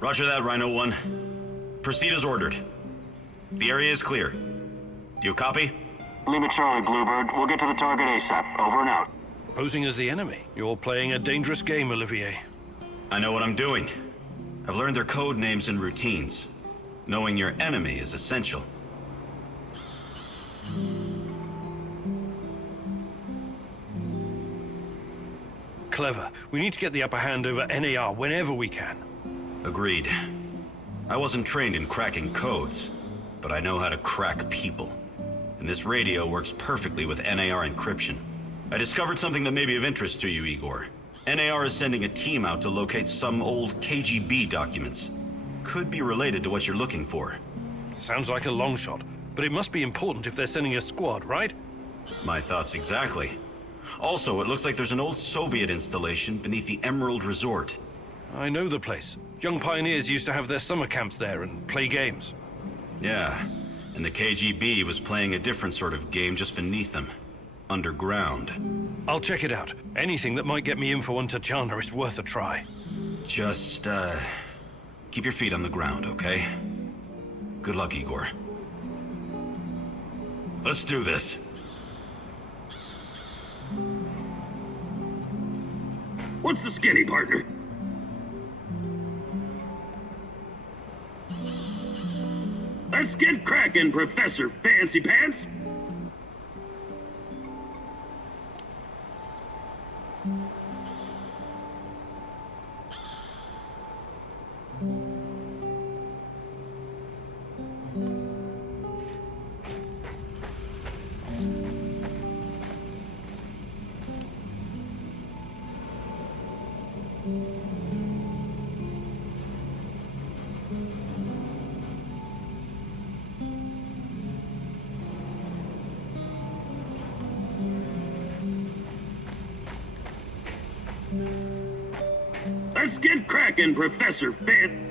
Roger that, Rhino 1. Proceed as ordered. The area is clear. Do you copy? Leave it Charlie, Bluebird. We'll get to the target ASAP. Over and out. Posing as the enemy. You're playing a dangerous game, Olivier. I know what I'm doing. I've learned their code names and routines. Knowing your enemy is essential. Clever. We need to get the upper hand over NAR whenever we can. Agreed. I wasn't trained in cracking codes, but I know how to crack people. And this radio works perfectly with NAR encryption. I discovered something that may be of interest to you, Igor. NAR is sending a team out to locate some old KGB documents. Could be related to what you're looking for. Sounds like a long shot, but it must be important if they're sending a squad, right? My thoughts exactly. Also, it looks like there's an old Soviet installation beneath the Emerald Resort. I know the place. Young pioneers used to have their summer camps there and play games. Yeah, and the KGB was playing a different sort of game just beneath them. Underground. I'll check it out. Anything that might get me info on Tatiana is worth a try. Just, keep your feet on the ground, okay? Good luck, Igor. Let's do this. What's the skinny, partner? Let's get cracking, Professor Fancy Pants! Let's get cracking, Professor Fan...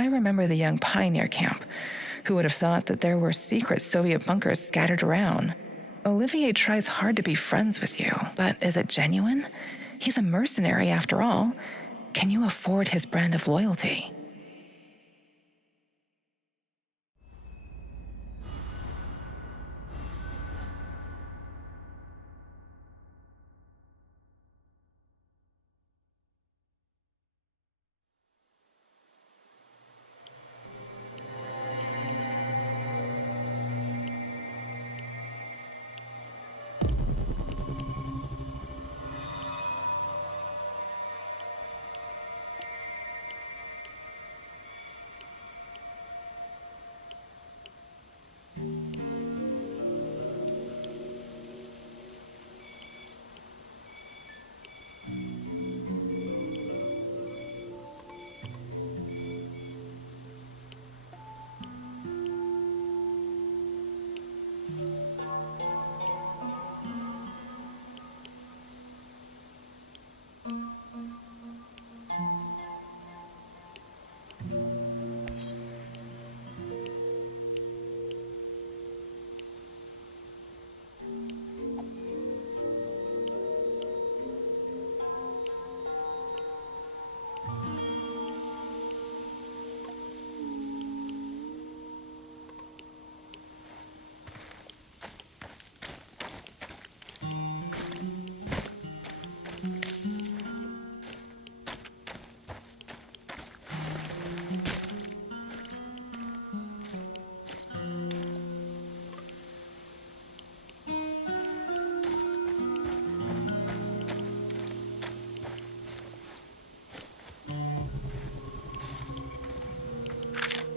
I remember the young pioneer camp. Who would have thought that there were secret Soviet bunkers scattered around? Olivier tries hard to be friends with you, but is it genuine? He's a mercenary after all. Can you afford his brand of loyalty?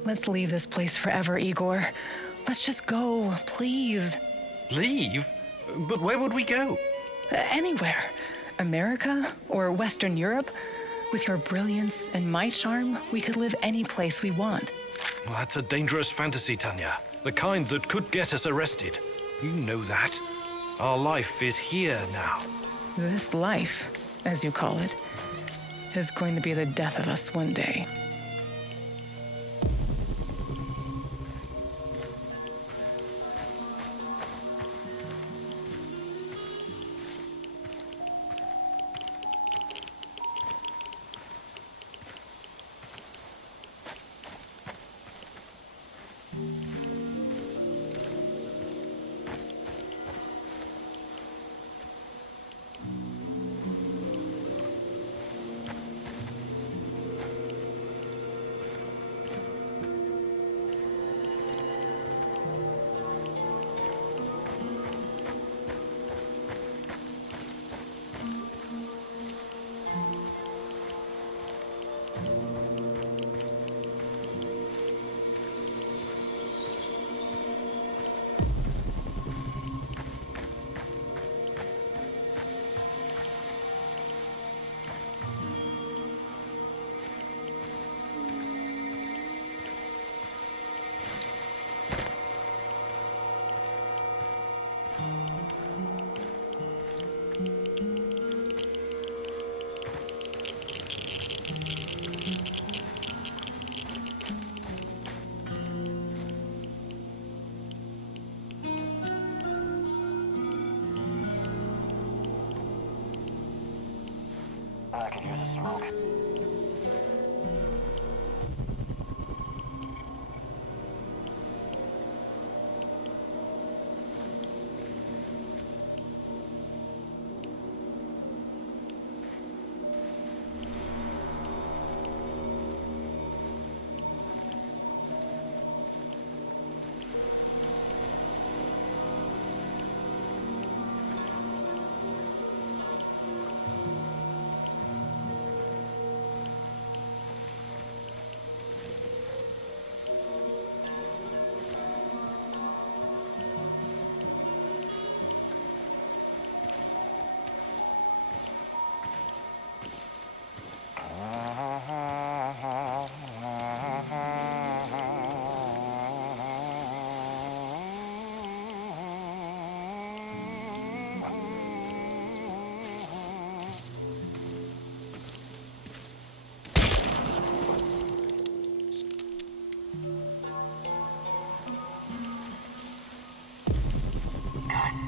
Let's leave this place forever, Igor. Let's just go, please. Leave? But where would we go? Anywhere. America or Western Europe. With your brilliance and my charm, we could live any place we want. Well, that's a dangerous fantasy, Tanya. The kind that could get us arrested. You know that. Our life is here now. This life, as you call it, is going to be the death of us one day. I could use a smoke.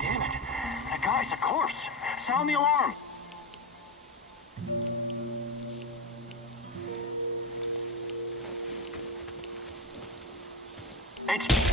Damn it! That guy's a corpse! Sound the alarm! It's...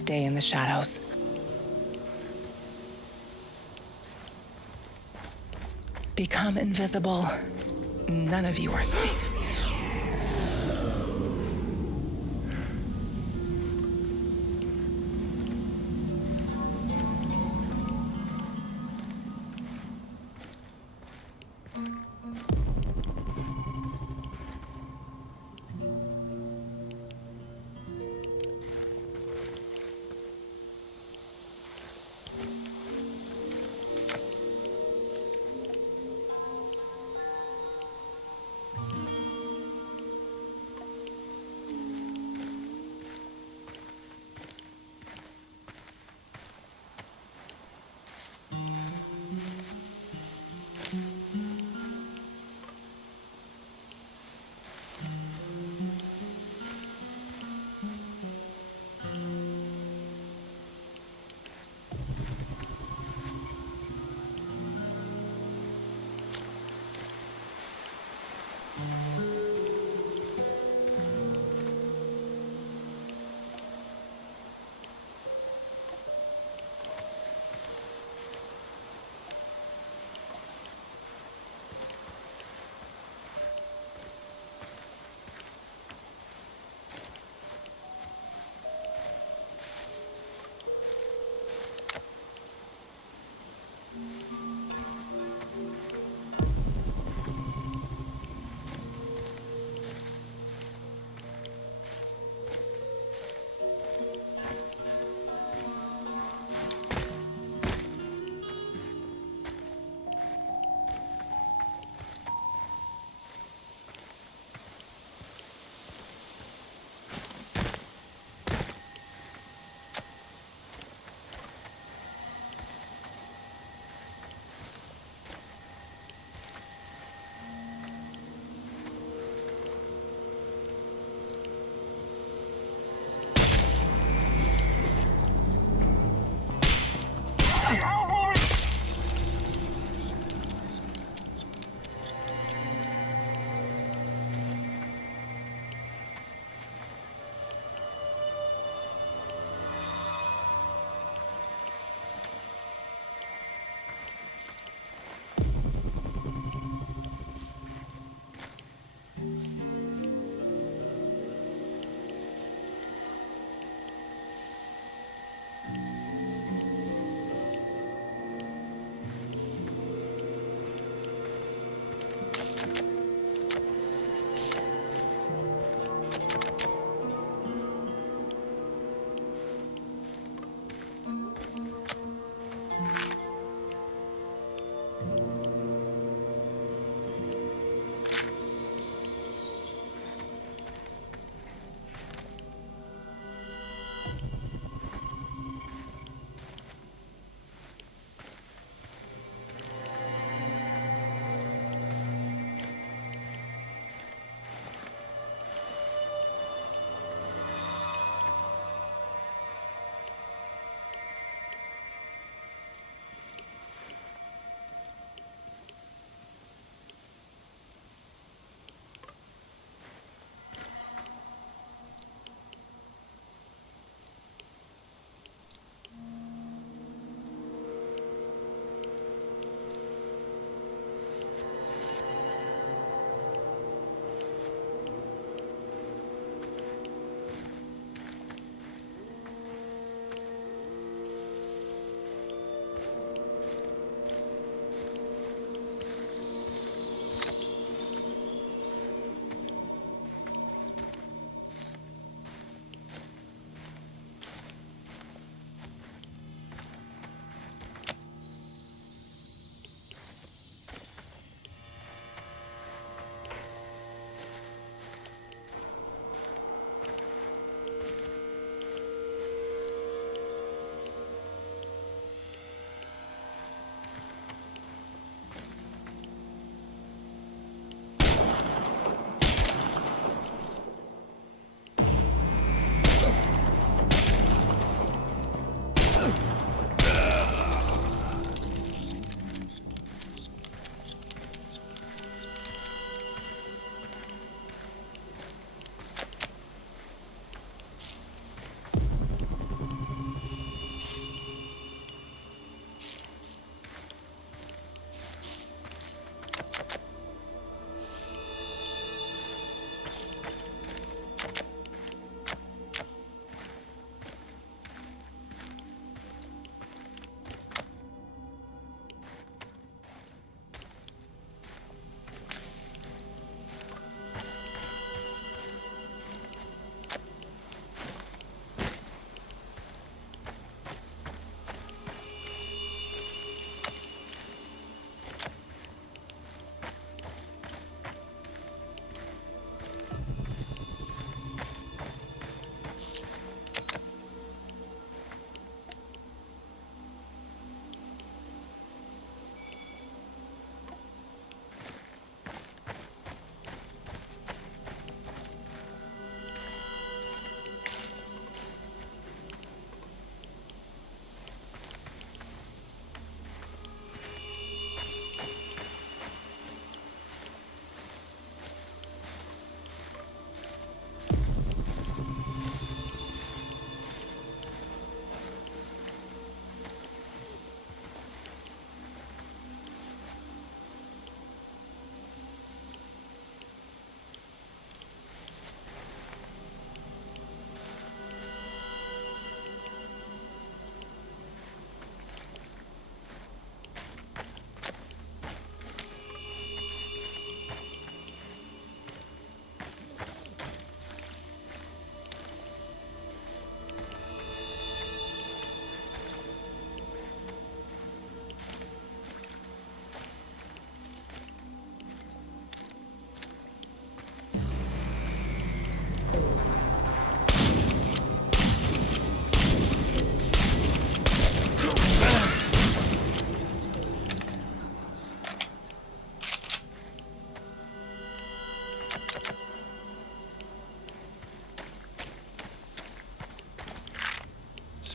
stay in the shadows. Become invisible. None of you are safe.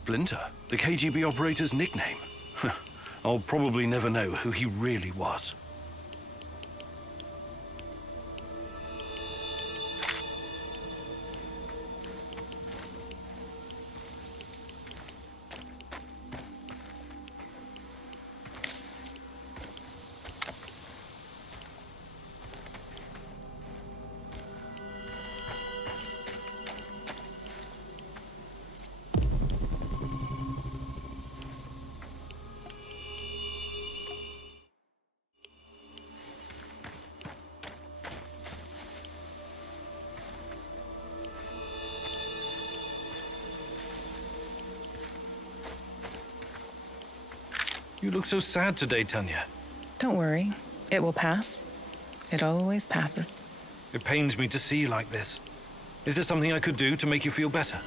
Splinter, the KGB operator's nickname. I'll probably never know who he really was. You look so sad today, Tanya. Don't worry. It will pass. It always passes. It pains me to see you like this. Is there something I could do to make you feel better?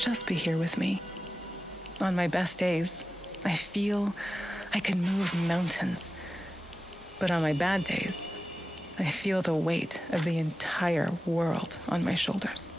Just be here with me. On my best days, I feel I can move mountains. But on my bad days, I feel the weight of the entire world on my shoulders.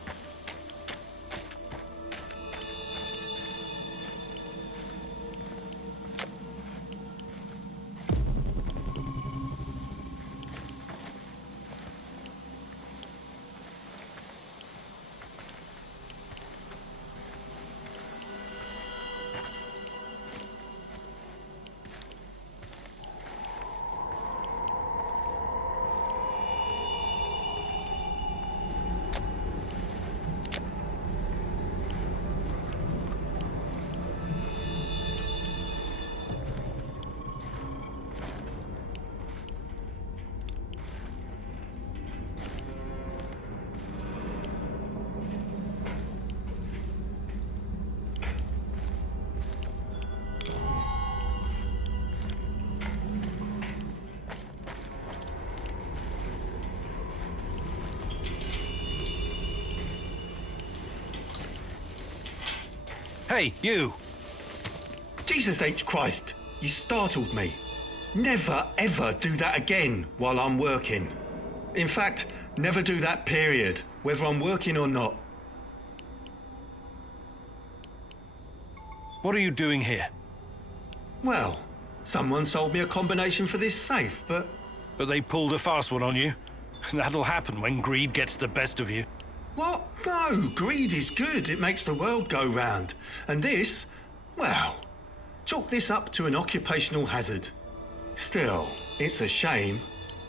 Hey, you! Jesus H. Christ, you startled me. Never, ever do that again while I'm working. In fact, never do that period, whether I'm working or not. What are you doing here? Well, someone sold me a combination for this safe, but... But they pulled a fast one on you. That'll happen when greed gets the best of you. What? No, greed is good. It makes the world go round. And this, well, chalk this up to an occupational hazard. Still, it's a shame.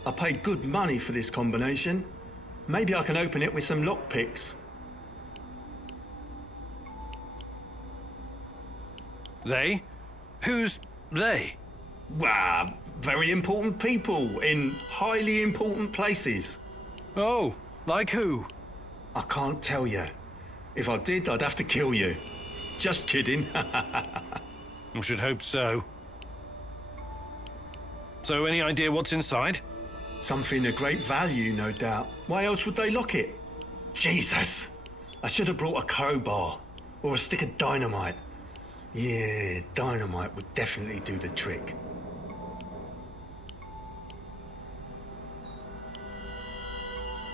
I paid good money for this combination. Maybe I can open it with some lockpicks. They? Who's they? Well, very important people in highly important places. Oh, like who? I can't tell you. If I did, I'd have to kill you. Just kidding. I should hope so. So, any idea what's inside? Something of great value, no doubt. Why else would they lock it? Jesus! I should have brought a crowbar or a stick of dynamite. Yeah, dynamite would definitely do the trick.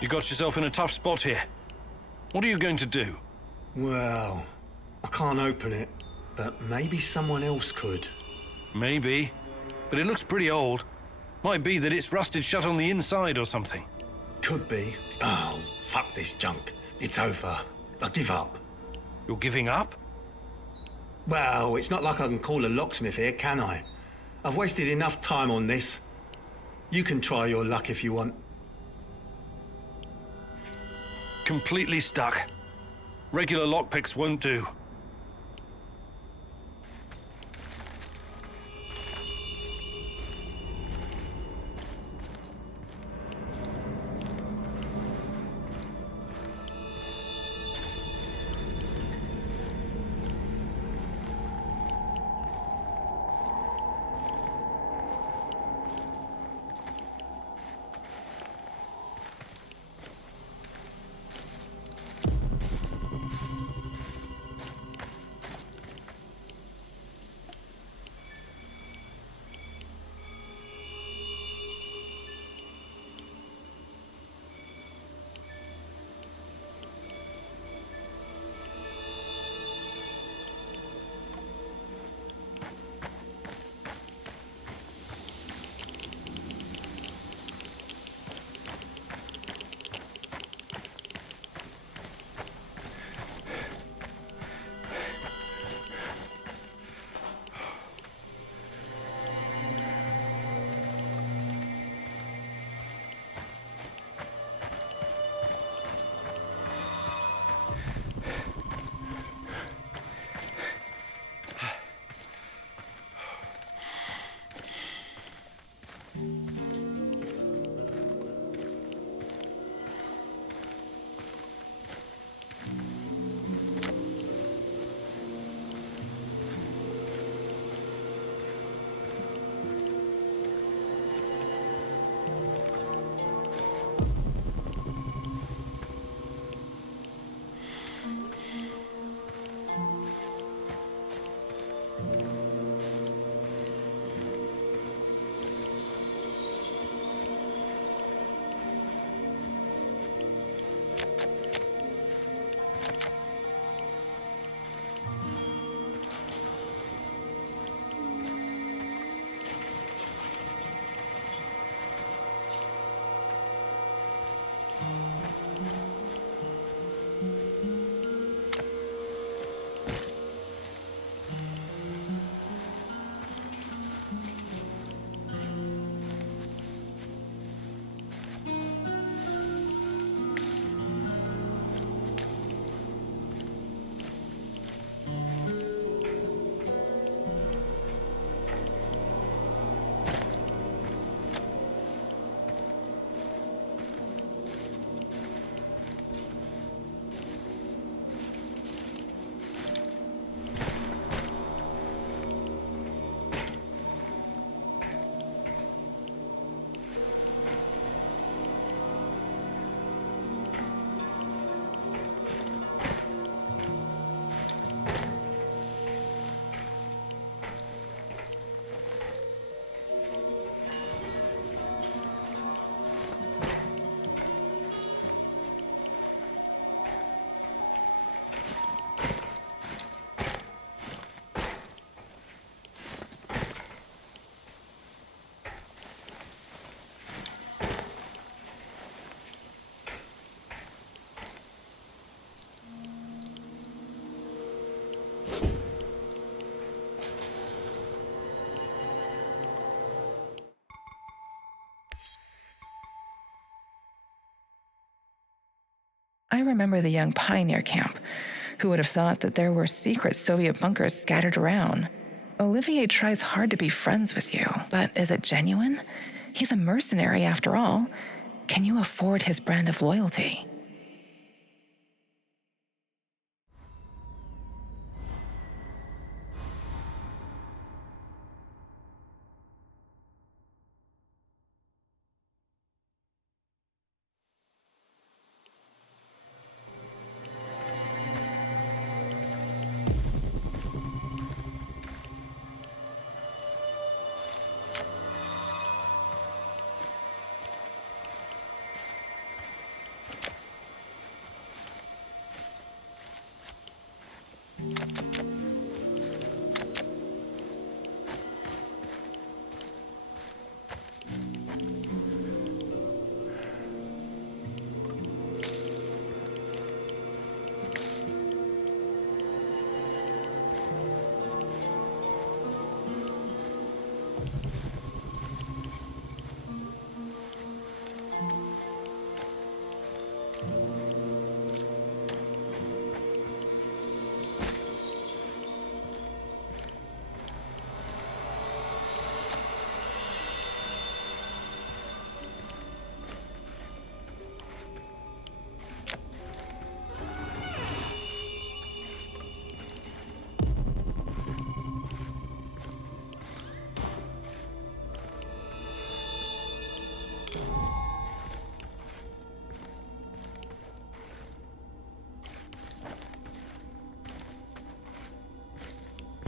You got yourself in a tough spot here. What are you going to do? Well, I can't open it, but maybe someone else could. Maybe. But it looks pretty old. Might be that it's rusted shut on the inside or something. Could be. Oh, fuck this junk. It's over. I give up. You're giving up? Well, it's not like I can call a locksmith here, can I? I've wasted enough time on this. You can try your luck if you want. Completely stuck. Regular lockpicks won't do. I remember the young pioneer camp. Who would have thought that there were secret Soviet bunkers scattered around? Olivier tries hard to be friends with you, but is it genuine? He's a mercenary after all. Can you afford his brand of loyalty?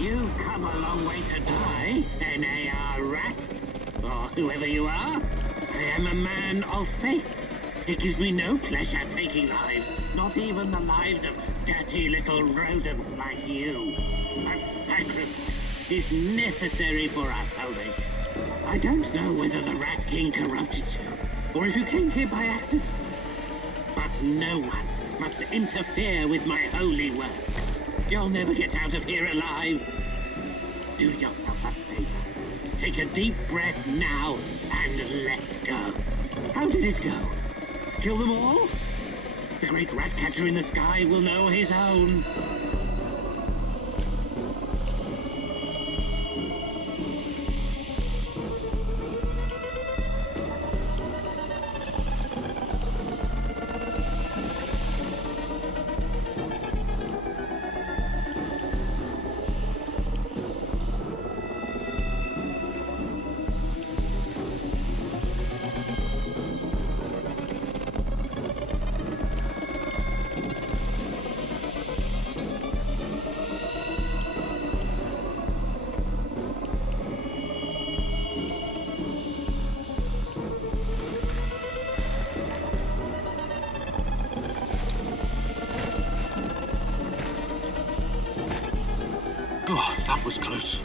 You've come a long way to die, NAR rat, or whoever you are. I am a man of faith. It gives me no pleasure taking lives, not even the lives of dirty little rodents like you. But sacrifice is necessary for our salvation. I don't know whether the Rat King corrupted you, or if you came here by accident. But no one must interfere with my holy work. You'll never get out of here alive. Do yourself a favor. Take a deep breath now and let go. How did it go? Kill them all? The great rat catcher in the sky will know his own. Oh, that was close.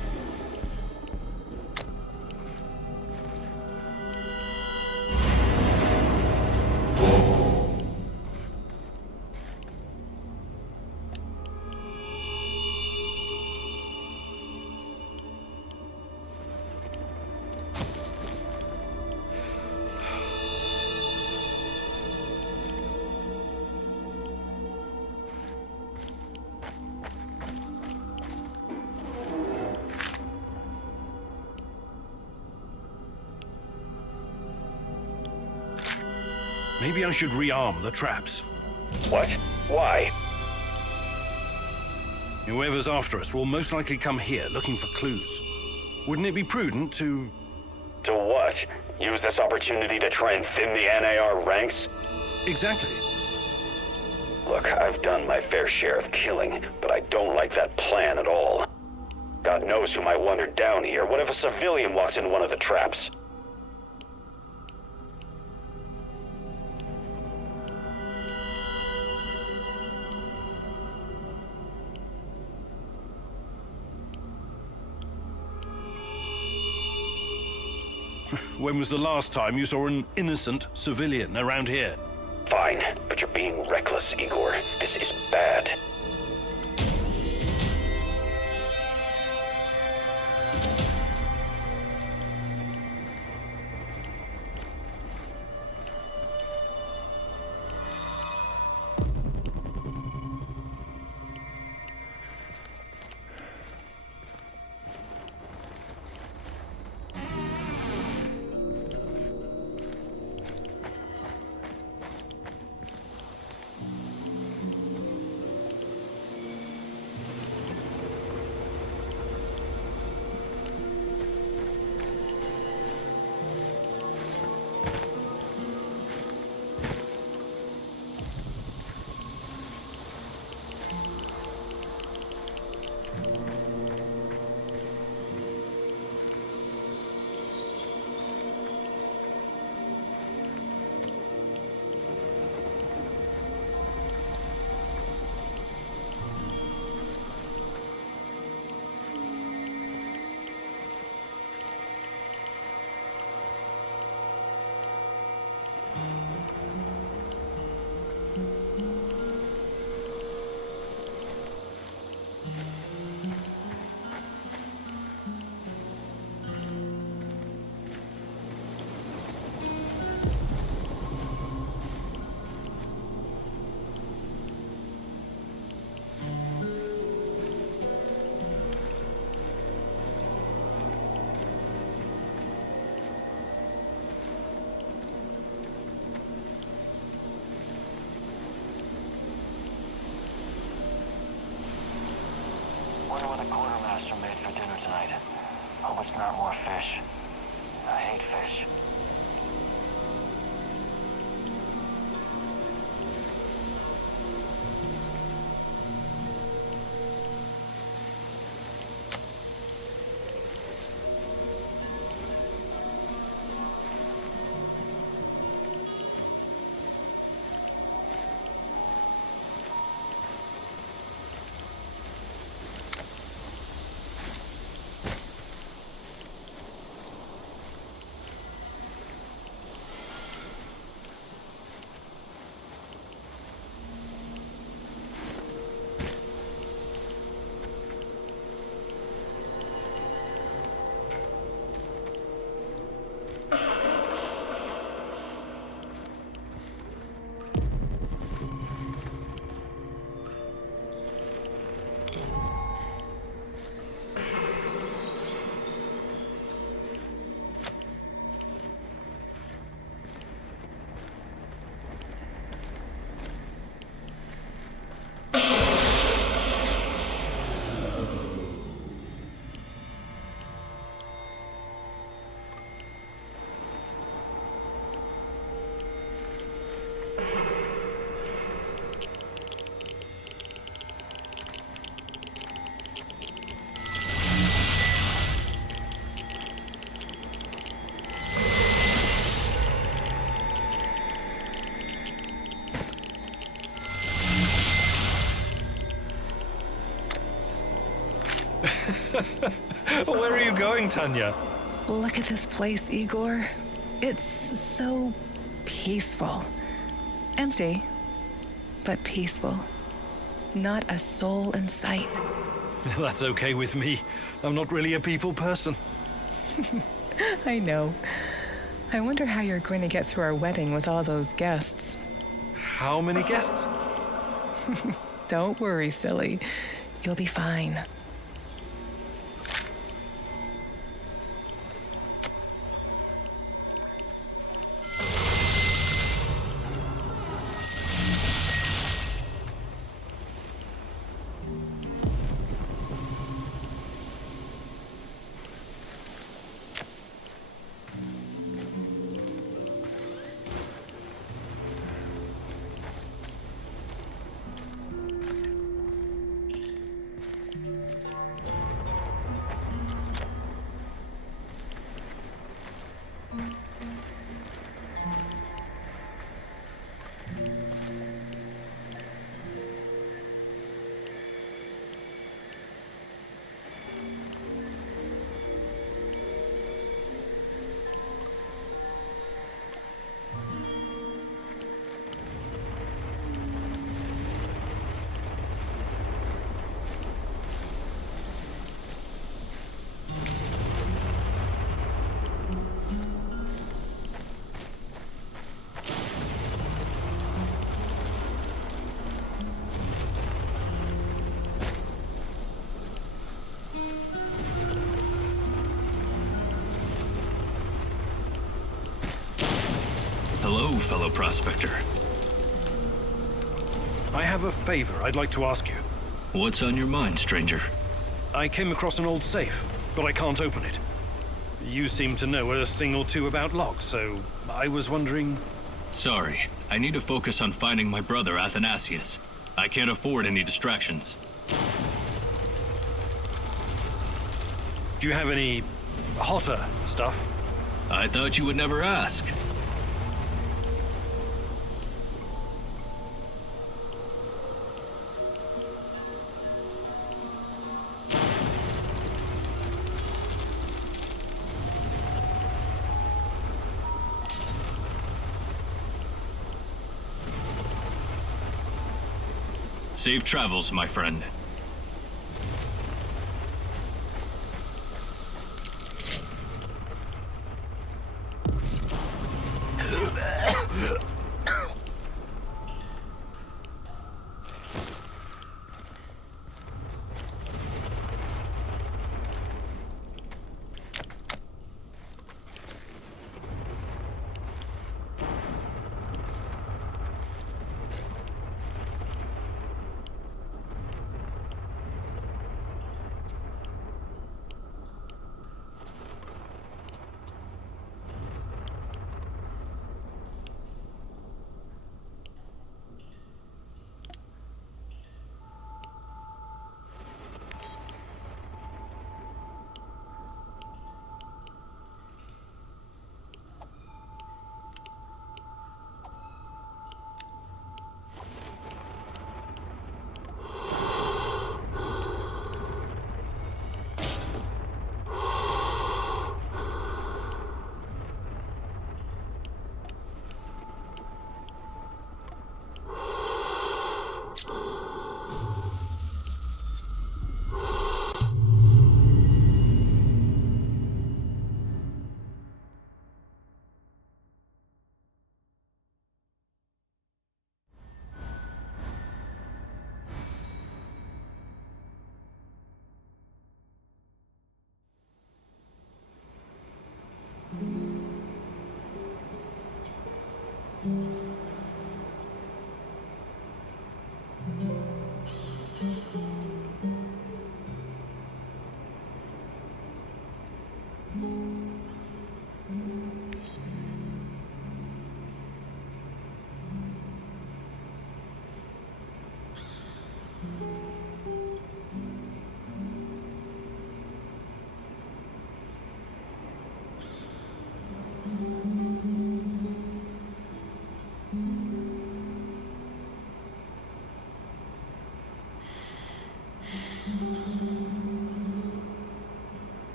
Maybe I should rearm the traps. What? Why? Whoever's after us will most likely come here looking for clues. Wouldn't it be prudent to... To what? Use this opportunity to try and thin the NAR ranks? Exactly. Look, I've done my fair share of killing, but I don't like that plan at all. God knows who might wander down here. What if a civilian walks into one of the traps? When was the last time you saw an innocent civilian around here? Fine, but you're being reckless, Igor. This is bad. Wonder what the quartermaster made for dinner tonight. Hope it's not more fish. I hate fish. Where are you going, Tanya? Look at this place, Igor. It's so peaceful. Empty, but peaceful. Not a soul in sight. That's okay with me. I'm not really a people person. I know. I wonder how you're going to get through our wedding with all those guests. How many guests? Don't worry, silly. You'll be fine. fellow prospector. I have a favor I'd like to ask you. What's on your mind, stranger? I came across an old safe, but I can't open it. You seem to know a thing or two about locks, so I was wondering... Sorry, I need to focus on finding my brother Athanasius. I can't afford any distractions. Do you have any hotter stuff? I thought you would never ask. Safe travels, my friend.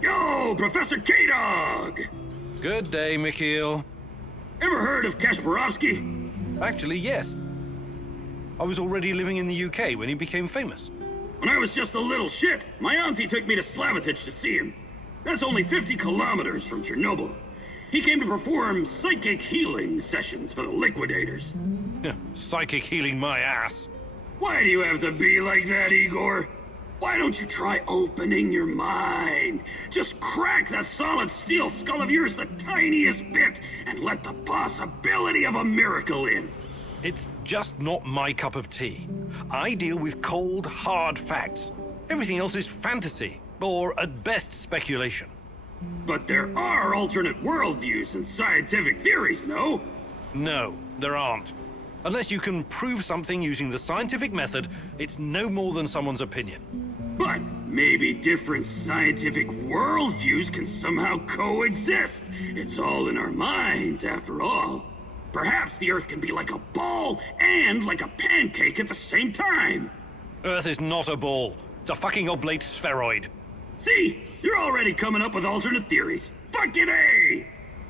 Yo, Professor K-Dog! Good day, Mikhail. Ever heard of Kasparovsky? Actually, yes. I was already living in the UK when he became famous. When I was just a little shit, my auntie took me to Slavitich to see him. That's only 50 kilometers from Chernobyl. He came to perform psychic healing sessions for the liquidators. Psychic healing my ass. Why do you have to be like that, Igor? Why don't you try opening your mind? Just crack that solid steel skull of yours the tiniest bit and let the possibility of a miracle in. It's just not my cup of tea. I deal with cold, hard facts. Everything else is fantasy, or at best speculation. But there are alternate worldviews and scientific theories, no? No, there aren't. Unless you can prove something using the scientific method, it's no more than someone's opinion. But maybe different scientific worldviews can somehow coexist. It's all in our minds, after all. Perhaps the Earth can be like a ball and like a pancake at the same time. Earth is not a ball. It's a fucking oblate spheroid. See? You're already coming up with alternate theories. Fucking A!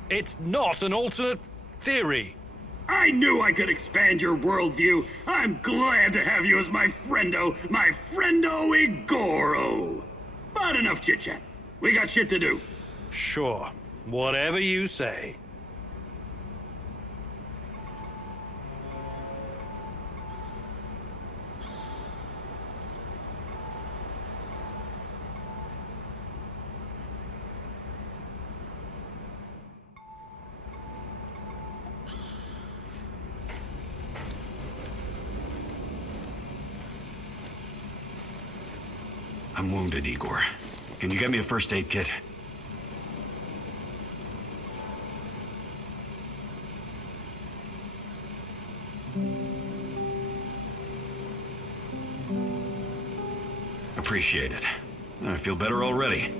It's not an alternate theory. I knew I could expand your worldview. I'm glad to have you as my friendo Igoro. But enough chit-chat. We got shit to do. Sure. Whatever you say. I'm wounded, Igor. Can you get me a first aid kit? Appreciate it. I feel better already.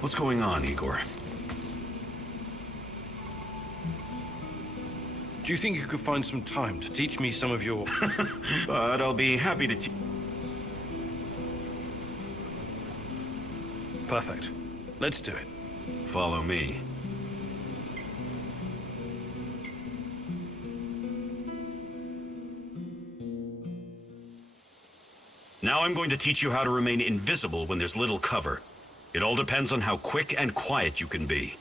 What's going on, Igor? Do you think you could find some time to teach me some of your... But I'll be happy to Perfect. Let's do it. follow me. Now I'm going to teach you how to remain invisible when there's little cover. It all depends on how quick and quiet you can be.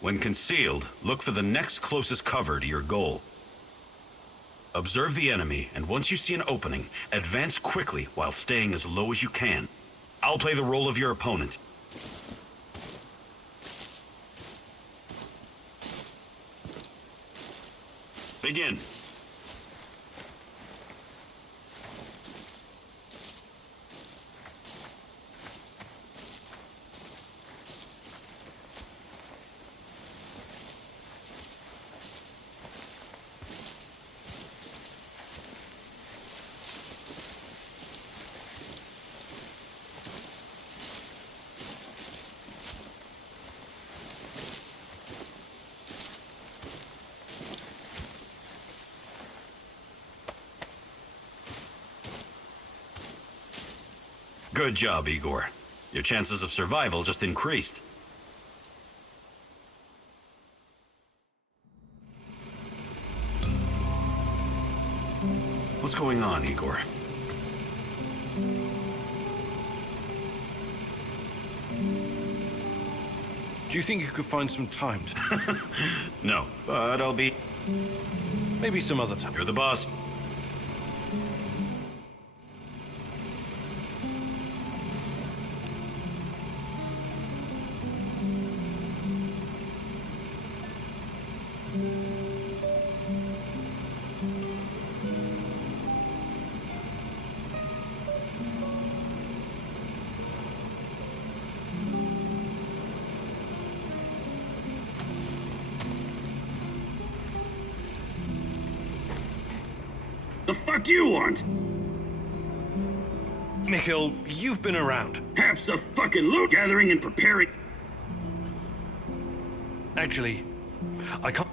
When concealed, look for the next closest cover to your goal. Observe the enemy, and once you see an opening, advance quickly while staying as low as you can. I'll play the role of your opponent. Begin. Good job, Igor. Your chances of survival just increased. What's going on, Igor? Do you think you could find some time to... No, but I'll be... Maybe some other time. You're the boss. The fuck you want? Mikhail, you've been around. Perhaps a fucking loot gathering and preparing. Actually, I can't...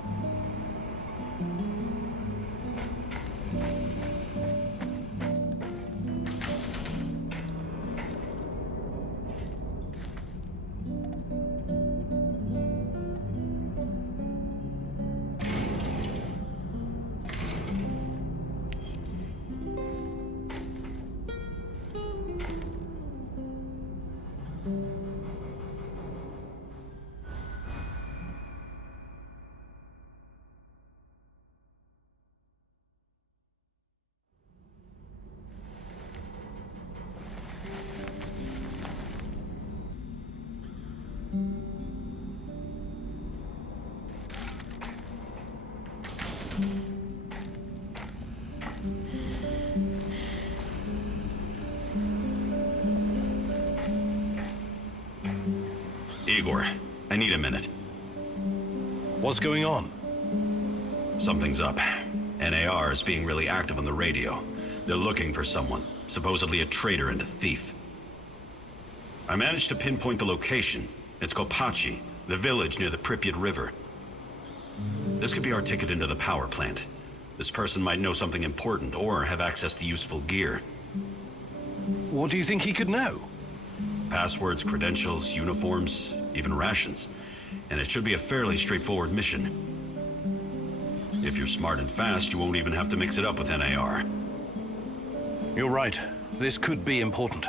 Igor, I need a minute. What's going on? Something's up. NAR is being really active on the radio. They're looking for someone, supposedly a traitor and a thief. I managed to pinpoint the location. It's Kopachi, the village near the Pripyat River. This could be our ticket into the power plant. This person might know something important or have access to useful gear. What do you think he could know? Passwords, credentials, uniforms, even rations. And it should be a fairly straightforward mission. If you're smart and fast, you won't even have to mix it up with NAR. You're right. This could be important.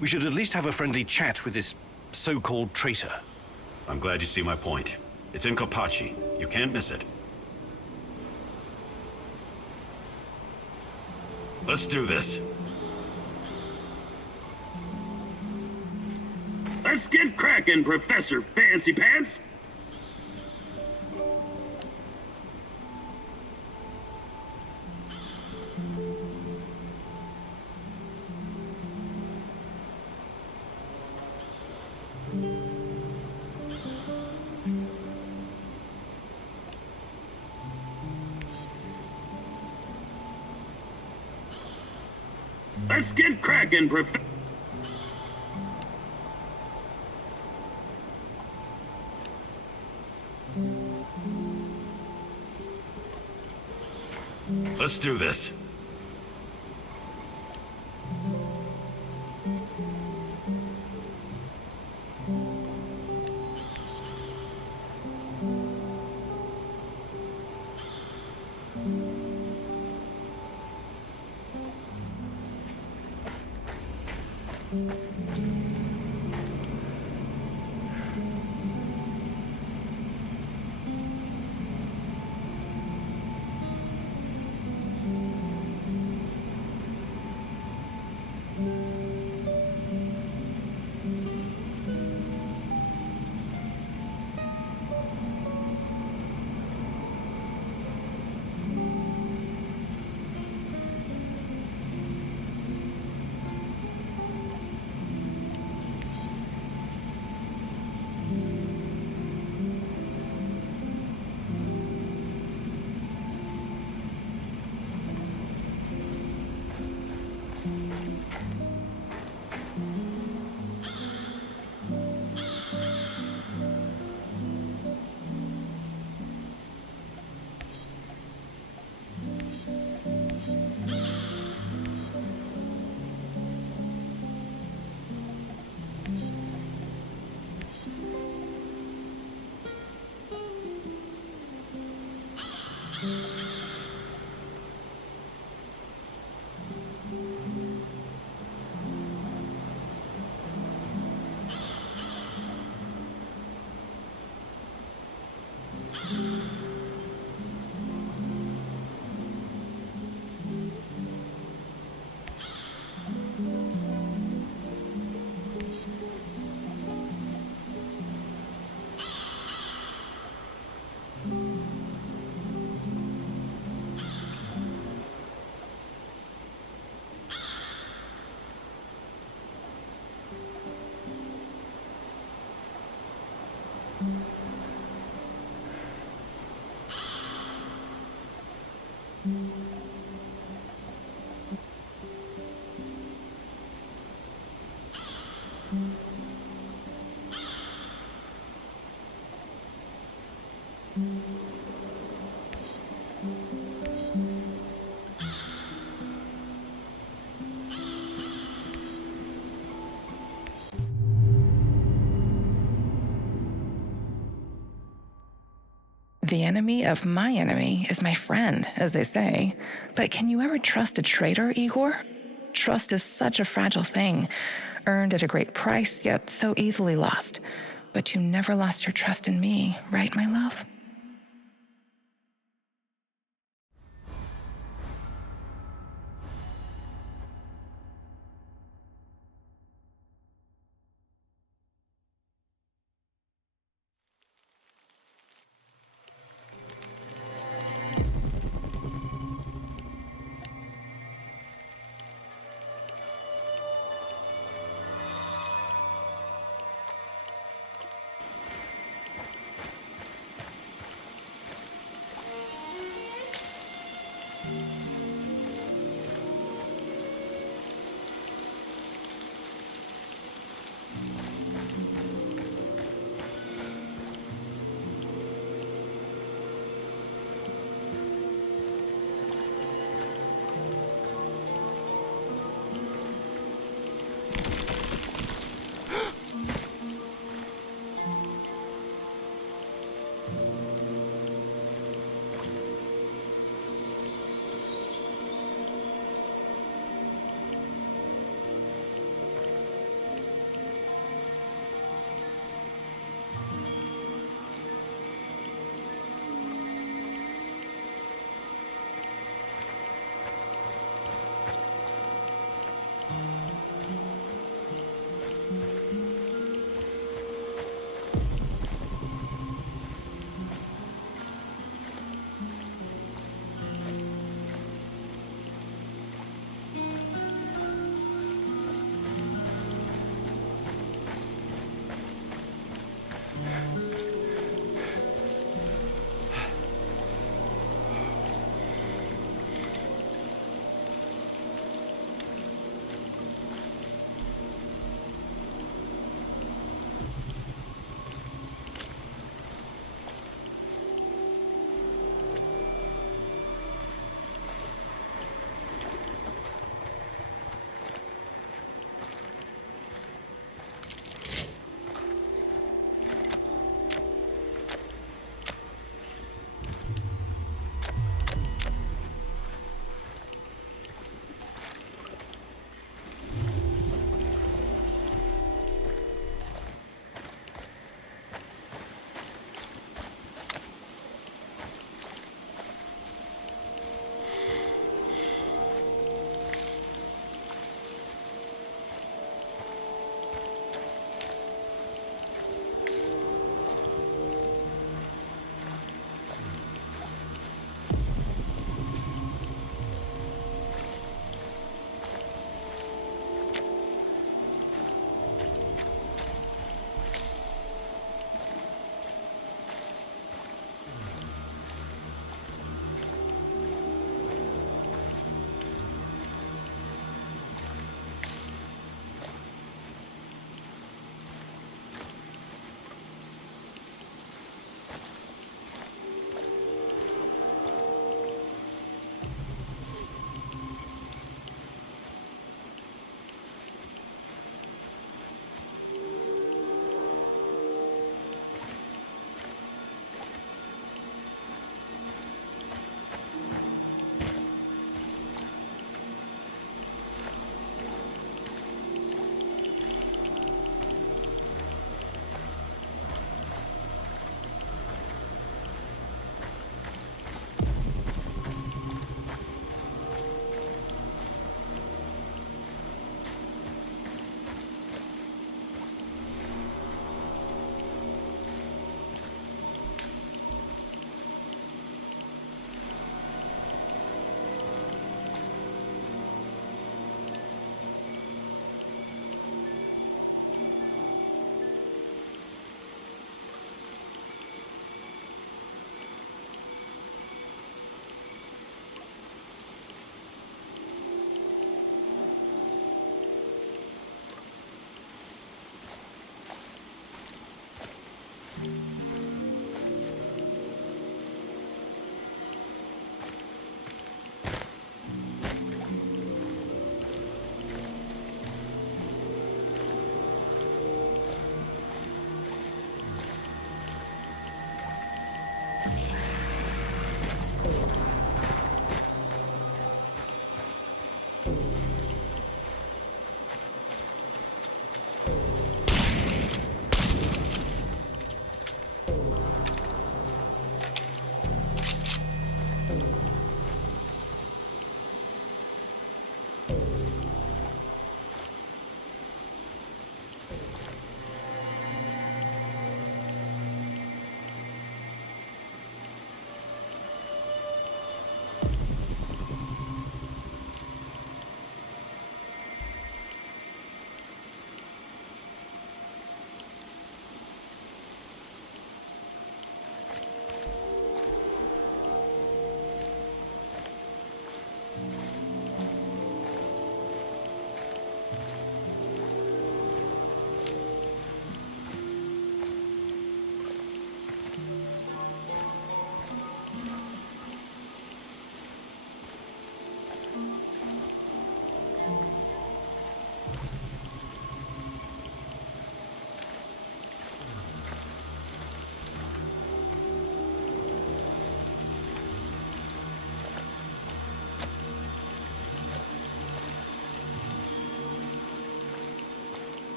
We should at least have a friendly chat with this so-called traitor. I'm glad you see my point. It's in Kopachi. You can't miss it. Let's do this. Let's get cracking, Professor Fancy Pants! Let's get cracking, Let's do this. The enemy of my enemy is my friend, as they say. But can you ever trust a traitor, Igor? Trust is such a fragile thing, earned at a great price, yet so easily lost. But you never lost your trust in me, right, my love?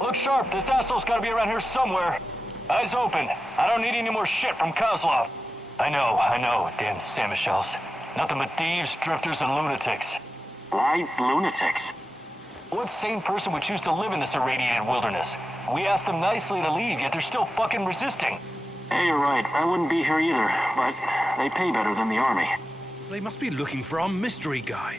Look sharp. This asshole's gotta be around here somewhere. Eyes open. I don't need any more shit from Kozlov. I know. Damn Samushells. Nothing but thieves, drifters, and lunatics. Why lunatics? What sane person would choose to live in this irradiated wilderness? We asked them nicely to leave, yet they're still fucking resisting. Hey, you're right. I wouldn't be here either, but they pay better than the army. They must be looking for our mystery guy.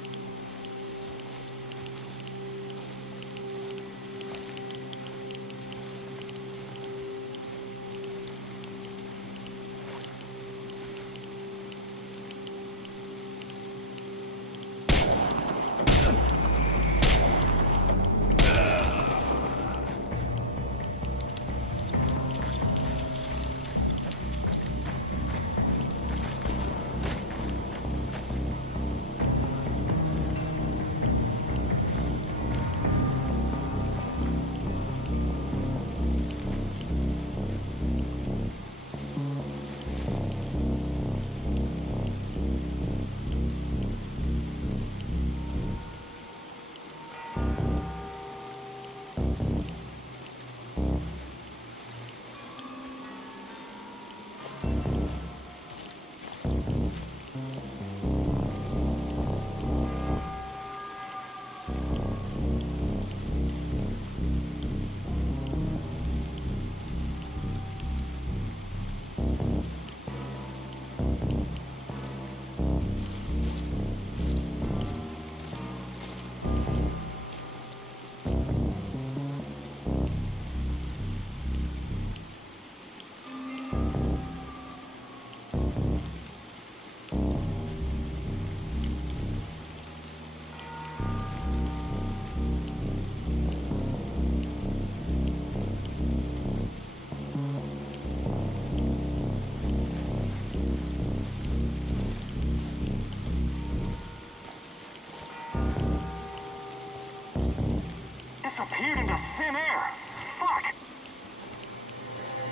Disappeared into thin air. Fuck!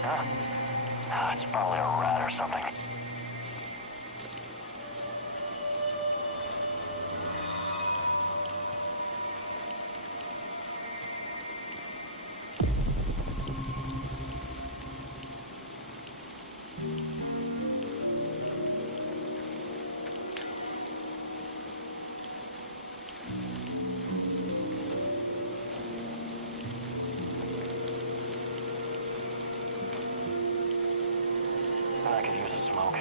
Huh? It's probably a rat or something. I could use a smoke.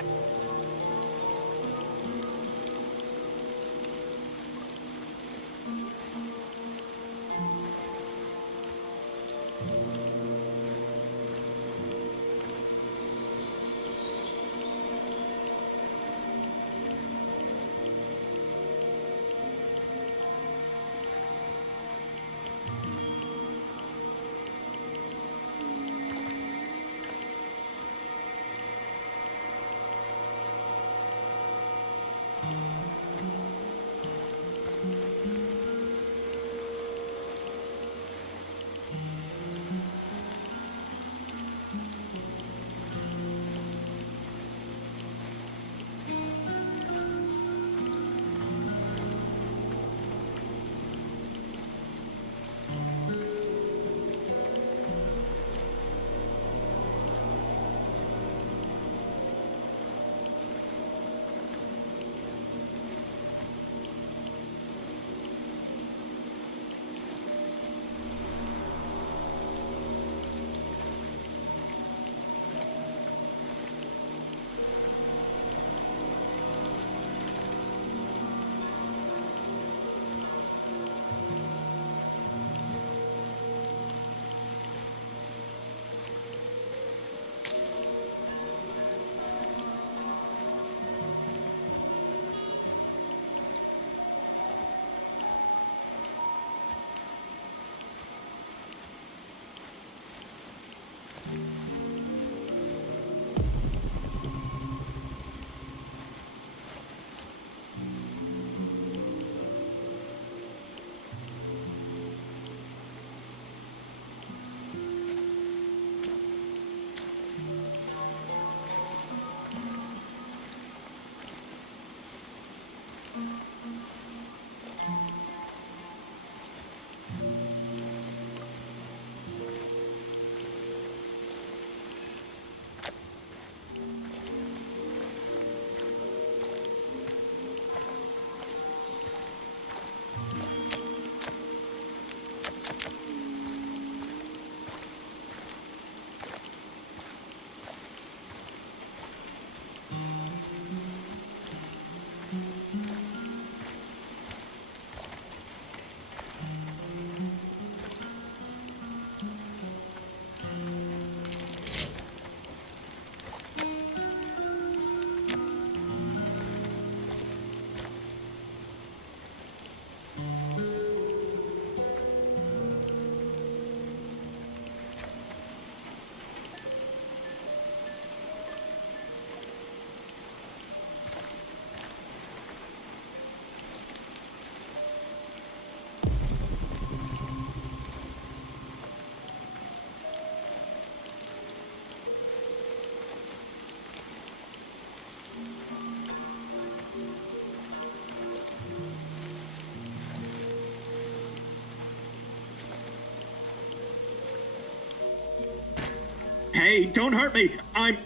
Hey, don't hurt me. I'm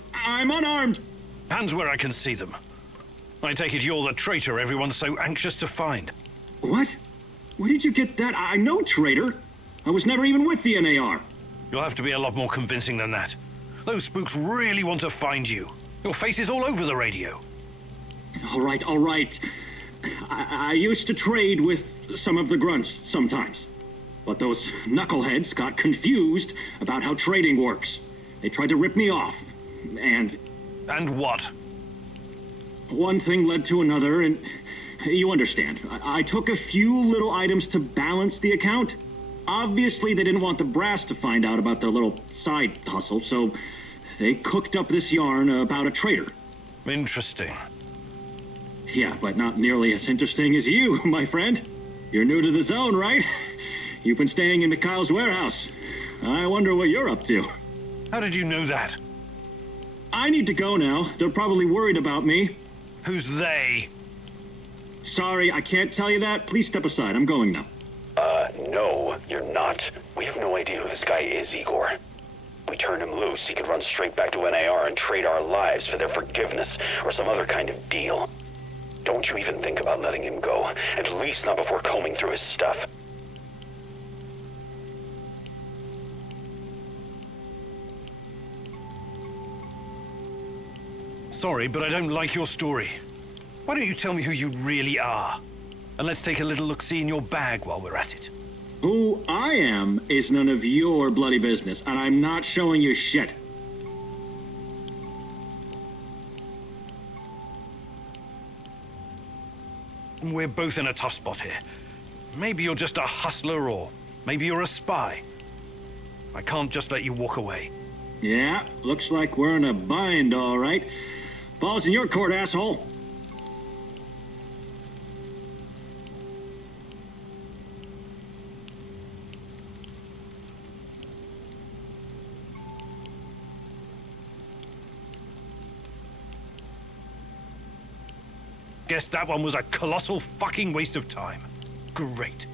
unarmed. Hands where I can see them. I take it you're the traitor everyone's so anxious to find. What? Where did you get that? I know Traitor. I was never even with the NAR. You'll have to be a lot more convincing than that. Those spooks really want to find you. Your face is all over the radio. All right. I used to trade with some of the grunts sometimes. But those knuckleheads got confused about how trading works. They tried to rip me off, and... And what? One thing led to another, and you understand. I took a few little items to balance the account. Obviously, they didn't want the brass to find out about their little side hustle, so they cooked up this yarn about a traitor. Interesting. Yeah, but not nearly as interesting as you, my friend. You're new to the zone, right? You've been staying in Mikhail's warehouse. I wonder what you're up to. How did you know that? I need to go now. They're probably worried about me. Who's they? Sorry, I can't tell you that. Please step aside. I'm going now. No, you're not. We have no idea who this guy is, Igor. We turned him loose, he could run straight back to NAR and trade our lives for their forgiveness or some other kind of deal. Don't you even think about letting him go. At least not before combing through his stuff. Sorry, but I don't like your story. Why don't you tell me who you really are? And let's take a little look-see in your bag while we're at it. Who I am is none of your bloody business, and I'm not showing you shit. We're both in a tough spot here. Maybe you're just a hustler, or maybe you're a spy. I can't just let you walk away. Yeah, looks like we're in a bind, all right. Ball's in your court, asshole. Guess that one was a colossal fucking waste of time. Great.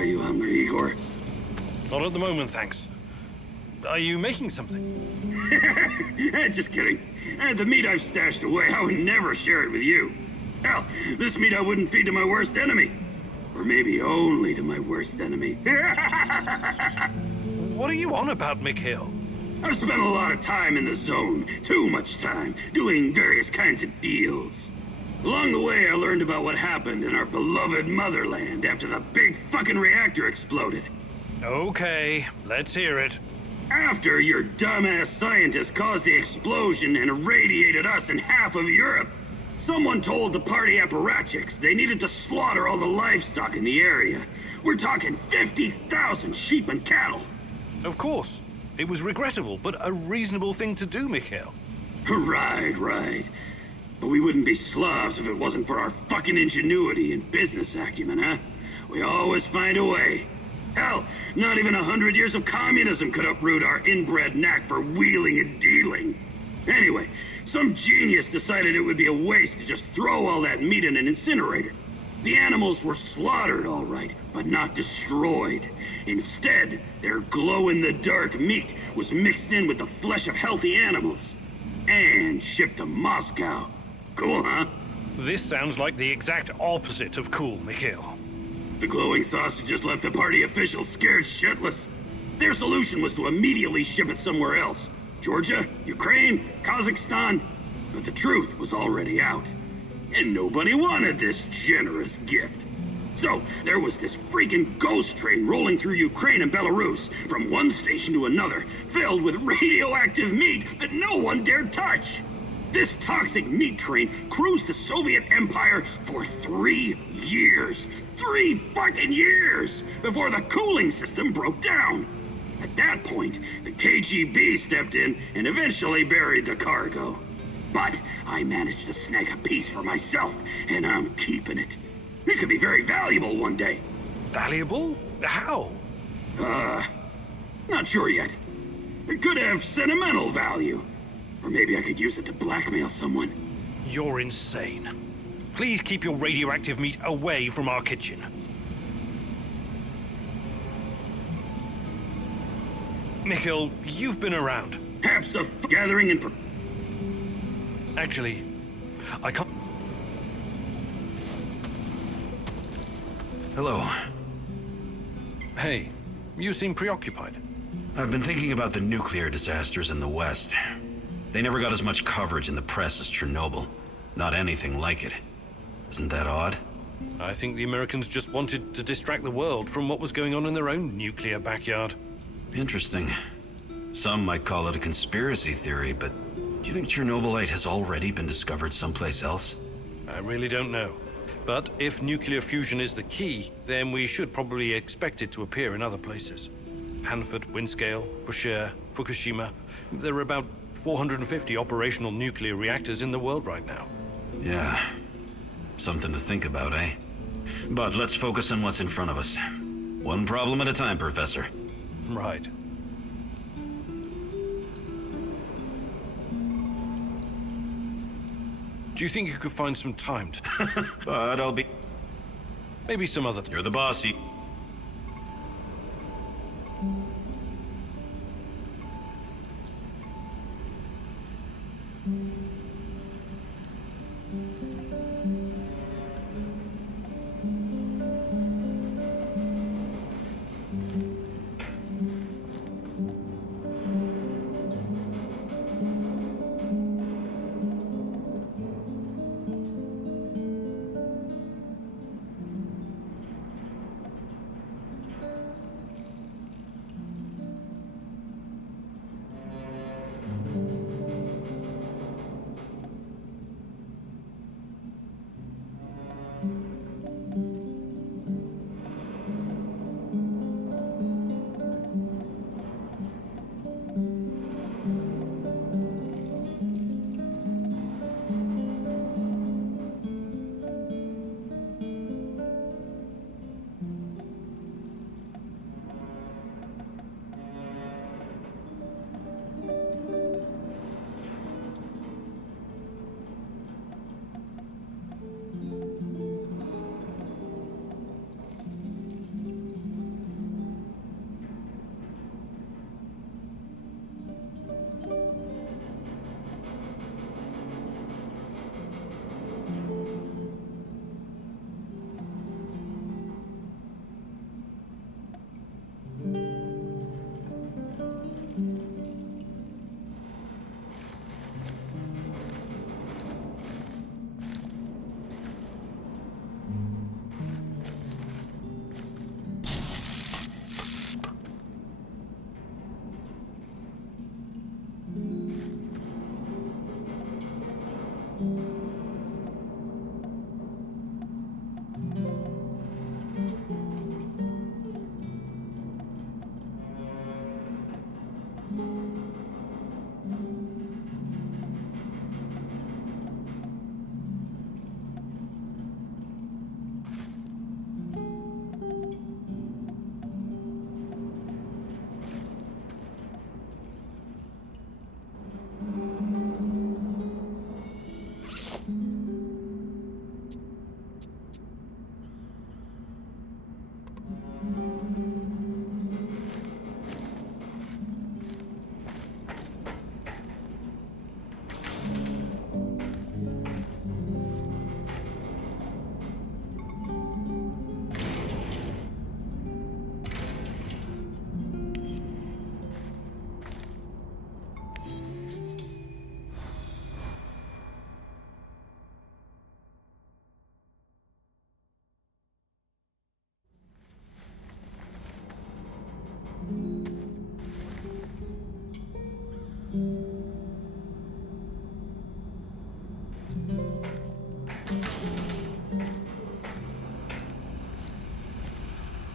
Are you hungry, Igor? Not at the moment, thanks. Are you making something? Just kidding. The meat I've stashed away, I would never share it with you. Hell, this meat I wouldn't feed to my worst enemy. Or maybe only to my worst enemy. What are you on about, Mikhail? I've spent a lot of time in the zone. Too much time. Doing various kinds of deals. Along the way, I learned about what happened in our beloved motherland after the big fucking reactor exploded. Okay, let's hear it. After your dumbass scientists caused the explosion and irradiated us and half of Europe, someone told the party apparatchiks they needed to slaughter all the livestock in the area. We're talking 50,000 sheep and cattle. Of course. It was regrettable, but a reasonable thing to do, Mikhail. Right. But we wouldn't be Slavs if it wasn't for our fucking ingenuity and business acumen, huh? We always find a way. Hell, not even 100 years of communism could uproot our inbred knack for wheeling and dealing. Anyway, some genius decided it would be a waste to just throw all that meat in an incinerator. The animals were slaughtered, all right, but not destroyed. Instead, their glow-in-the-dark meat was mixed in with the flesh of healthy animals and shipped to Moscow. Cool, huh? This sounds like the exact opposite of cool, Mikhail. The glowing sausages left the party officials scared shitless. Their solution was to immediately ship it somewhere else. Georgia, Ukraine, Kazakhstan. But the truth was already out. And nobody wanted this generous gift. So, there was this freaking ghost train rolling through Ukraine and Belarus, from one station to another, filled with radioactive meat that no one dared touch. This toxic meat train cruised the Soviet Empire for 3 years. 3 fucking years! Before the cooling system broke down. At that point, the KGB stepped in and eventually buried the cargo. But I managed to snag a piece for myself, and I'm keeping it. It could be very valuable one day. Valuable? How? Not sure yet. It could have sentimental value. Or maybe I could use it to blackmail someone. You're insane. Please keep your radioactive meat away from our kitchen. Mikhail, you've been around. Perhaps a gathering and... Actually, I can't... Hello. Hey, you seem preoccupied. I've been thinking about the nuclear disasters in the West. They never got as much coverage in the press as Chernobyl. Not anything like it. Isn't that odd? I think the Americans just wanted to distract the world from what was going on in their own nuclear backyard. Interesting. Some might call it a conspiracy theory, but do you think Chernobylite has already been discovered someplace else? I really don't know. But if nuclear fusion is the key, then we should probably expect it to appear in other places. Hanford, Windscale, Bushehr, Fukushima. There are about 450 operational nuclear reactors in the world right now. Yeah. Something to think about, eh? But let's focus on what's in front of us. One problem at a time, Professor. Right. Do you think you could find some time to... But I'll be... Maybe some other... You're the bossy.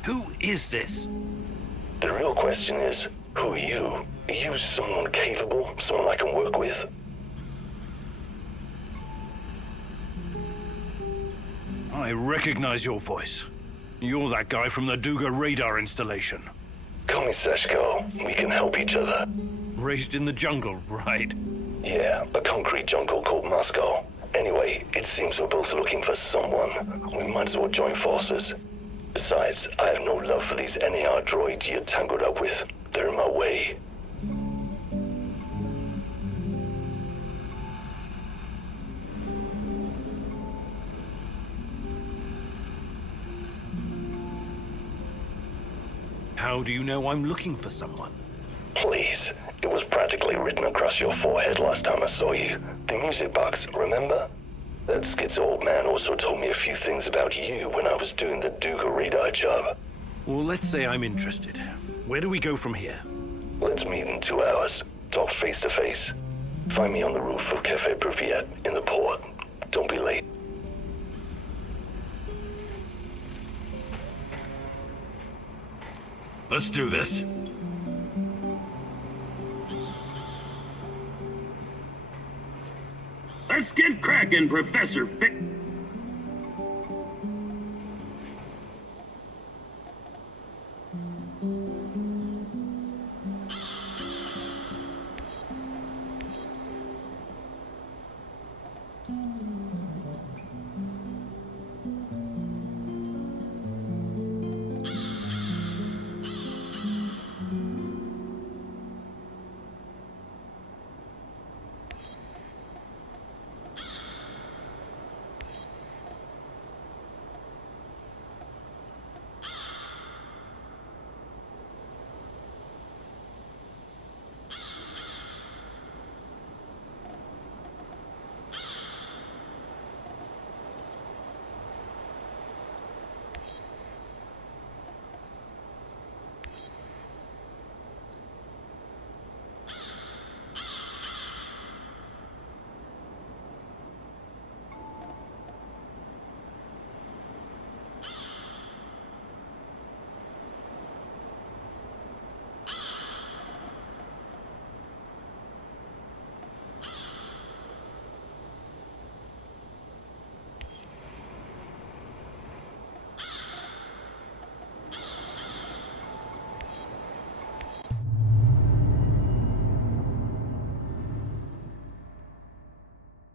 Who is this? The real question is, who are you? Are you someone capable? Someone I can work with? I recognize your voice. You're that guy from the Duga radar installation. Call me Seshko. We can help each other. Raised in the jungle, right? Yeah, a concrete jungle called Moscow. Anyway, it seems we're both looking for someone. We might as well join forces. Besides, I have no love for these NAR droids you're tangled up with. They're in my way. How do you know I'm looking for someone? Please. It was practically written across your forehead last time I saw you. The music box, remember? That schizo old man also told me a few things about you when I was doing the Duga radar job. Well, let's say I'm interested. Where do we go from here? Let's meet in 2 hours. Talk face to face. Find me on the roof of Cafe Pripyat in the port. Don't be late. Let's do this. Let's get cracking, Professor Fit.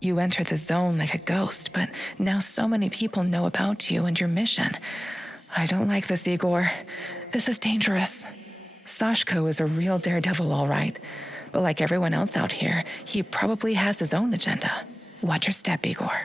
You entered the zone like a ghost, but now so many people know about you and your mission. I don't like this, Igor. This is dangerous. Sashko is a real daredevil, all right. But like everyone else out here, he probably has his own agenda. Watch your step, Igor.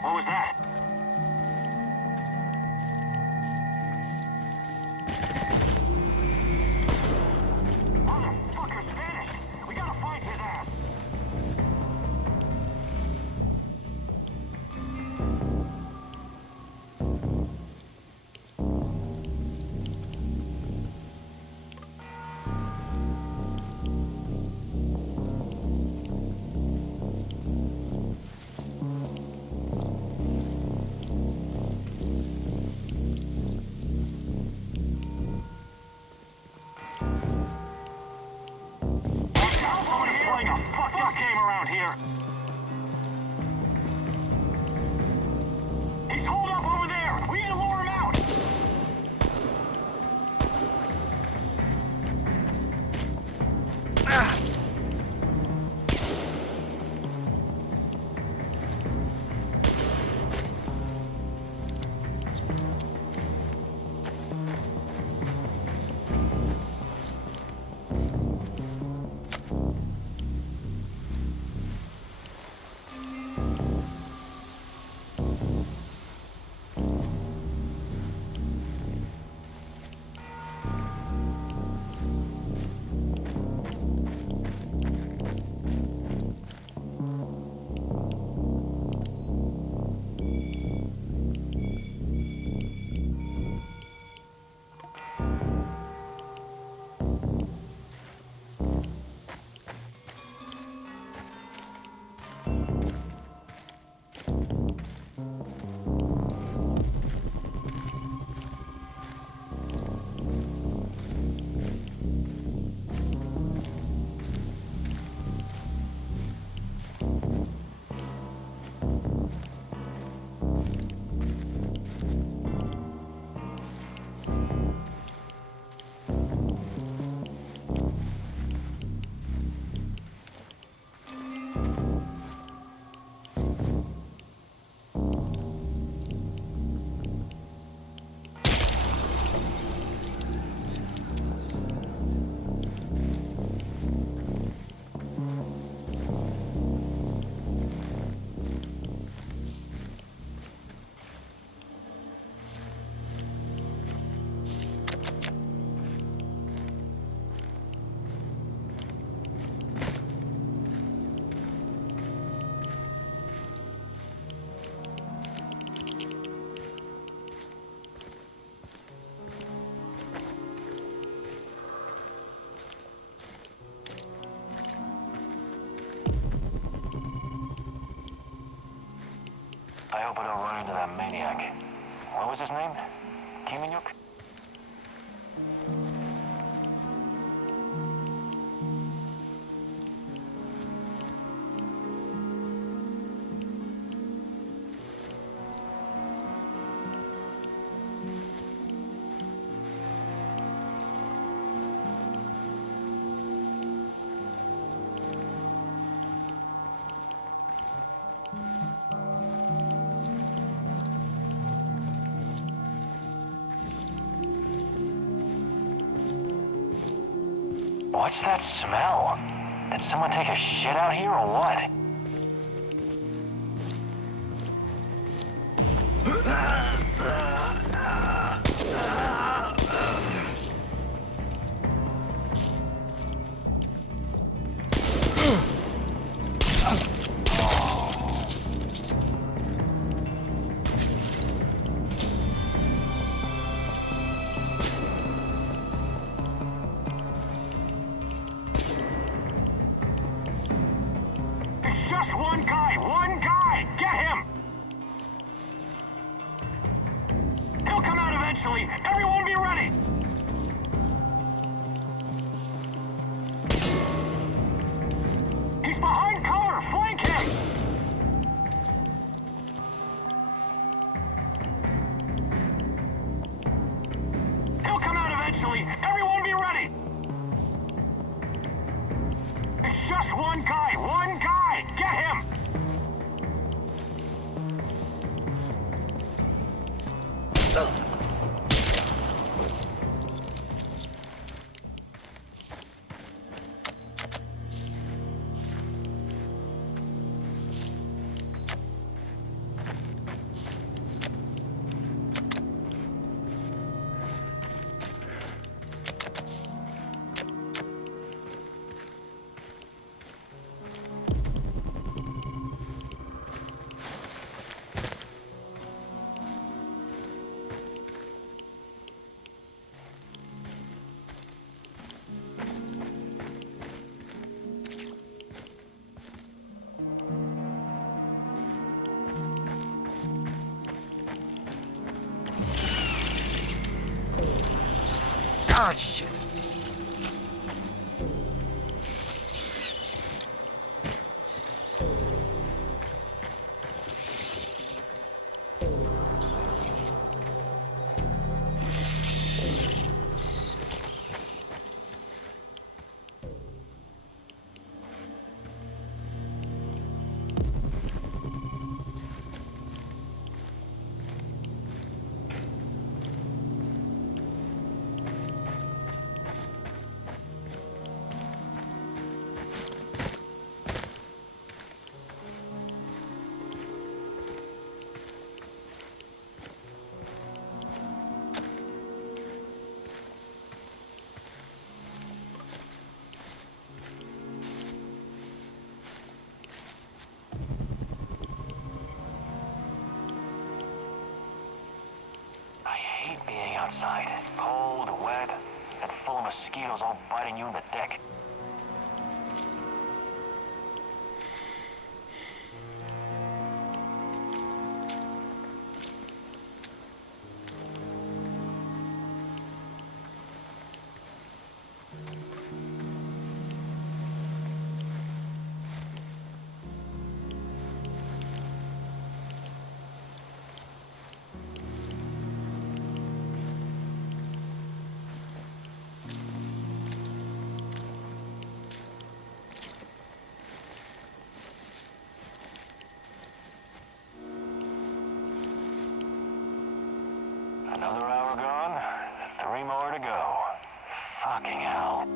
What was that? Motherfucker's vanished! We gotta find his ass! hope I don't run into that maniac. What was his name? Kiminyuk? What's that smell? Did someone take a shit out here or what? Just one guy! Get him! He'll come out eventually! Everyone be ready! He's behind cover! Flank him! He'll come out eventually! Everyone be ready! It's just one guy! Get him! Ah, shit. Outside, cold, wet, and full of mosquitoes all biting you in the dick. Another hour gone, 3 more to go. Fucking hell.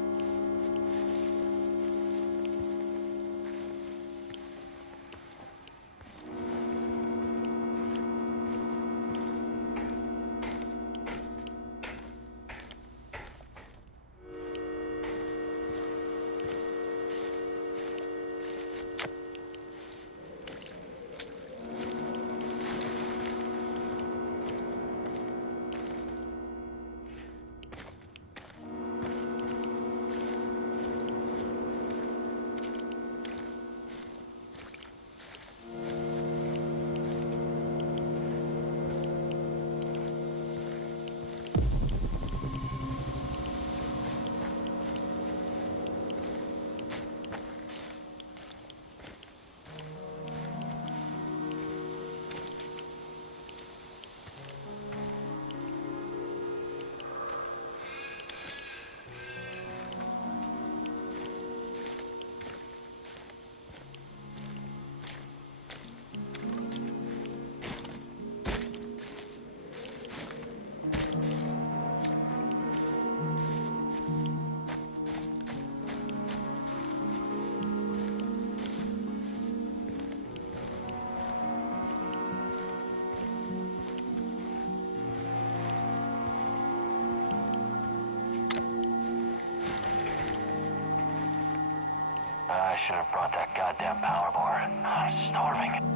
I should have brought that goddamn power bar. I'm starving.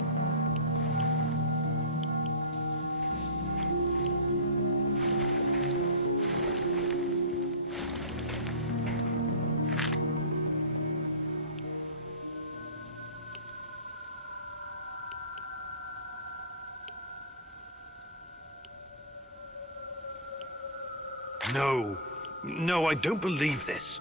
No. No, I don't believe this.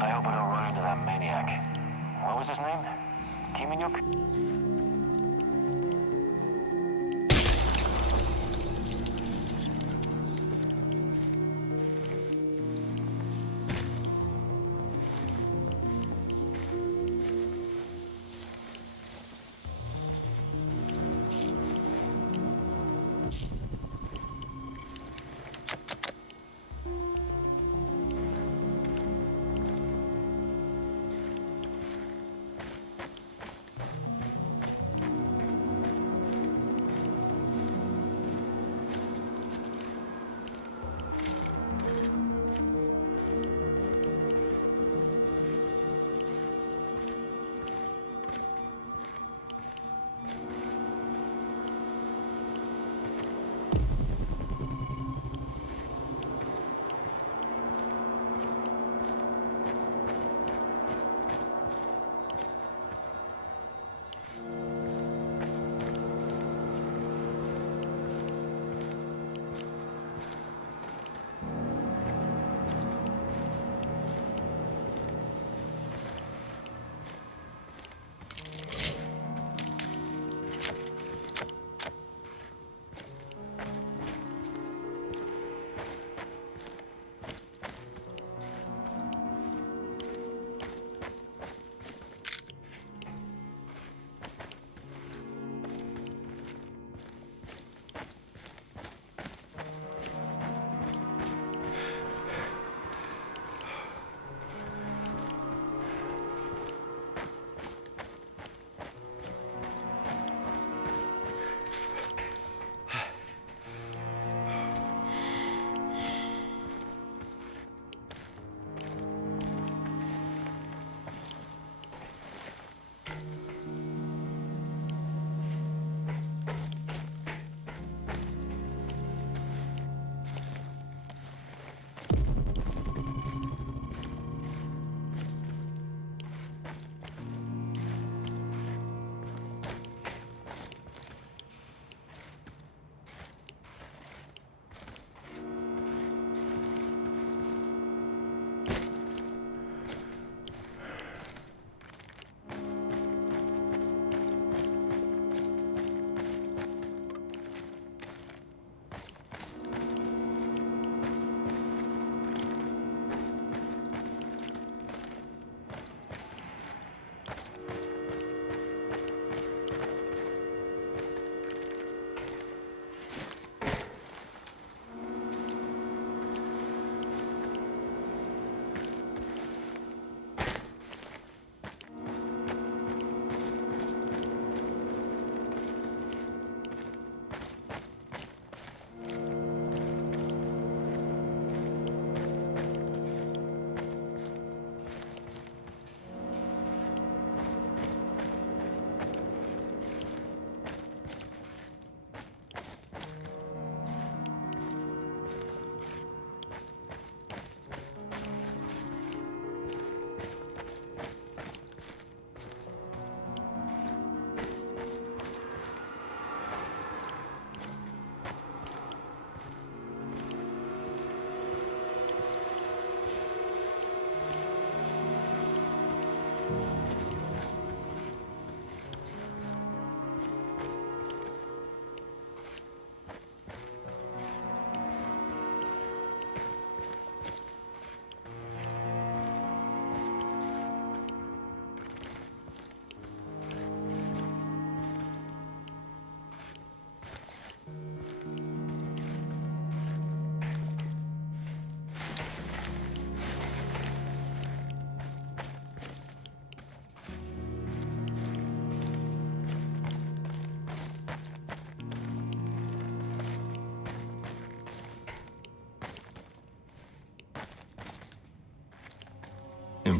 I hope I don't run into that maniac. What was his name? Kiminyuk?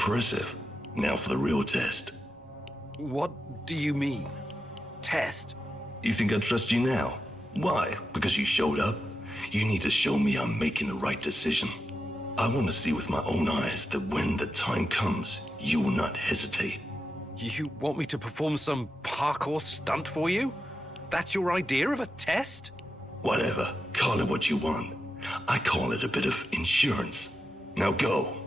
Impressive. Now for the real test. What do you mean? Test? You think I trust you now? Why? Because you showed up? You need to show me I'm making the right decision. I want to see with my own eyes that when the time comes, you will not hesitate. You want me to perform some parkour stunt for you? That's your idea of a test? Whatever. Call it what you want. I call it a bit of insurance. Now go.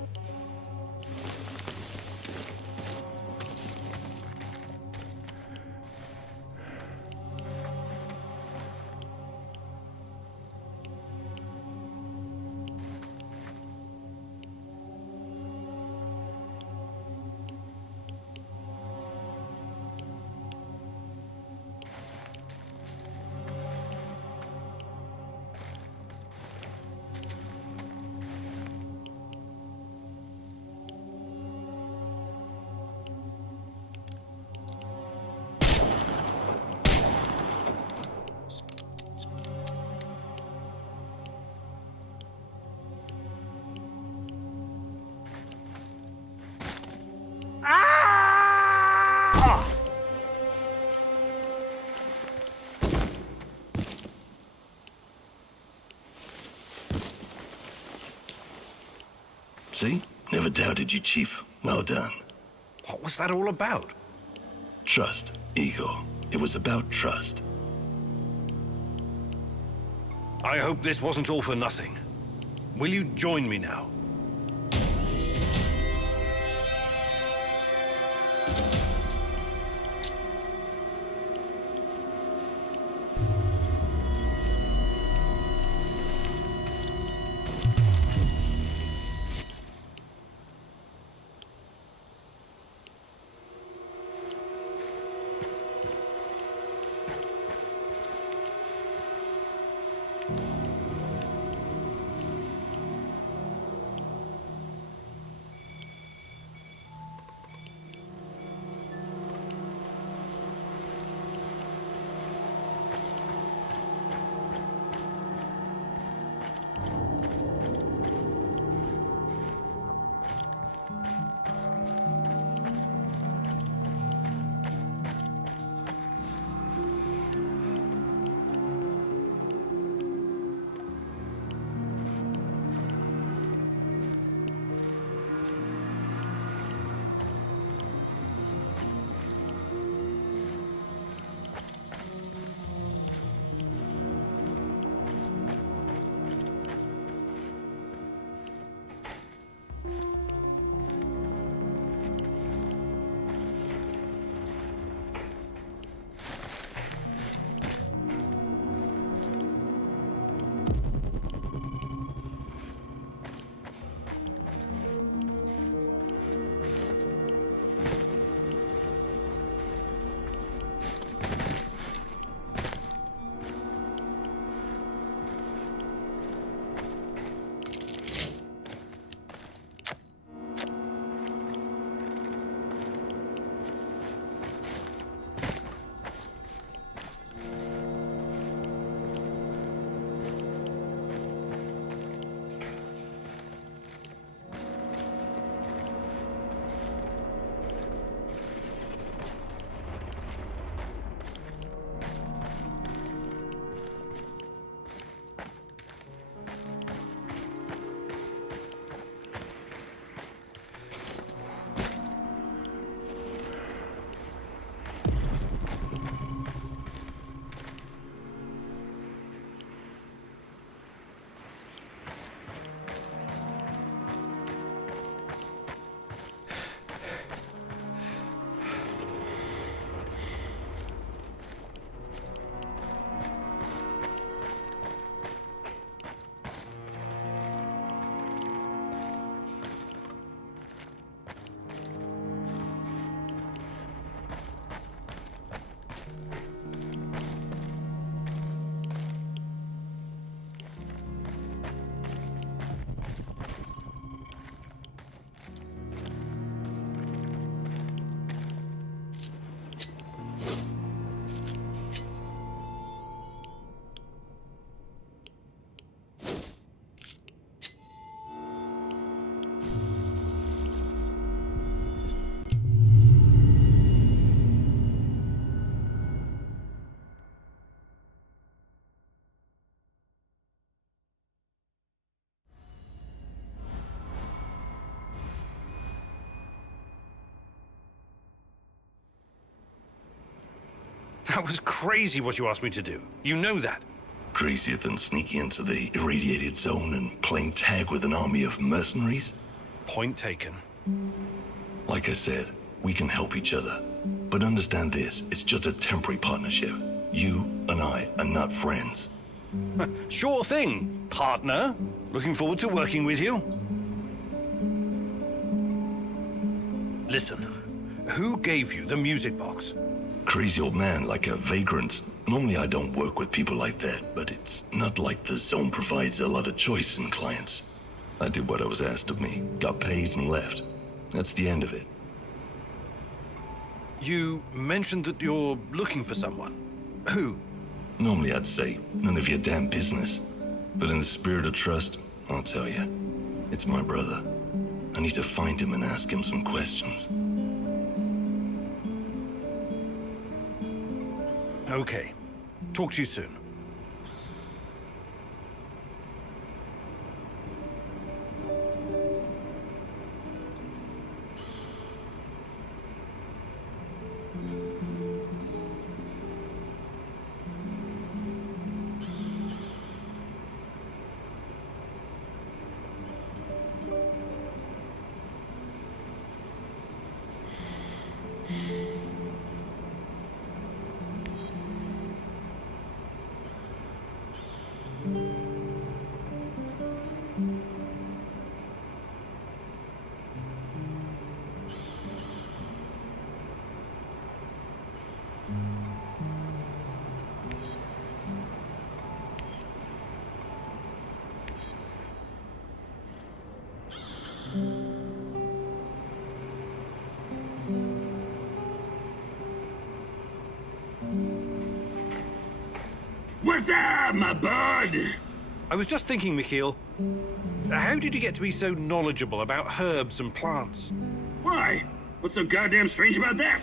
See? Never doubted you, Chief. Well done. What was that all about? Trust, Igor. It was about trust. I hope this wasn't all for nothing. Will you join me now? That was crazy what you asked me to do. You know that. Crazier than sneaking into the irradiated zone and playing tag with an army of mercenaries? Point taken. Like I said, we can help each other. But understand this, it's just a temporary partnership. You and I are not friends. Sure thing, partner. Looking forward to working with you. Listen, who gave you the music box? Crazy old man like a vagrant. Normally I don't work with people like that, but it's not like the zone provides a lot of choice in clients. I did what I was asked of me, got paid and left. That's the end of it. You mentioned that you're looking for someone. Who? Normally I'd say, none of your damn business. But in the spirit of trust, I'll tell you. It's my brother. I need to find him and ask him some questions. Okay. Talk to you soon. What's up, my bud? I was just thinking, Mikhail, how did you get to be so knowledgeable about herbs and plants? Why? What's so goddamn strange about that?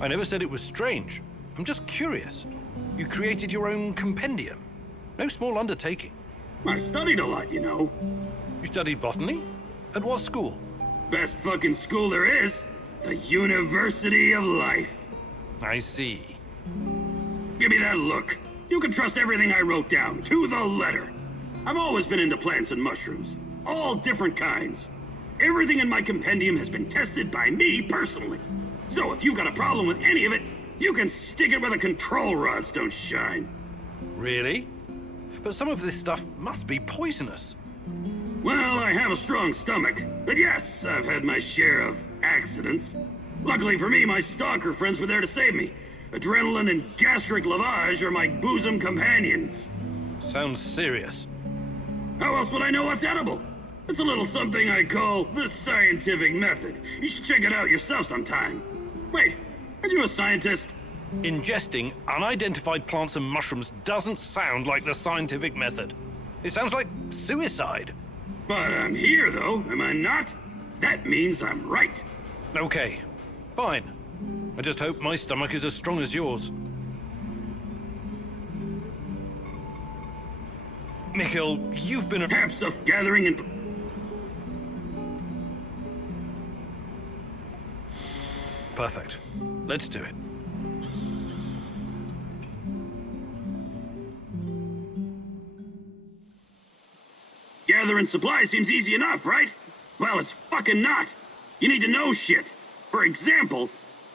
I never said it was strange. I'm just curious. You created your own compendium. No small undertaking. I studied a lot, you know. You studied botany? At what school? Best fucking school there is. The University of Life. I see. Give me that look. You can trust everything I wrote down, to the letter. I've always been into plants and mushrooms. All different kinds. Everything in my compendium has been tested by me personally. So if you've got a problem with any of it, you can stick it where the control rods don't shine. Really? But some of this stuff must be poisonous. Well, I have a strong stomach. But yes, I've had my share of accidents. Luckily for me, my stalker friends were there to save me. Adrenaline and gastric lavage are my bosom companions. Sounds serious. How else would I know what's edible? It's a little something I call the scientific method. You should check it out yourself sometime. Wait, aren't you a scientist? Ingesting unidentified plants and mushrooms doesn't sound like the scientific method. It sounds like suicide. But I'm here, though, am I not? That means I'm right. Okay, fine. I just hope my stomach is as strong as yours. Mikhail, you've been a... Have stuff gathering and... Perfect. Let's do it. Gathering supplies seems easy enough, right? Well, it's fucking not. You need to know shit. For example,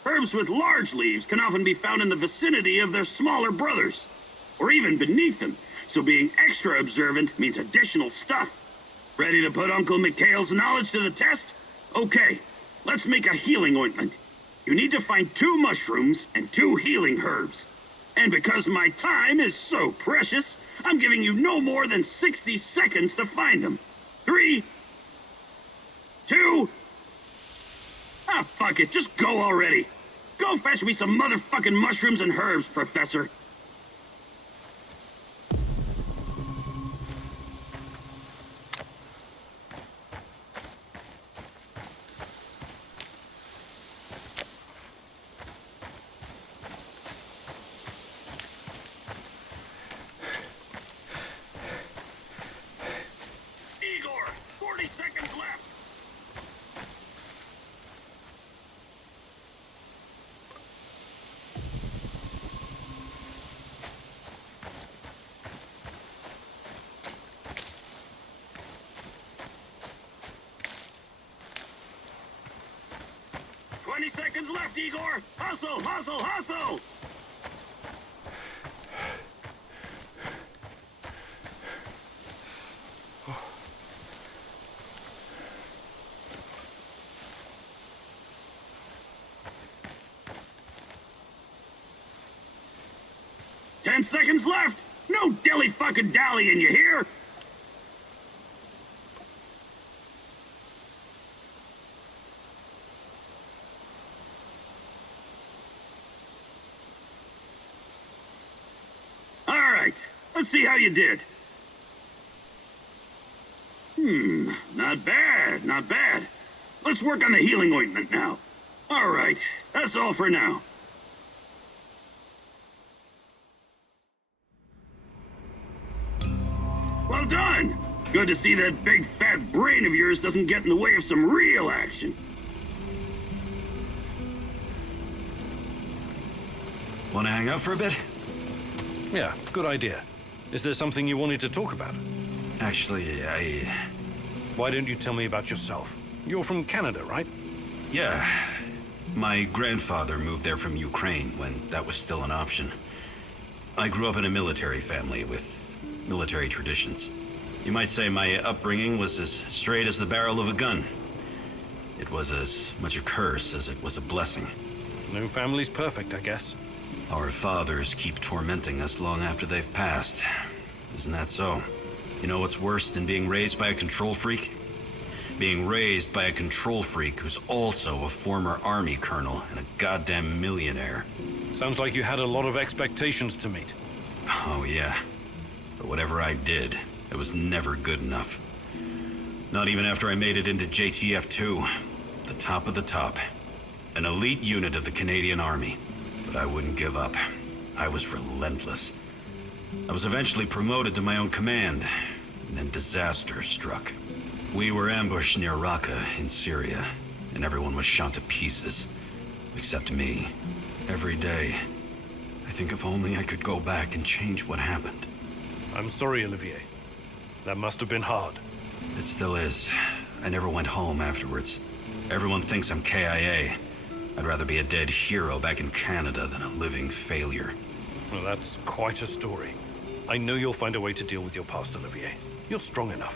herbs with large leaves can often be found in the vicinity of their smaller brothers, or even beneath them, so being extra observant means additional stuff. Ready to put Uncle Mikhail's knowledge to the test? Okay, let's make a healing ointment. You need to find 2 mushrooms and 2 healing herbs. And because my time is so precious, I'm giving you no more than 60 seconds to find them. 3, 2... Ah, fuck it, just go already. Go fetch me some motherfucking mushrooms and herbs, Professor. Igor, 40 seconds left. seconds left, Igor! Hustle, hustle, hustle! Ten seconds left! No dilly-fucking-dallying, you hear? All right, let's see how you did. Not bad, not bad. Let's work on the healing ointment now. All right, that's all for now. Well done! Good to see that big fat brain of yours doesn't get in the way of some real action. Want to hang out for a bit? Yeah, good idea. Is there something you wanted to talk about? Actually, Why don't you tell me about yourself? You're from Canada, right? Yeah. My grandfather moved there from Ukraine when that was still an option. I grew up in a military family with military traditions. You might say my upbringing was as straight as the barrel of a gun. It was as much a curse as it was a blessing. No family's perfect, I guess. Our fathers keep tormenting us long after they've passed. Isn't that so? You know what's worse than being raised by a control freak? Being raised by a control freak who's also a former army colonel and a goddamn millionaire. Sounds like you had a lot of expectations to meet. Oh yeah. But whatever I did, it was never good enough. Not even after I made it into JTF-2. The top of the top. An elite unit of the Canadian Army. But I wouldn't give up. I was relentless. I was eventually promoted to my own command, and then disaster struck. We were ambushed near Raqqa in Syria, and everyone was shot to pieces. Except me. Every day. I think if only I could go back and change what happened. I'm sorry, Olivier. That must have been hard. It still is. I never went home afterwards. Everyone thinks I'm KIA. I'd rather be a dead hero back in Canada than a living failure. Well, that's quite a story. I know you'll find a way to deal with your past, Olivier. You're strong enough.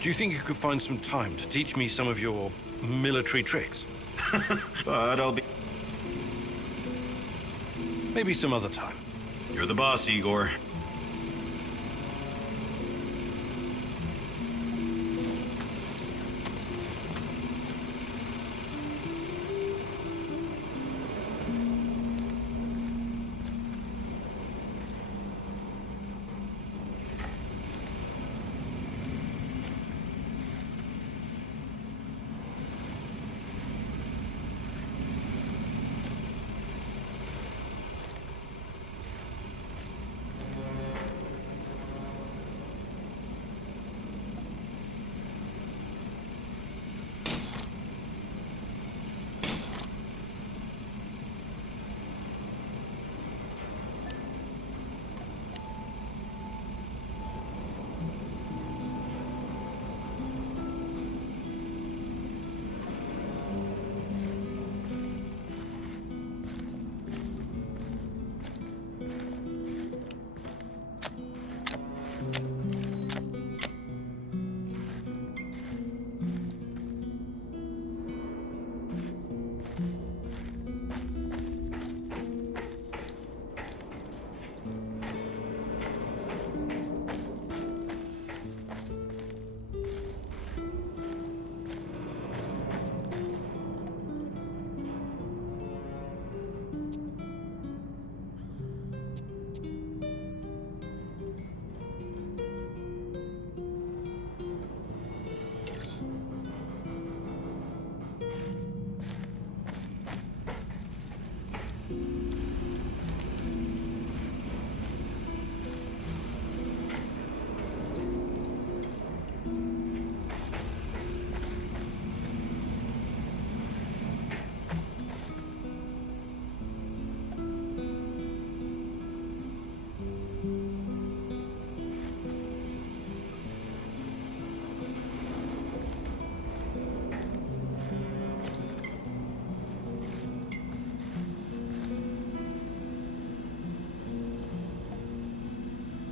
Do you think you could find some time to teach me some of your military tricks? But I'll be... Maybe some other time. You're the boss, Igor.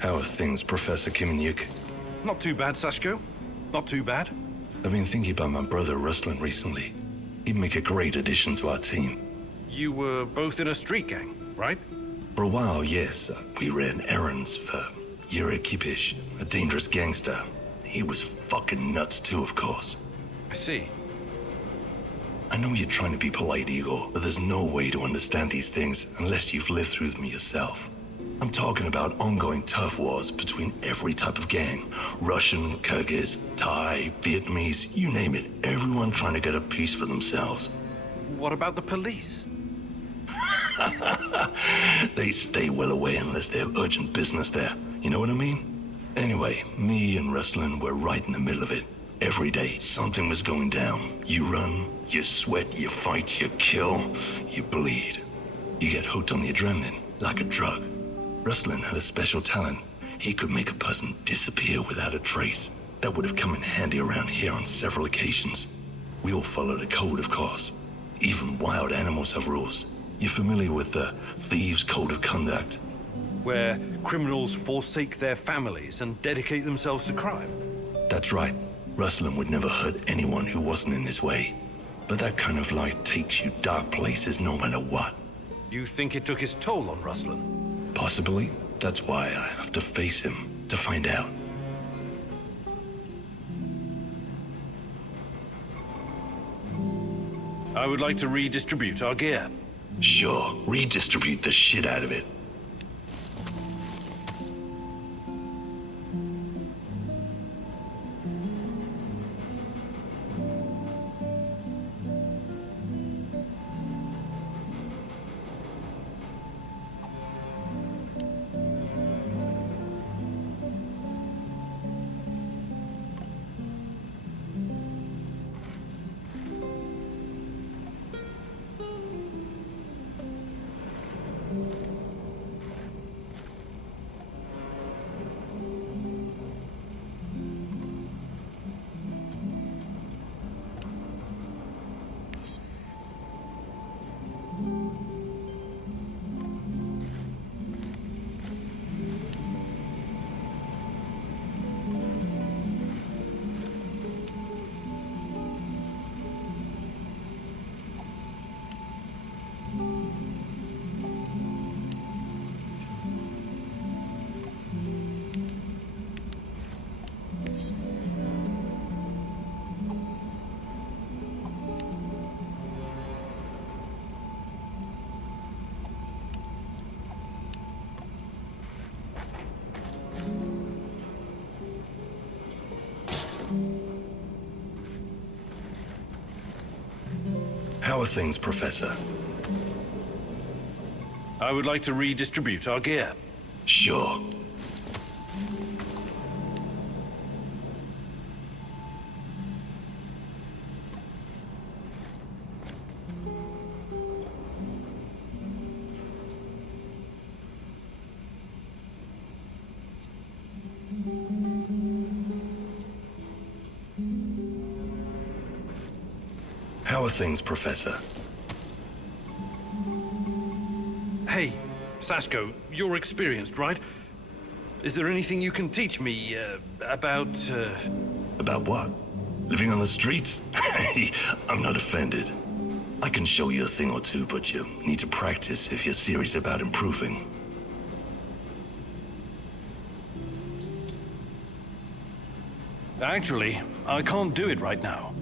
How are things, Professor Kiminyuk? Not too bad, Sashko. Not too bad. I've been thinking about my brother Ruslan recently. He'd make a great addition to our team. You were both in a street gang, right? For a while, yes. We ran errands for Yuri Kipish, a dangerous gangster. He was fucking nuts too, of course. I see. I know you're trying to be polite, Igor, but there's no way to understand these things unless you've lived through them yourself. I'm talking about ongoing turf wars between every type of gang. Russian, Kyrgyz, Thai, Vietnamese, you name it. Everyone trying to get a piece for themselves. What about the police? They stay well away unless they have urgent business there. You know what I mean? Anyway, me and Ruslan were right in the middle of it. Every day, something was going down. You run, you sweat, you fight, you kill, you bleed. You get hooked on the adrenaline, like a drug. Ruslan had a special talent. He could make a person disappear without a trace. That would have come in handy around here on several occasions. We all followed a code, of course. Even wild animals have rules. You're familiar with the Thieves' Code of Conduct? Where criminals forsake their families and dedicate themselves to crime. That's right. Ruslan would never hurt anyone who wasn't in his way. But that kind of life takes you dark places no matter what. You think it took its toll on Ruslan? Possibly. That's why I have to face him, to find out. I would like to redistribute our gear. Sure, redistribute the shit out of it. How are things, Professor? I would like to redistribute our gear. Sure. How are things, Professor? Hey, Sashko, you're experienced, right? Is there anything you can teach me, about... About what? Living on the streets? I'm not offended. I can show you a thing or two, but you need to practice if you're serious about improving. Actually, I can't do it right now.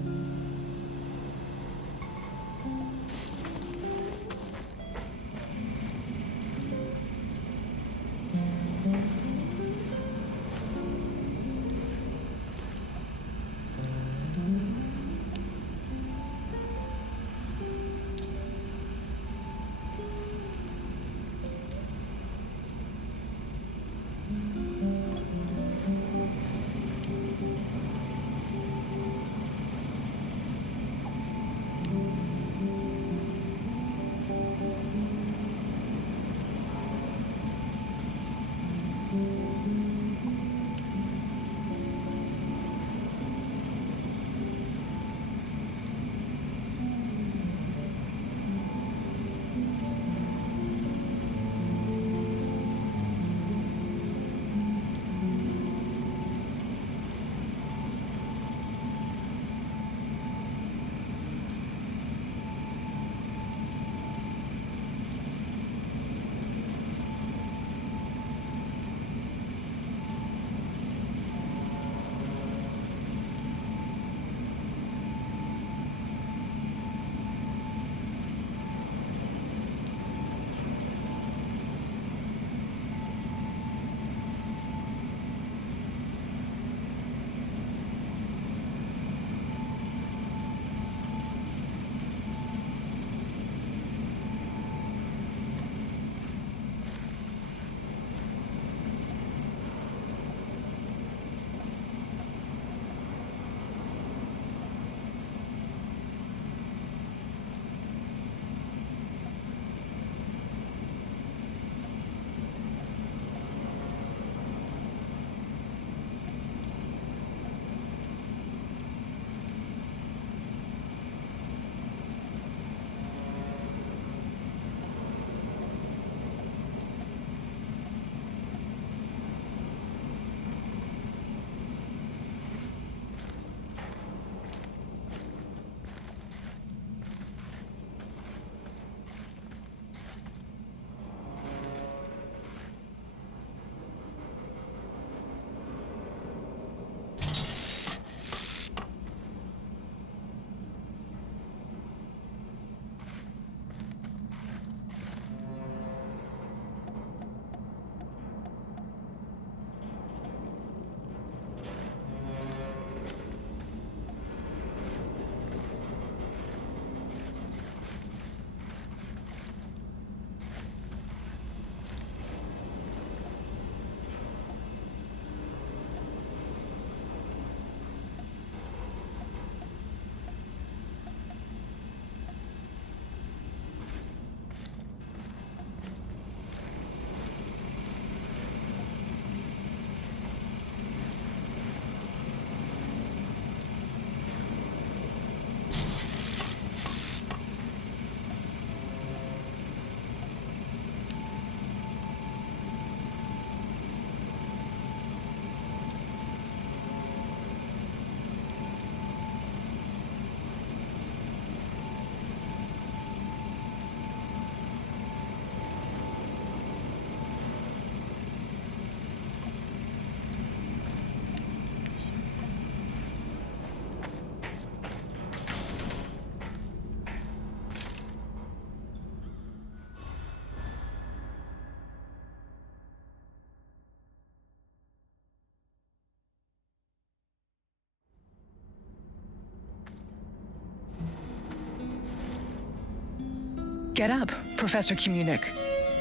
Get up, Professor Communic.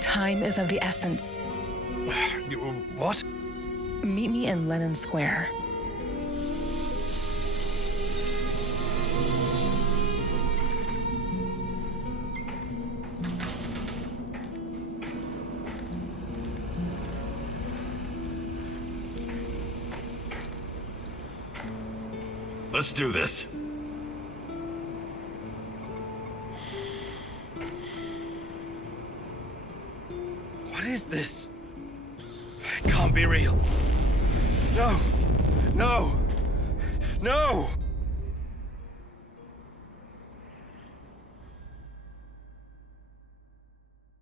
Time is of the essence. What? Meet me in Lenin Square. Let's do this. What is this? It can't be real. No! No! No!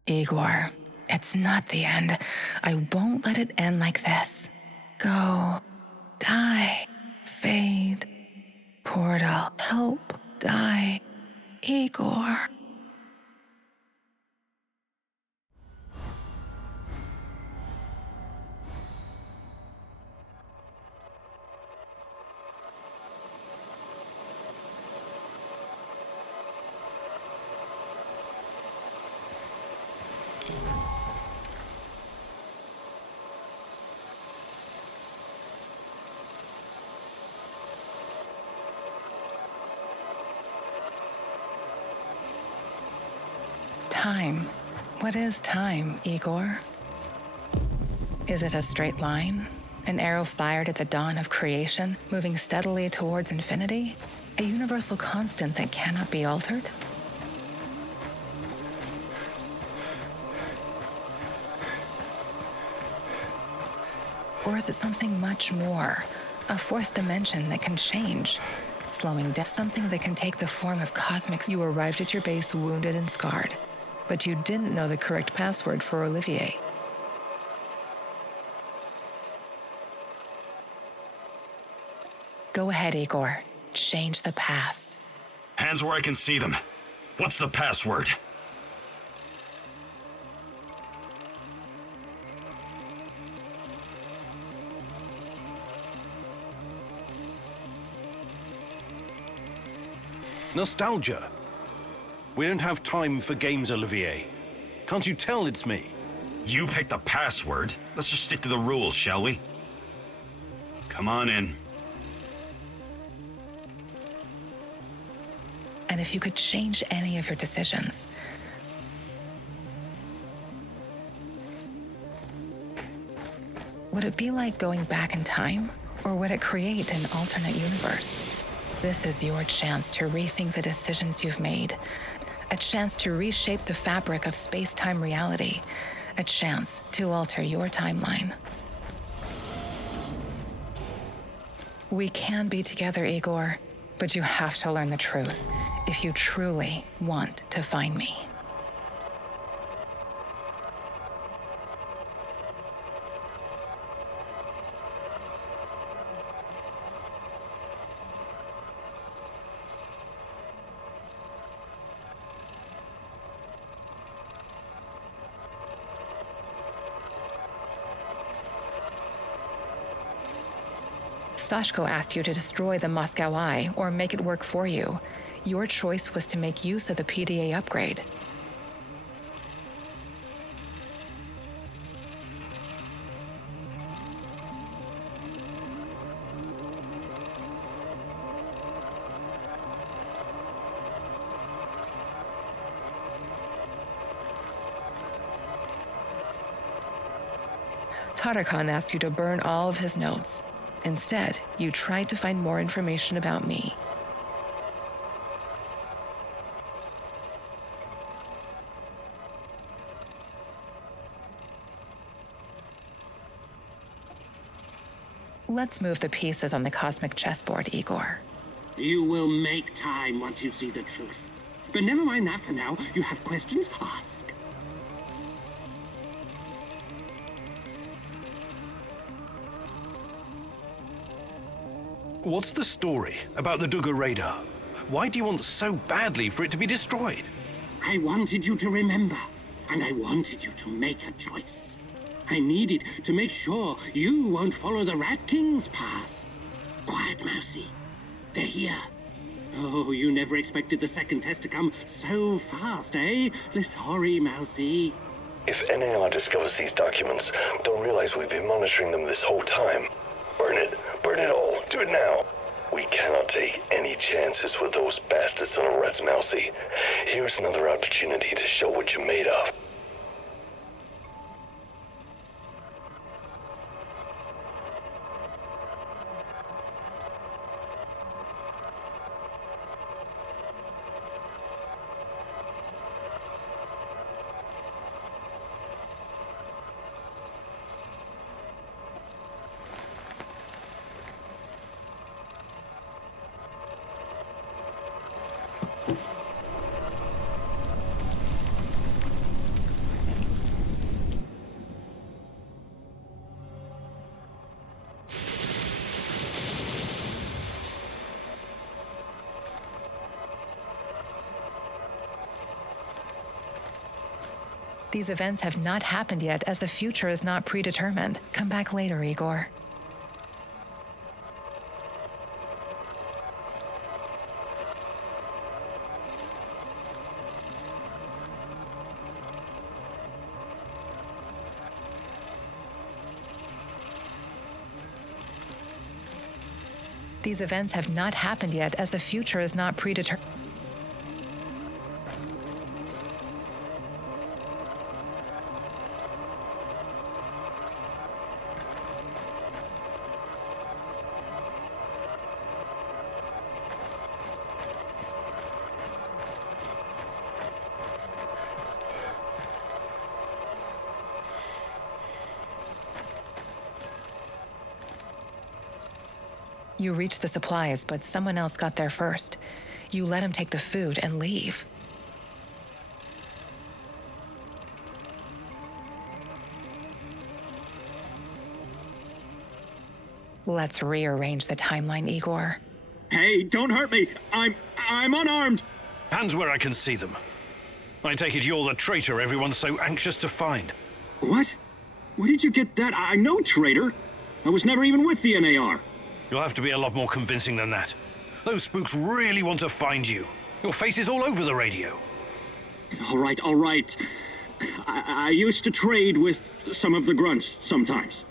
Igor, it's not the end. I won't let it end like this. Go. Die. Fade. Portal. Help. Die. Igor. Time. What is time, Igor? Is it a straight line? An arrow fired at the dawn of creation, moving steadily towards infinity? A universal constant that cannot be altered? Or is it something much more? A fourth dimension that can change? Slowing down, something that can take the form of cosmic. You arrived at your base wounded and scarred, but you didn't know the correct password for Olivier. Go ahead, Igor. Change the past. Hands where I can see them. What's the password? Nostalgia. We don't have time for games, Olivier. Can't you tell it's me? You picked the password. Let's just stick to the rules, shall we? Come on in. And if you could change any of your decisions, would it be like going back in time, or would it create an alternate universe? This is your chance to rethink the decisions you've made, a chance to reshape the fabric of space-time reality, a chance to alter your timeline. We can be together, Igor, but you have to learn the truth if you truly want to find me. Sashko asked you to destroy the Moscow Eye or make it work for you. Your choice was to make use of the PDA upgrade. Tarkhan asked you to burn all of his notes. Instead, you tried to find more information about me. Let's move the pieces on the cosmic chessboard, Igor. You will make time once you see the truth. But never mind that for now. You have questions? Ask. What's the story about the Duga radar? Why do you want so badly for it to be destroyed? I wanted you to remember, and I wanted you to make a choice. I needed to make sure you won't follow the Rat King's path. Quiet, Mousy. They're here. Oh, you never expected the second test to come so fast, eh? Sorry, Mousy. If NAR discovers these documents, they'll realize we've been monitoring them this whole time. Burn it all, do it now. We cannot take any chances with those bastards on the Reds, Mousy. Here's another opportunity to show what you're made of. These events have not happened yet, as the future is not predetermined. Come back later, Igor. These events have not happened yet, as the future is not predetermined. You reached the supplies, but someone else got there first. You let him take the food and leave. Let's rearrange the timeline, Igor. Hey, don't hurt me! I'm unarmed! Hands where I can see them. I take it you're the traitor everyone's so anxious to find. What? Where did you get that? I know Traitor. I was never even with the NAR. You'll have to be a lot more convincing than that. Those spooks really want to find you. Your face is all over the radio. All right. I used to trade with some of the grunts sometimes.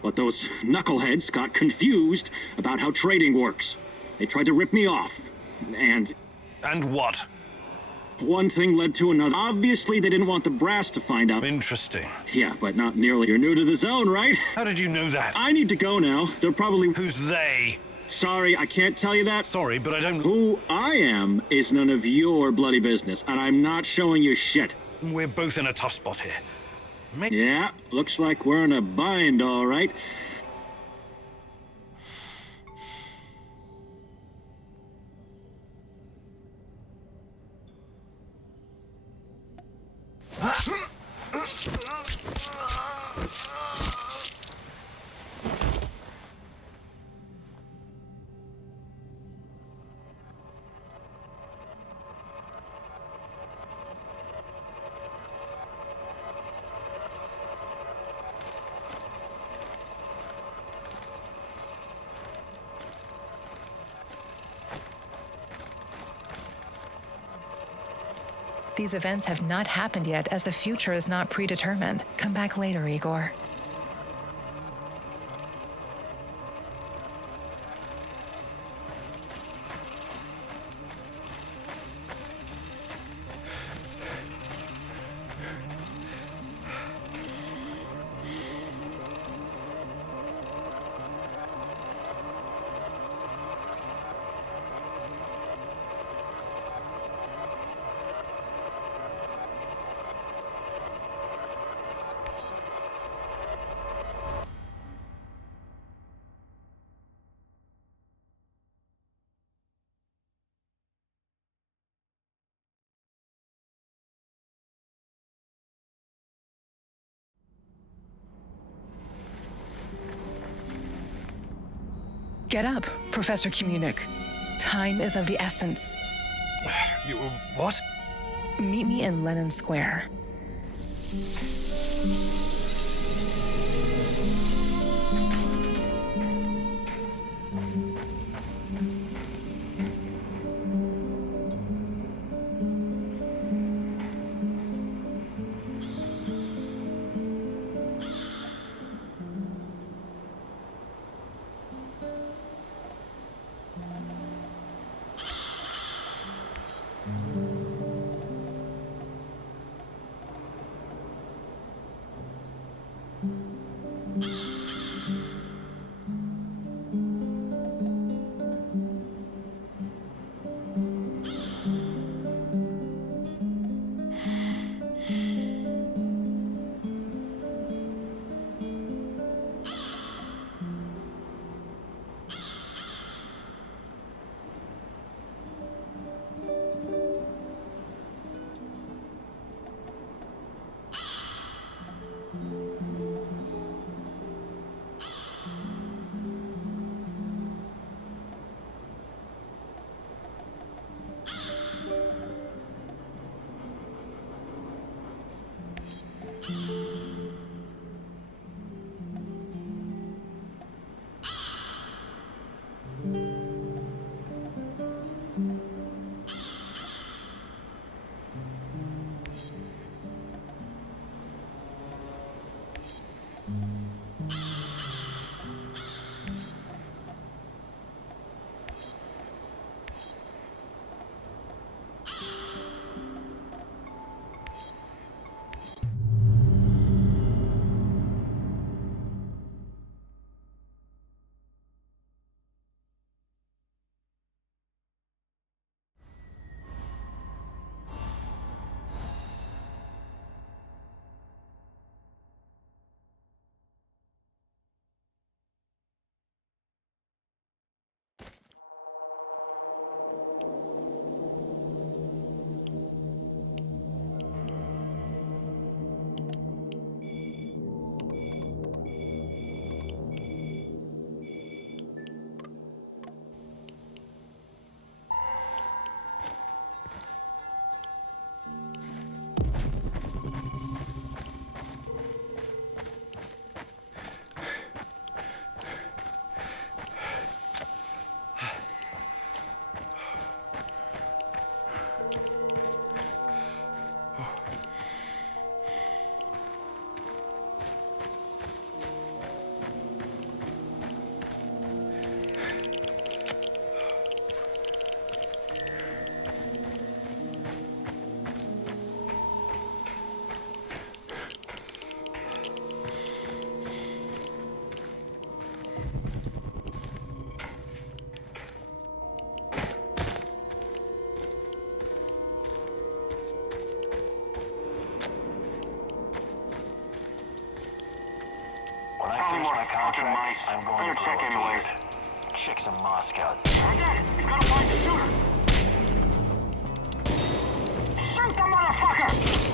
But those knuckleheads got confused about how trading works. They tried to rip me off, and... And what? One thing led to another. Obviously, they didn't want the brass to find out. Interesting. Yeah, but not nearly. You're new to the zone, right? How did you know that? I need to go now. They'll probably... Who's they? Sorry, I can't tell you that. Sorry, but I don't... Who I am is none of your bloody business, and I'm not showing you shit. We're both in a tough spot here. Yeah, looks like we're in a bind, all right. These events have not happened yet, as the future is not predetermined. Come back later, Igor. Get up, Professor Koenig. Time is of the essence. What? Meet me in Lenin Square. more my fucking contract. mice. I'm going Better to check blow a anyways. fuse. Chicks in Moscow. Again, you gotta find the shooter. Shoot the motherfucker!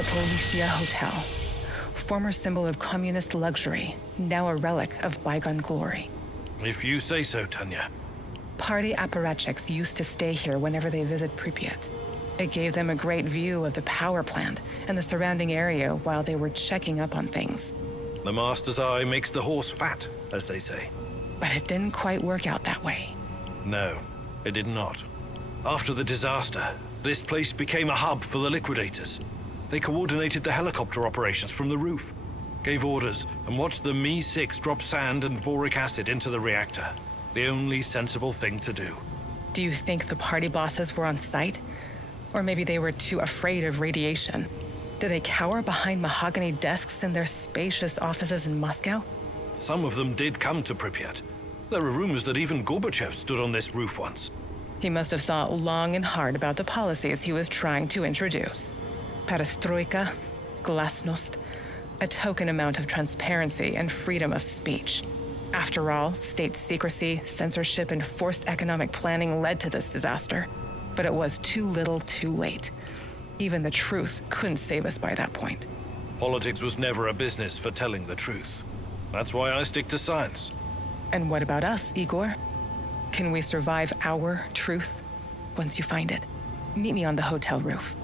The Policia Hotel, former symbol of communist luxury, now a relic of bygone glory. If you say so, Tanya. Party apparatchiks used to stay here whenever they visit Pripyat. It gave them a great view of the power plant and the surrounding area while they were checking up on things. The master's eye makes the horse fat, as they say. But it didn't quite work out that way. No, it did not. After the disaster, this place became a hub for the liquidators. They coordinated the helicopter operations from the roof, gave orders, and watched the Mi-6 drop sand and boric acid into the reactor. The only sensible thing to do. Do you think the party bosses were on site? Or maybe they were too afraid of radiation? Do they cower behind mahogany desks in their spacious offices in Moscow? Some of them did come to Pripyat. There are rumors that even Gorbachev stood on this roof once. He must have thought long and hard about the policies he was trying to introduce. Perestroika, glasnost, A token amount of transparency and freedom of speech. After all, state secrecy, censorship, and forced economic planning led to this disaster. But it was too little, too late. Even the truth couldn't save us by that point. Politics was never a business for telling the truth. That's why I stick to science. And what about us, Igor? Can we survive our truth once you find it? Meet me on the hotel roof.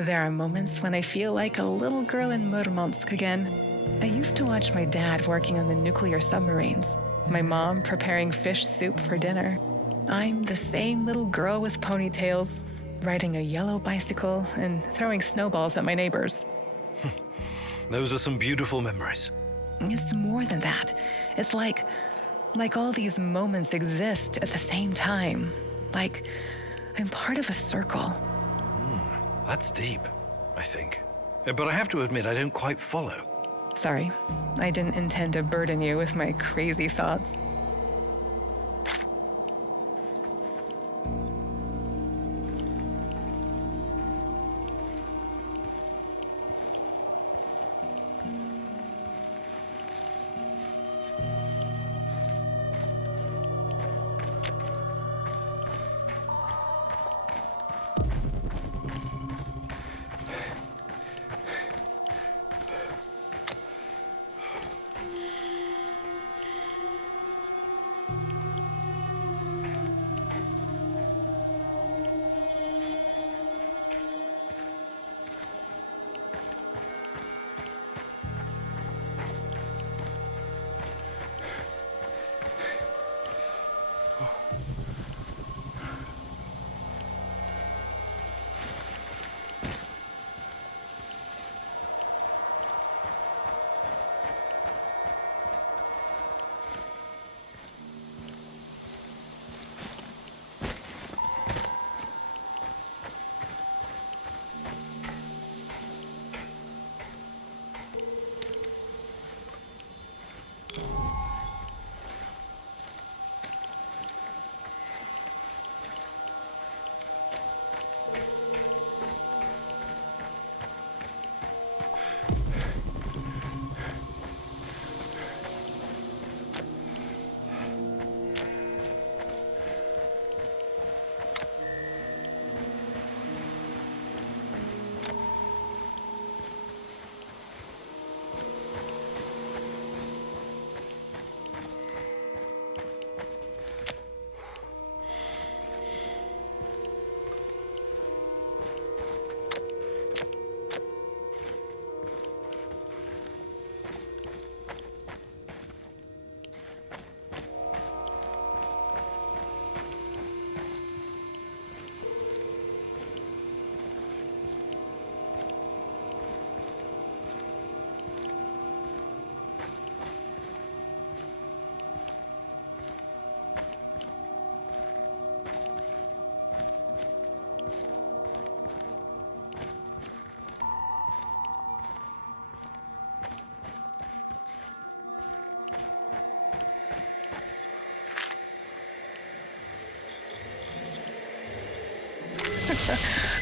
There are moments when I feel like a little girl in Murmansk again. I used to watch my dad working on the nuclear submarines, my mom preparing fish soup for dinner. I'm the same little girl with ponytails, riding a yellow bicycle and throwing snowballs at my neighbors. Those are some beautiful memories. It's more than that. It's like all these moments exist at the same time. Like I'm part of a circle. That's deep, I think. But I have to admit, I don't quite follow. Sorry, I didn't intend to burden you with my crazy thoughts.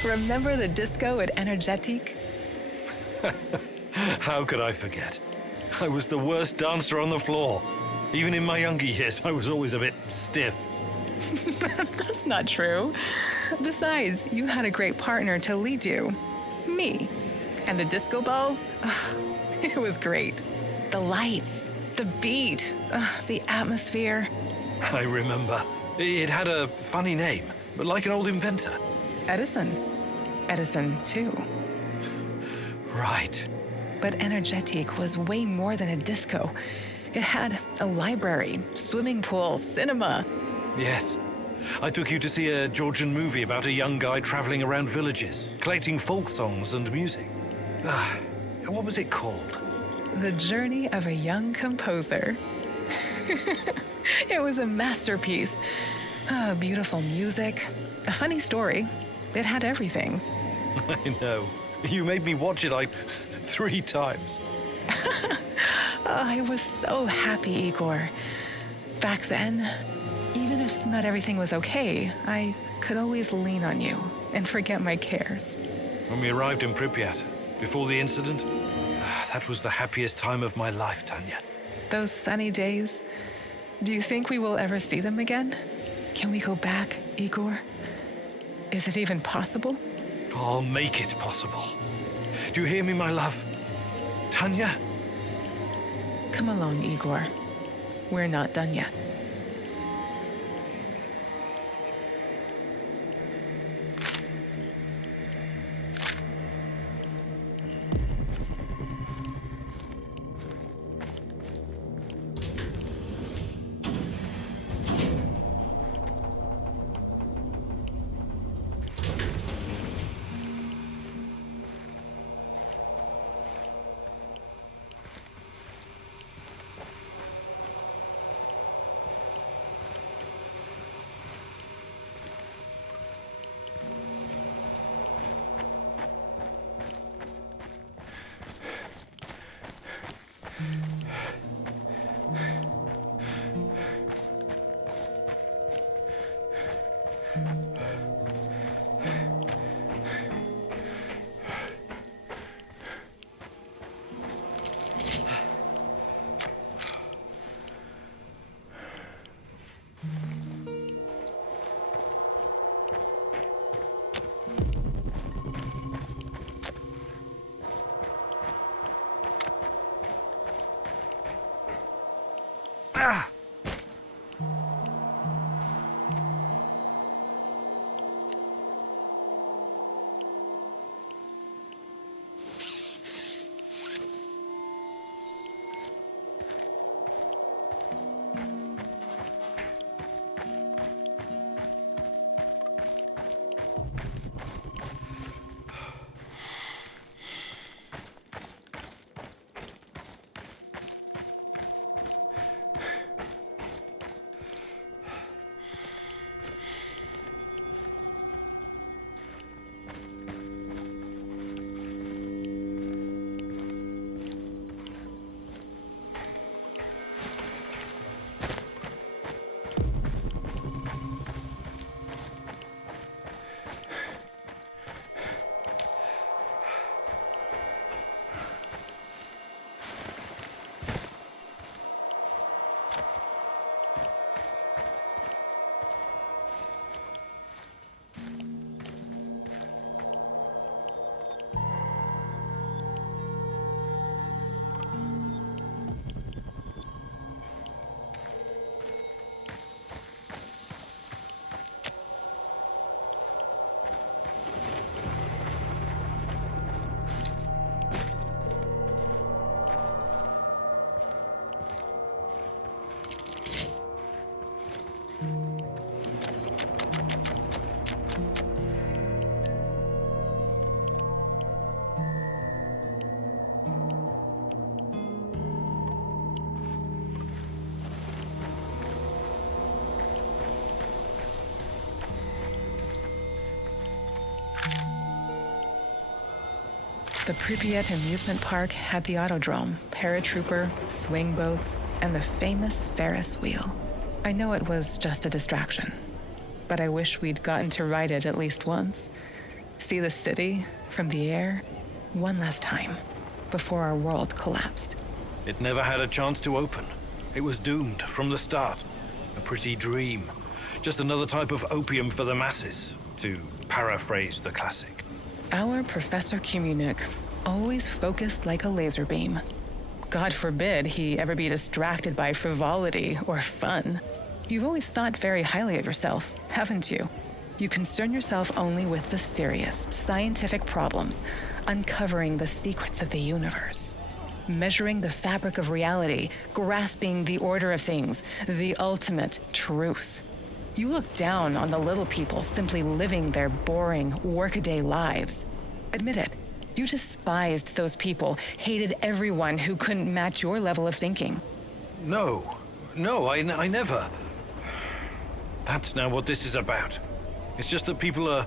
Remember the disco at Energetic? How could I forget? I was the worst dancer on the floor. Even in my younger years, I was always a bit stiff. That's not true. Besides, you had a great partner to lead you. Me. And the disco balls? It was great. The lights, the beat, the atmosphere. I remember. It had a funny name, but like an old inventor. Edison. Edison, too. Right. But Energetic was way more than a disco. It had a library, swimming pool, cinema. Yes. I took you to see a Georgian movie about a young guy traveling around villages, collecting folk songs and music. What was it called? The Journey of a Young Composer. It was a masterpiece. Beautiful music, a funny story. It had everything. I know. You made me watch it like 3 times. I was so happy, Igor. Back then, even if not everything was okay, I could always lean on you and forget my cares. When we arrived in Pripyat, before the incident, that was the happiest time of my life, Tanya. Those sunny days, do you think we will ever see them again? Can we go back, Igor? Is it even possible? I'll make it possible. Do you hear me, my love? Tanya? Come along, Igor. We're not done yet. The Pripyat amusement park had the autodrome, paratrooper, swing boats, and the famous Ferris wheel. I know it was just a distraction, but I wish we'd gotten to ride it at least once. See the city from the air one last time before our world collapsed. It never had a chance to open. It was doomed from the start. A pretty dream. Just another type of opium for the masses, to paraphrase the classic. Our Professor Komunik always focused like a laser beam. God forbid he ever be distracted by frivolity or fun. You've always thought very highly of yourself, haven't you? You concern yourself only with the serious, scientific problems, uncovering the secrets of the universe, measuring the fabric of reality, grasping the order of things, the ultimate truth. You look down on the little people simply living their boring, workaday lives. Admit it, you despised those people, hated everyone who couldn't match your level of thinking. No, I never. That's now what this is about. It's just that people are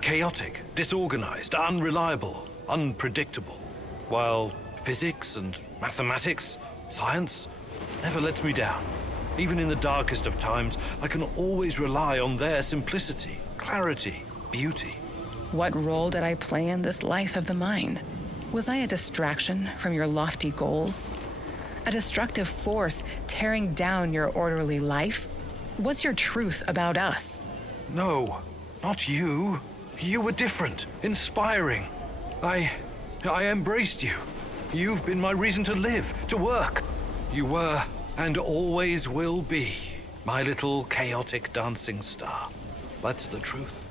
chaotic, disorganized, unreliable, unpredictable. While physics and mathematics, science, never lets me down. Even in the darkest of times, I can always rely on their simplicity, clarity, beauty. What role did I play in this life of the mind? Was I a distraction from your lofty goals? A destructive force tearing down your orderly life? What's your truth about us? No, not you. You were different, inspiring. I embraced you. You've been my reason to live, to work. You were, and always will be, my little chaotic dancing star. That's the truth,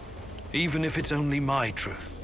even if it's only my truth.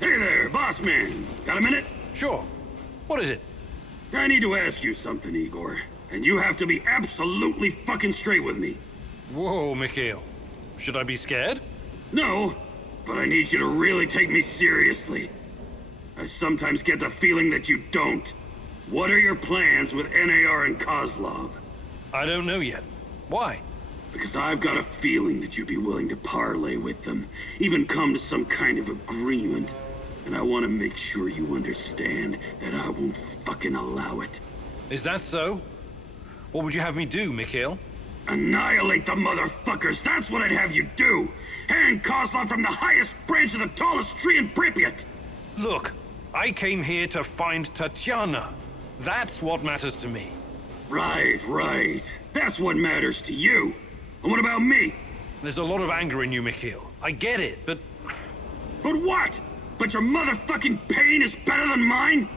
Hey there, boss man. Got a minute? Sure. What is it? I need to ask you something, Igor. And you have to be absolutely fucking straight with me. Whoa, Mikhail. Should I be scared? No, but I need you to really take me seriously. I sometimes get the feeling that you don't. What are your plans with NAR and Kozlov? I don't know yet. Why? Because I've got a feeling that you'd be willing to parlay with them, even come to some kind of agreement. And I want to make sure you understand that I won't fucking allow it. Is that so? What would you have me do, Mikhail? Annihilate the motherfuckers, that's what I'd have you do! Hang Kozlov from the highest branch of the tallest tree in Pripyat! Look, I came here to find Tatiana. That's what matters to me. Right. That's what matters to you. And what about me? There's a lot of anger in you, Mikhail. I get it, but... But what? But your motherfucking pain is better than mine?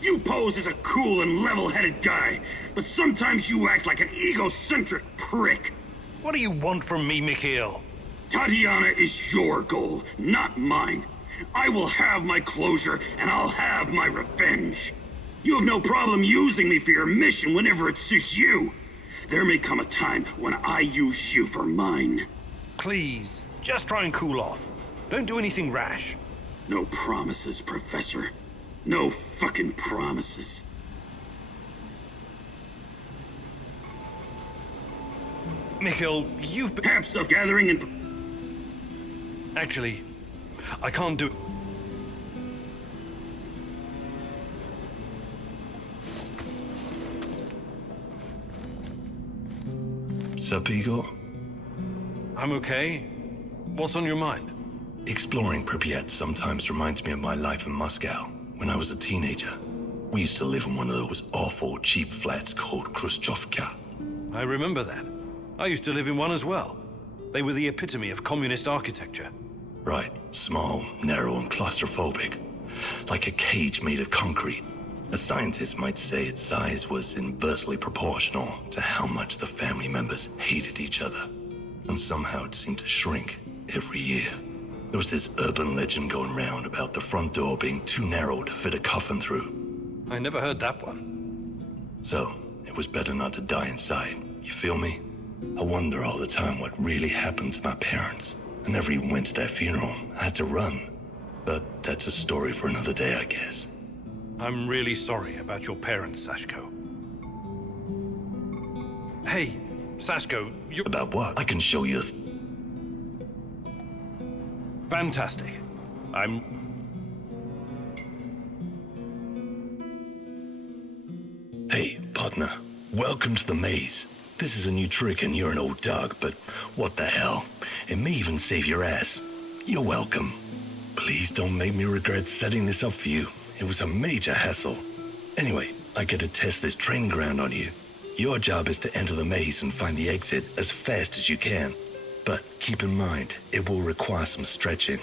You pose as a cool and level-headed guy, but sometimes you act like an egocentric prick. What do you want from me, Mikhail? Tatiana is your goal, not mine. I will have my closure, and I'll have my revenge. You have no problem using me for your mission whenever it suits you. There may come a time when I use you for mine. Please, just try and cool off. Don't do anything rash. No promises, Professor. No fucking promises. Mikhail, you've been... Have self-gathering and... Actually, I can't do... Sup, Igor? I'm okay. What's on your mind? Exploring Pripyat sometimes reminds me of my life in Moscow when I was a teenager. We used to live in one of those awful cheap flats called Khrushchevka. I remember that. I used to live in one as well. They were the epitome of communist architecture. Right. Small, narrow, and claustrophobic. Like a cage made of concrete. A scientist might say its size was inversely proportional to how much the family members hated each other. And somehow it seemed to shrink every year. There was this urban legend going round about the front door being too narrow to fit a coffin through. I never heard that one. So, it was better not to die inside, you feel me? I wonder all the time what really happened to my parents. I never even went to their funeral. I had to run. But that's a story for another day, I guess. I'm really sorry about your parents, Sashko. Hey, Sashko, you... About what? I can show you... Fantastic. Hey, partner. Welcome to the maze. This is a new trick and you're an old dog, but what the hell? It may even save your ass. You're welcome. Please don't make me regret setting this up for you. It was a major hassle. Anyway, I get to test this training ground on you. Your job is to enter the maze and find the exit as fast as you can. But keep in mind, it will require some stretching.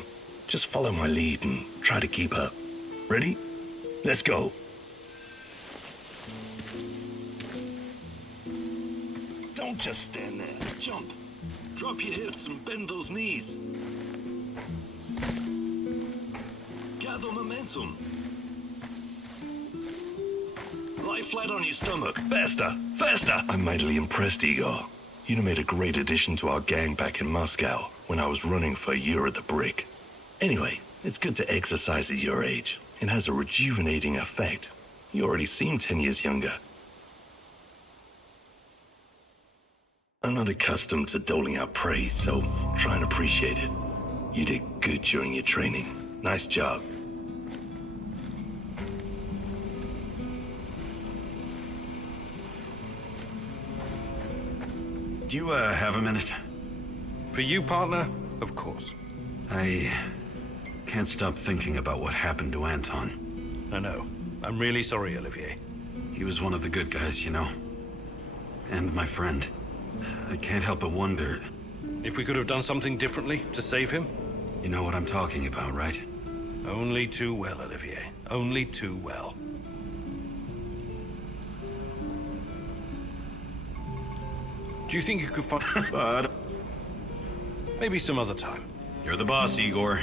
Just follow my lead and try to keep up. Ready? Let's go. Don't just stand there. Jump. Drop your hips and bend those knees. Gather momentum. Lie flat on your stomach. Faster! Faster! I'm mightily impressed, Igor. You'd have made a great addition to our gang back in Moscow when I was running for a year at the Brick. Anyway, it's good to exercise at your age. It has a rejuvenating effect. You already seem 10 years younger. I'm not accustomed to doling out praise, so try and appreciate it. You did good during your training. Nice job. Do you, have a minute? For you, partner? Of course. I can't stop thinking about what happened to Anton. I know. I'm really sorry, Olivier. He was one of the good guys, you know. And my friend. I can't help but wonder... If we could have done something differently to save him? You know what I'm talking about, right? Only too well, Olivier. Only too well. Do you think you could find... But... Maybe some other time. You're the boss, Igor.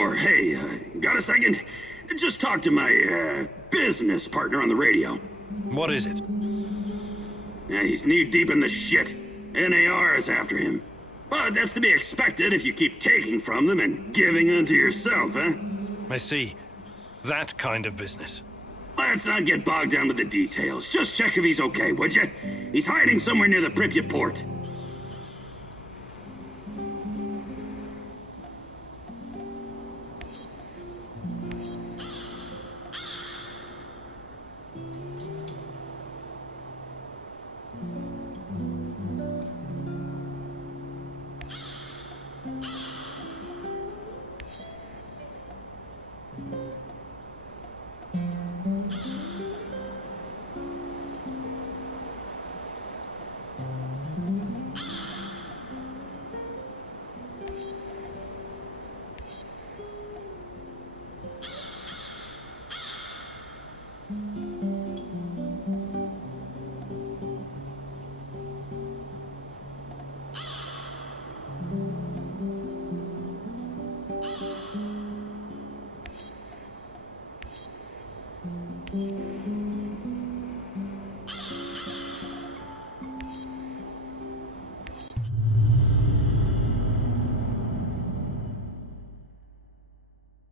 Igor, hey, got a second? Just talk to my, business partner on the radio. What is it? Yeah, he's knee-deep in the shit. NAR is after him. But that's to be expected if you keep taking from them and giving unto yourself, huh? I see. That kind of business. Let's not get bogged down with the details. Just check if he's okay, would you? He's hiding somewhere near the Pripyat Port.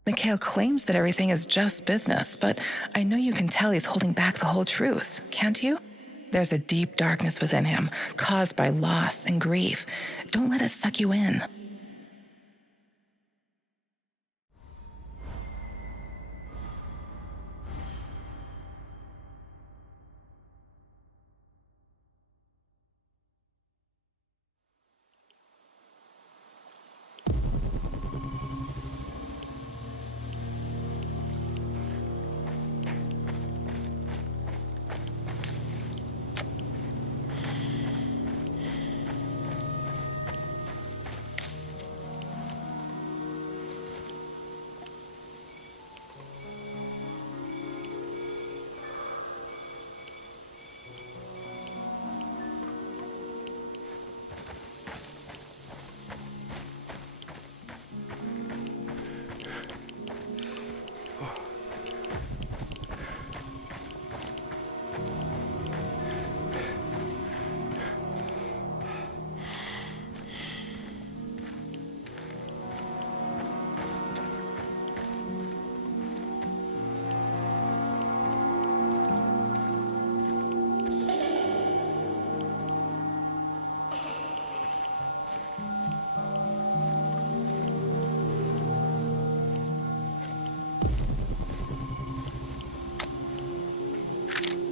Mikhail claims that everything is just business, but I know you can tell he's holding back the whole truth, can't you? There's a deep darkness within him, caused by loss and grief. Don't let it suck you in.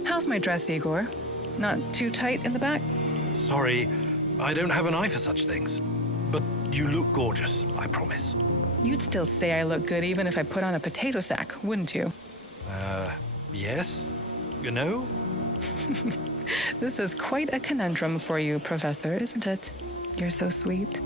How's my dress, Igor? Not too tight in the back? Sorry, I don't have an eye for such things. But you look gorgeous, I promise. You'd still say I look good even if I put on a potato sack, wouldn't you? Yes? You know? This is quite a conundrum for you, Professor, isn't it? You're so sweet.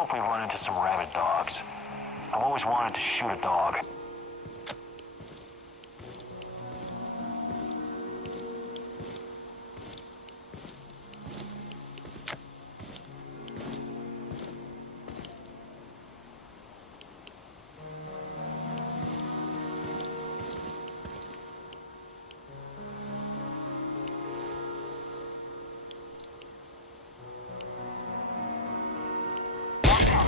hope we run into some rabid dogs. I've always wanted to shoot a dog.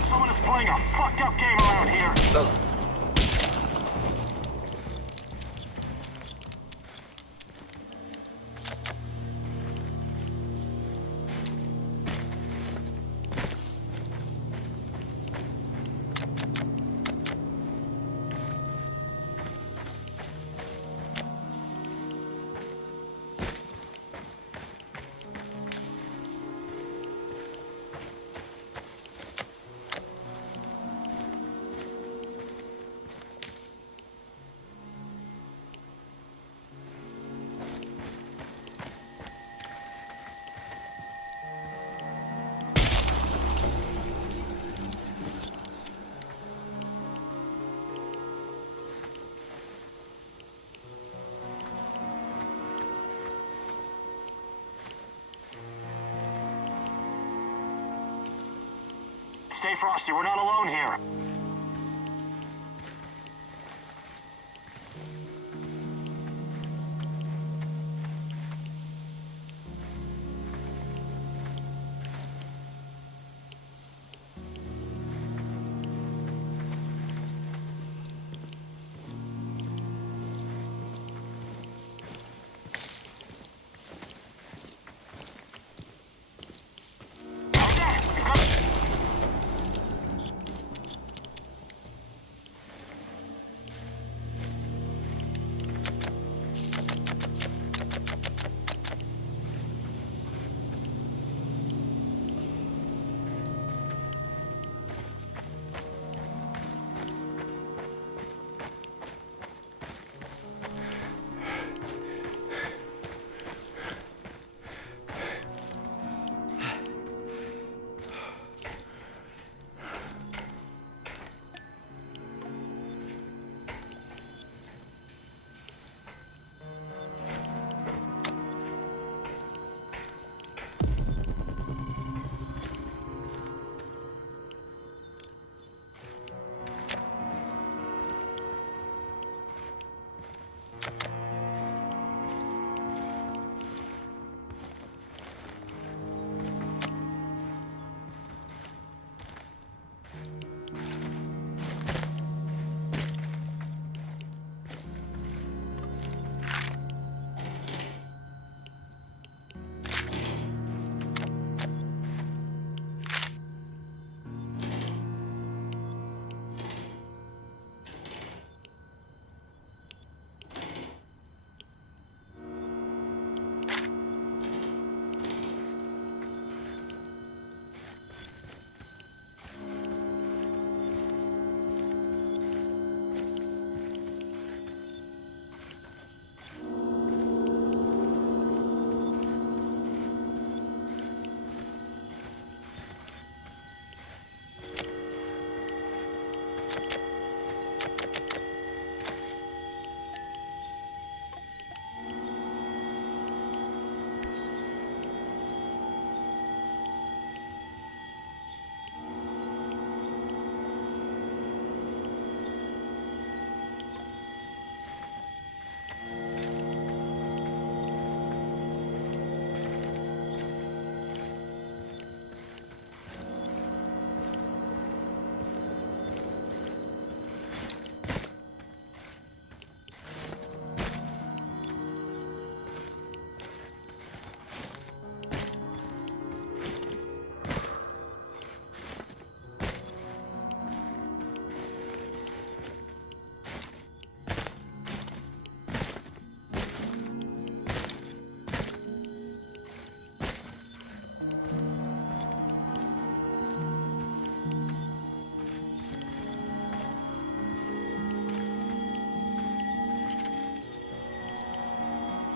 Someone is playing a fucked up game around here. Stay frosty, we're not alone here.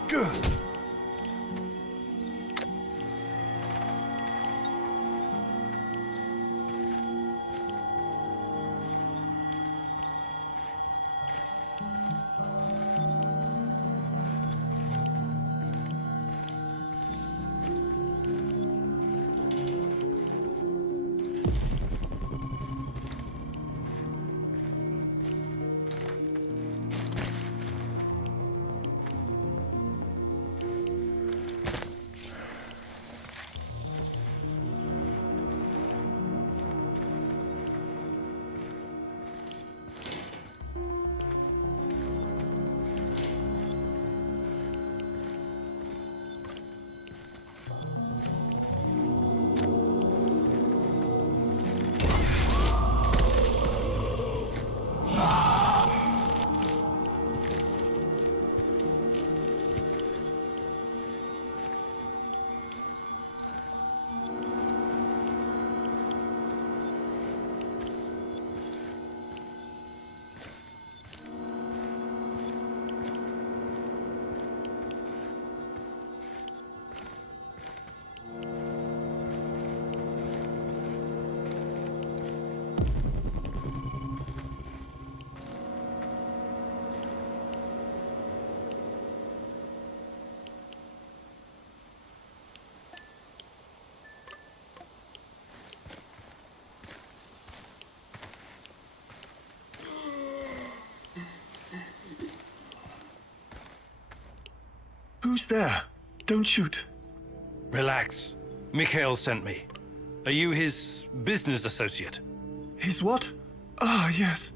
Good. Who's there? Don't shoot. Relax. Mikhail sent me. Are you his business associate? His what? Ah, yes.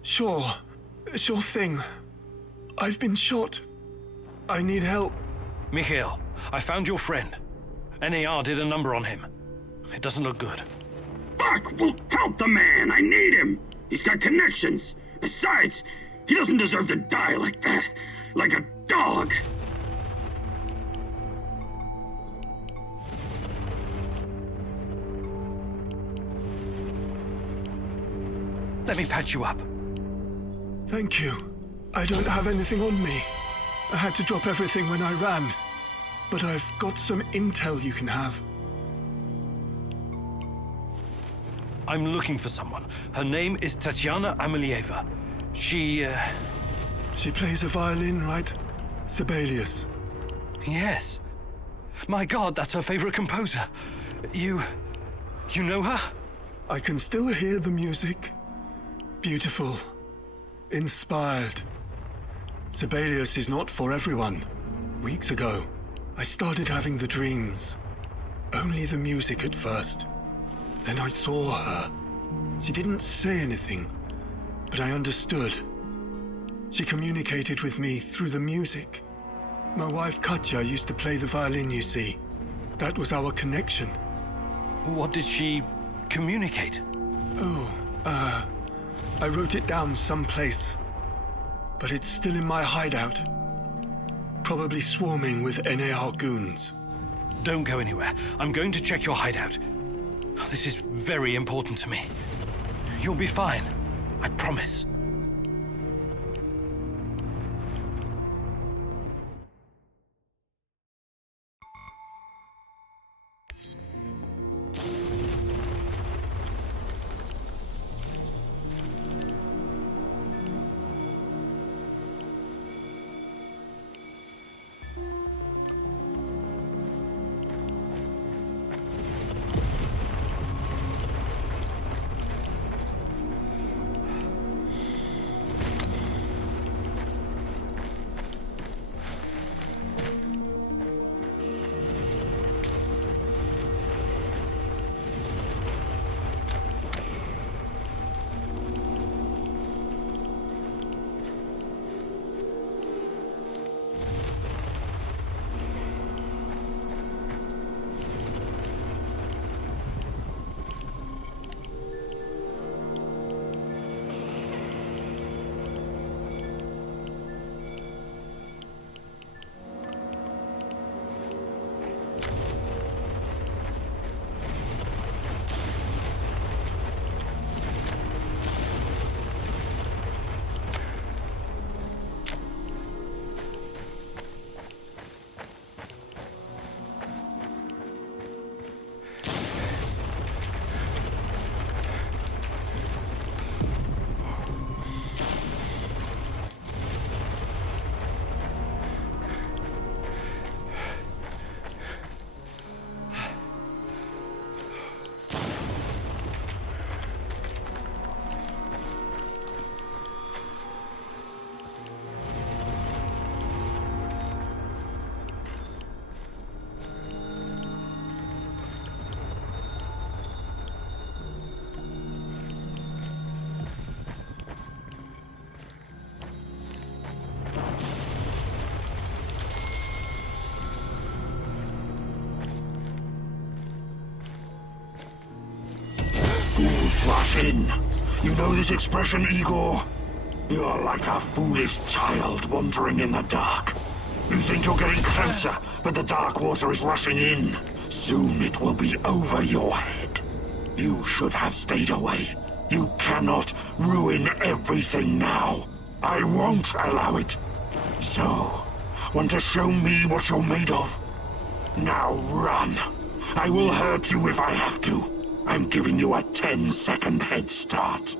Sure. Sure thing. I've been shot. I need help. Mikhail, I found your friend. NAR did a number on him. It doesn't look good. Fuck! Well, help the man! I need him! He's got connections. Besides, he doesn't deserve to die like that. Like a dog. Let me patch you up. Thank you. I don't have anything on me. I had to drop everything when I ran. But I've got some intel you can have. I'm looking for someone. Her name is Tatiana Amelieva. She plays a violin, right? Sibelius. Yes. My God, that's her favorite composer. You know her? I can still hear the music. Beautiful. Inspired. Sibelius is not for everyone. Weeks ago, I started having the dreams. Only the music at first. Then I saw her. She didn't say anything, but I understood. She communicated with me through the music. My wife Katya used to play the violin, you see. That was our connection. What did she communicate? I wrote it down someplace. But it's still in my hideout. Probably swarming with NAR goons. Don't go anywhere. I'm going to check your hideout. This is very important to me. You'll be fine. I promise. Fools rush in. You know this expression, Igor? You're like a foolish child wandering in the dark. You think you're getting closer, but the dark water is rushing in. Soon it will be over your head. You should have stayed away. You cannot ruin everything now. I won't allow it. So, want to show me what you're made of? Now run. I will hurt you if I have to. I'm giving you a 10-second head start.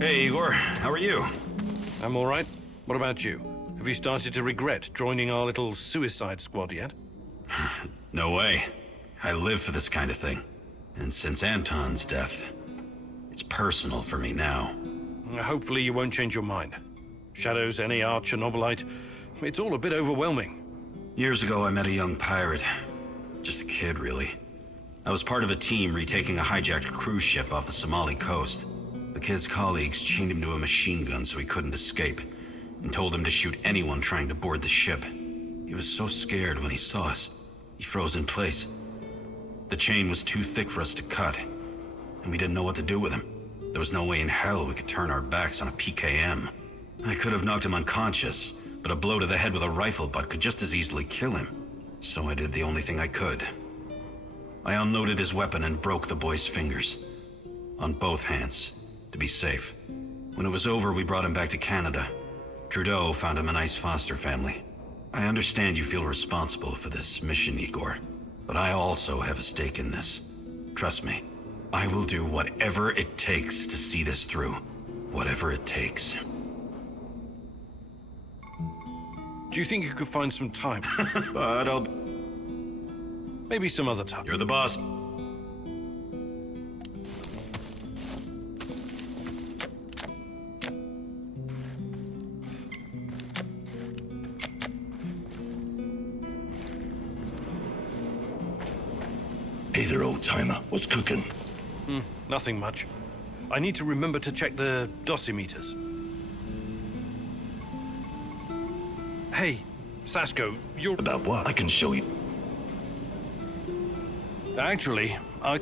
Hey, Igor. How are you? I'm all right. What about you? Have you started to regret joining our little suicide squad yet? No way. I live for this kind of thing. And since Anton's death, it's personal for me now. Hopefully you won't change your mind. Shadows, NAR, Chernobylite, it's all a bit overwhelming. Years ago, I met a young pirate. Just a kid, really. I was part of a team retaking a hijacked cruise ship off the Somali coast. The kid's colleagues chained him to a machine gun so he couldn't escape, and told him to shoot anyone trying to board the ship. He was so scared when he saw us, he froze in place. The chain was too thick for us to cut, and we didn't know what to do with him. There was no way in hell we could turn our backs on a PKM. I could have knocked him unconscious, but a blow to the head with a rifle butt could just as easily kill him. So I did the only thing I could. I unloaded his weapon and broke the boy's fingers. On both hands, to be safe. When it was over, we brought him back to Canada. Trudeau found him a nice foster family. I understand you feel responsible for this mission, Igor, but I also have a stake in this. Trust me, I will do whatever it takes to see this through. Whatever it takes. Do you think you could find some time? But I'll... Maybe some other time. You're the boss. Hey there, old-timer. What's cooking? Nothing much. I need to remember to check the dosimeters. Hey, Sasko, you're... About what? I can show you. Actually, I...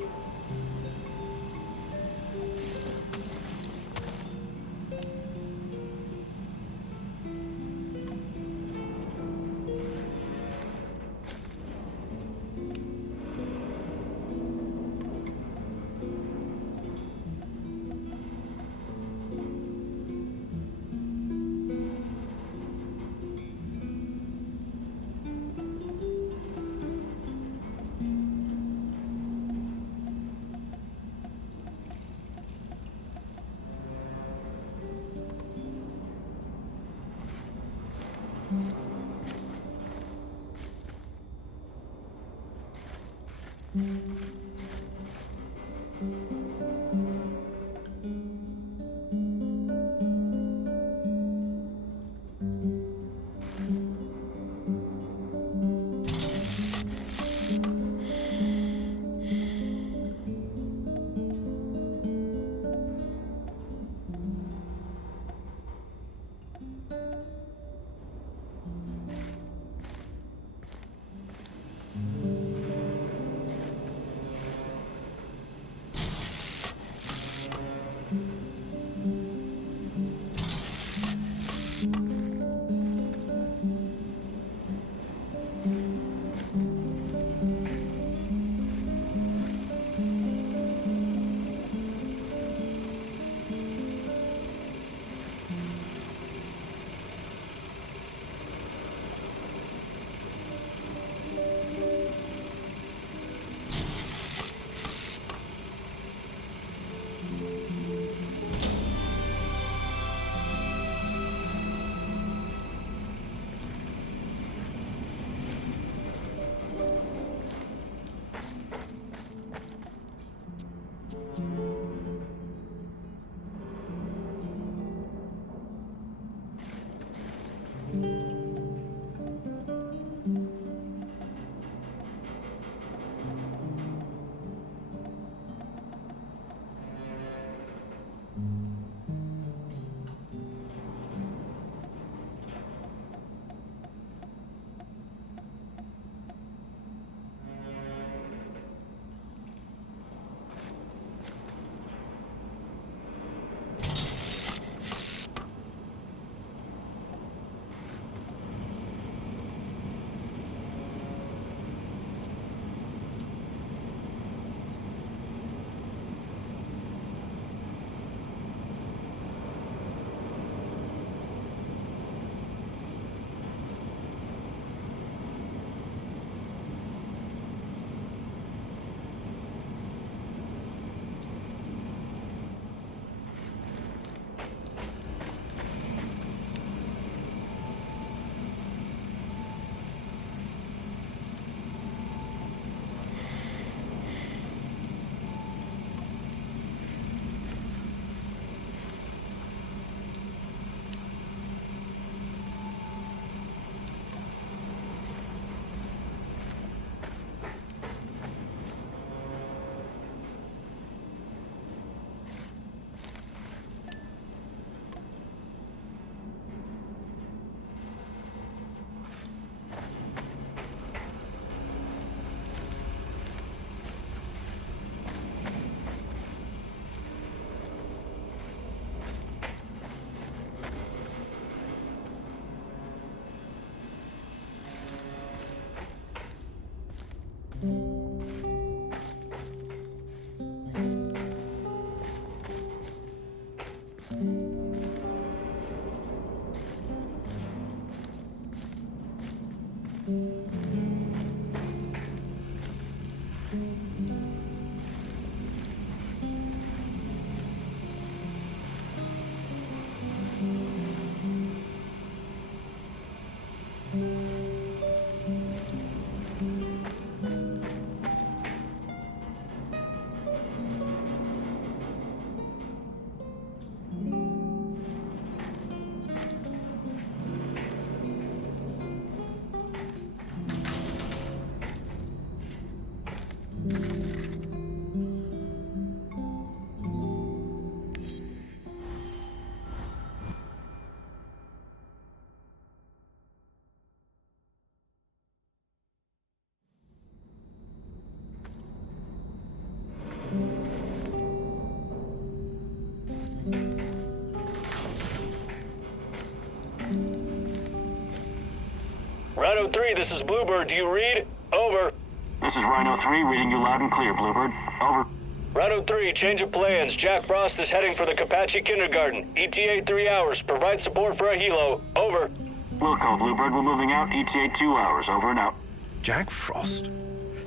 Rhino 3, this is Bluebird. Do you read? Over. This is Rhino 3, reading you loud and clear, Bluebird. Over. Rhino 3, change of plans. Jack Frost is heading for the Kopachi kindergarten. ETA 3 hours. Provide support for a helo. Over. Wilco, Bluebird, we're moving out. ETA 2 hours. Over and out. Jack Frost?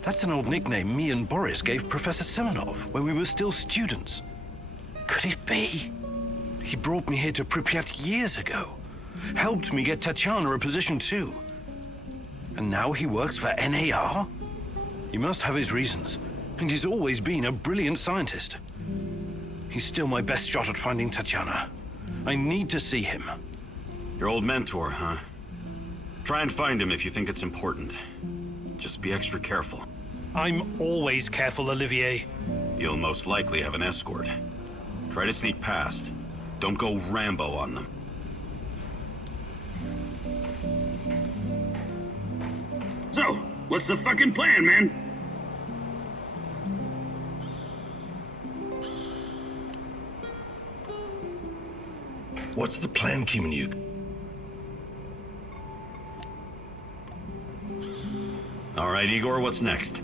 That's an old nickname me and Boris gave Professor Semenov when we were still students. Could it be? He brought me here to Pripyat years ago. Helped me get Tatiana a position too. And now he works for NAR? He must have his reasons, and he's always been a brilliant scientist. He's still my best shot at finding Tatiana. I need to see him. Your old mentor, huh? Try and find him if you think it's important. Just be extra careful. I'm always careful, Olivier. You'll most likely have an escort. Try to sneak past. Don't go Rambo on them. So, what's the fucking plan, man? What's the plan, Kimanuk? All right, Igor, what's next?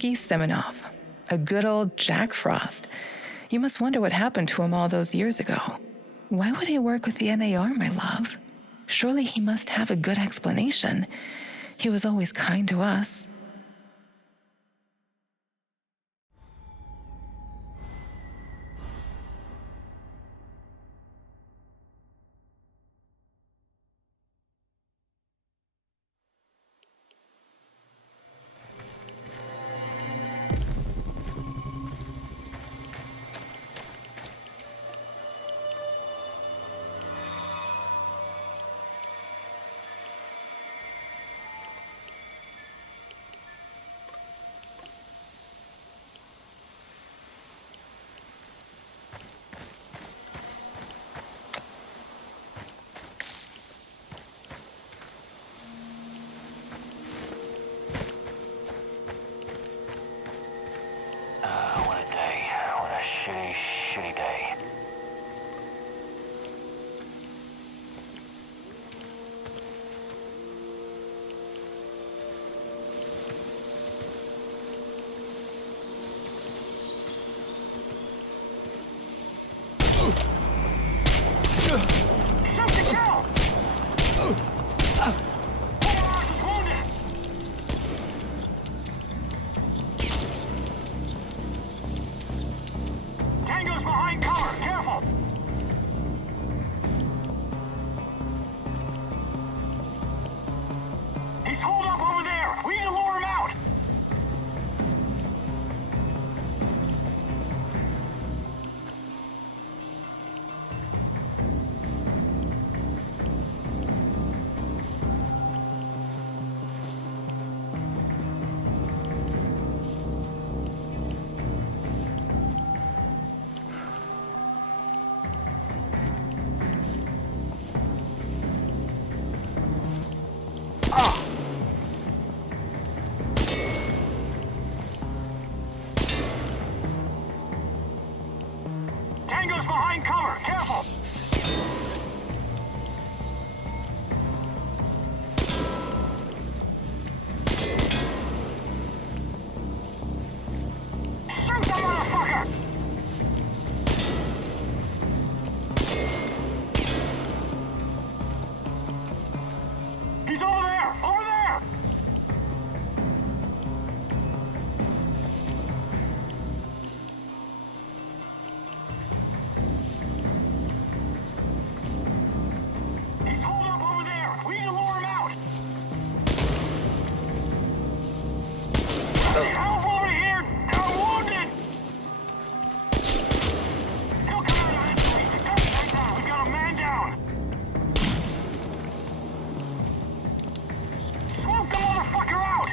Georgy Semenov, a good old Jack Frost. You must wonder what happened to him all those years ago. Why would he work with the NAR, my love? Surely he must have a good explanation. He was always kind to us. What a day. What a shitty, shitty day. Tango's behind cover! Careful! Shoot the motherfucker! He's over there! Over there! He's holed up over there! We need to lure him out! Help over here! I'm wounded! He'll come out eventually! We got a man down! Smoke the motherfucker out!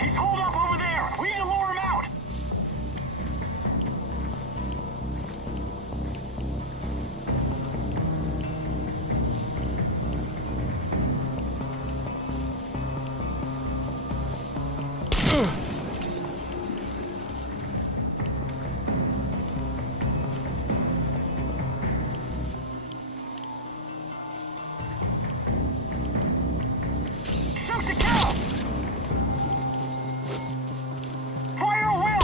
He's holed up over there! We need to lure him out! Shoot to kill! Fire at will!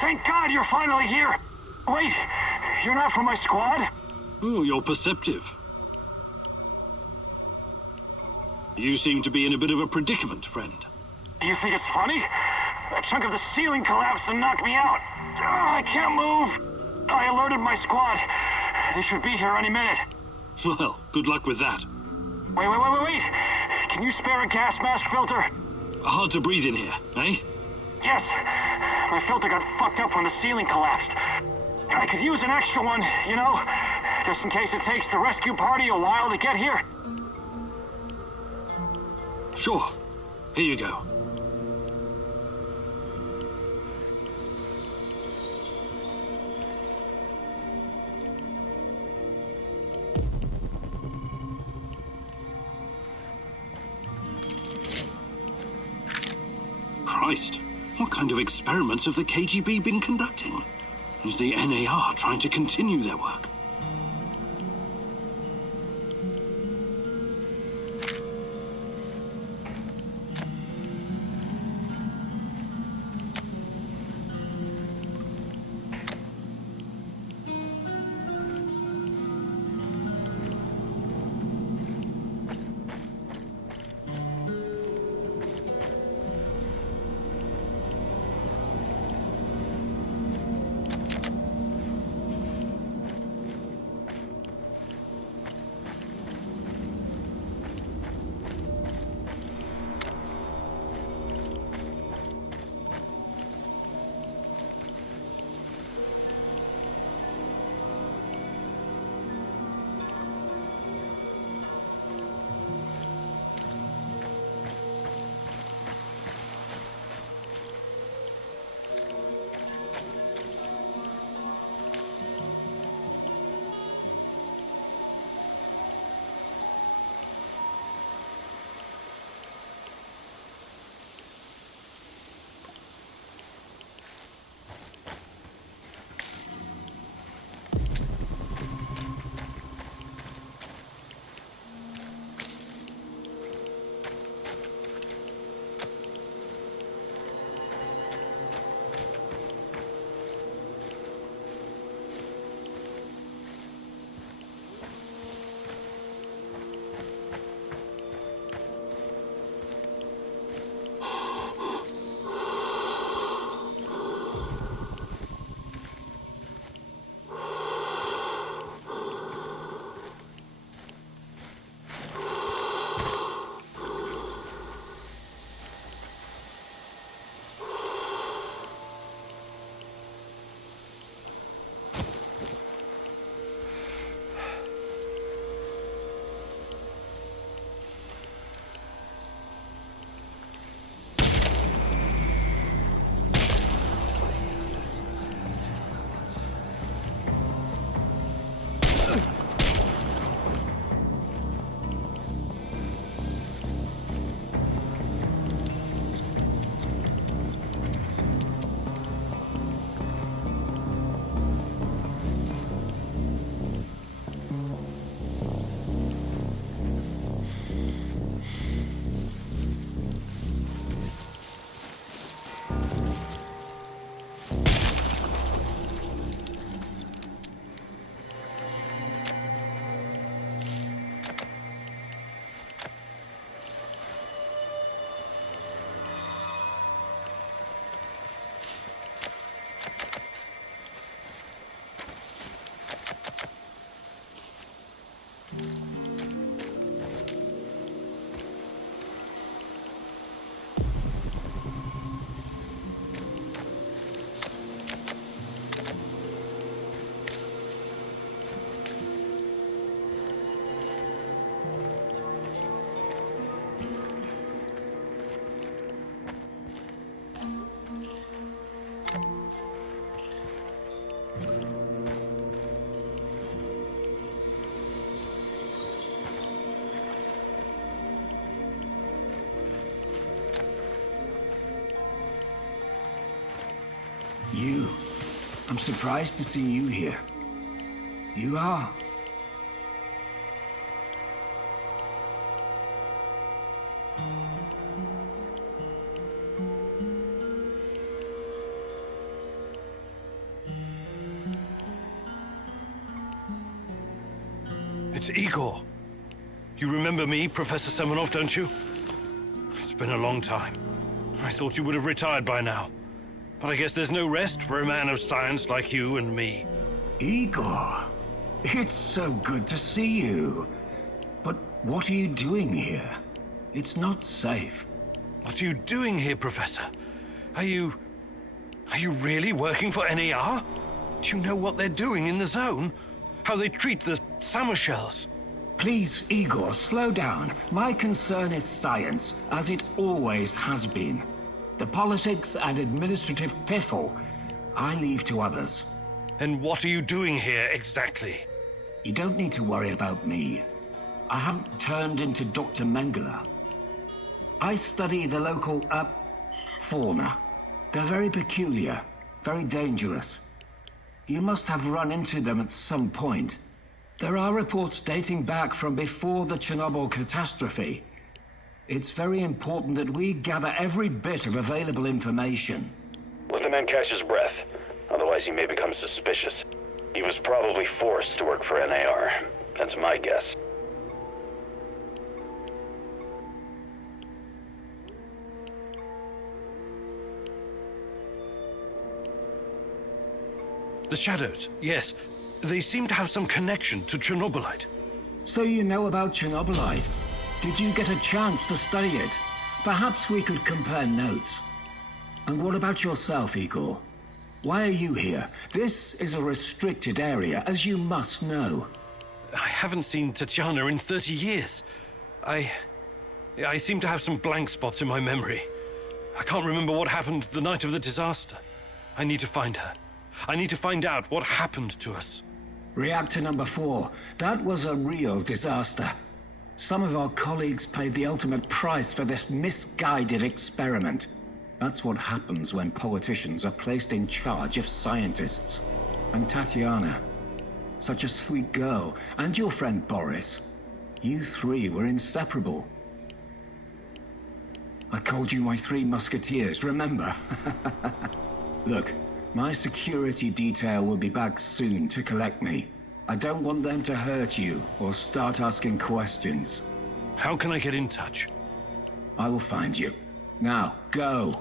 Thank God you're finally here! Wait, you're not from my squad? Oh, you're perceptive. You seem to be in a bit of a predicament, friend. You think it's funny? A chunk of the ceiling collapsed and knocked me out. I can't move. I alerted my squad. They should be here any minute. Well, good luck with that. Wait. Can you spare a gas mask filter? Hard to breathe in here, eh? Yes. My filter got fucked up when the ceiling collapsed. I could use an extra one, you know, just in case it takes the rescue party a while to get here. Sure. Here you go. Christ, what kind of experiments have the KGB been conducting? Is the NAR trying to continue their work? You. I'm surprised to see you here. You are. It's Igor. You remember me, Professor Semenov, don't you? It's been a long time. I thought you would have retired by now. But I guess there's no rest for a man of science like you and me. Igor, it's so good to see you. But what are you doing here? It's not safe. What are you doing here, Professor? Are you really working for NAR? Do you know what they're doing in the zone? How they treat the summer shells? Please, Igor, slow down. My concern is science, as it always has been. The politics and administrative piffle, I leave to others. Then what are you doing here, exactly? You don't need to worry about me. I haven't turned into Dr. Mengele. I study the local, fauna. They're very peculiar, very dangerous. You must have run into them at some point. There are reports dating back from before the Chernobyl catastrophe. It's very important that we gather every bit of available information. Let the man catch his breath. Otherwise he may become suspicious. He was probably forced to work for NAR. That's my guess. The shadows, yes. They seem to have some connection to Chernobylite. So you know about Chernobylite? Did you get a chance to study it? Perhaps we could compare notes. And what about yourself, Igor? Why are you here? This is a restricted area, as you must know. I haven't seen Tatiana in 30 years. I seem to have some blank spots in my memory. I can't remember what happened the night of the disaster. I need to find her. I need to find out what happened to us. Reactor number 4. That was a real disaster. Some of our colleagues paid the ultimate price for this misguided experiment. That's what happens when politicians are placed in charge of scientists. And Tatiana, such a sweet girl, and your friend Boris. You three were inseparable. I called you my 3 musketeers, remember? Look, my security detail will be back soon to collect me. I don't want them to hurt you or start asking questions. How can I get in touch? I will find you. Now, go.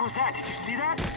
heck was that? Did you see that?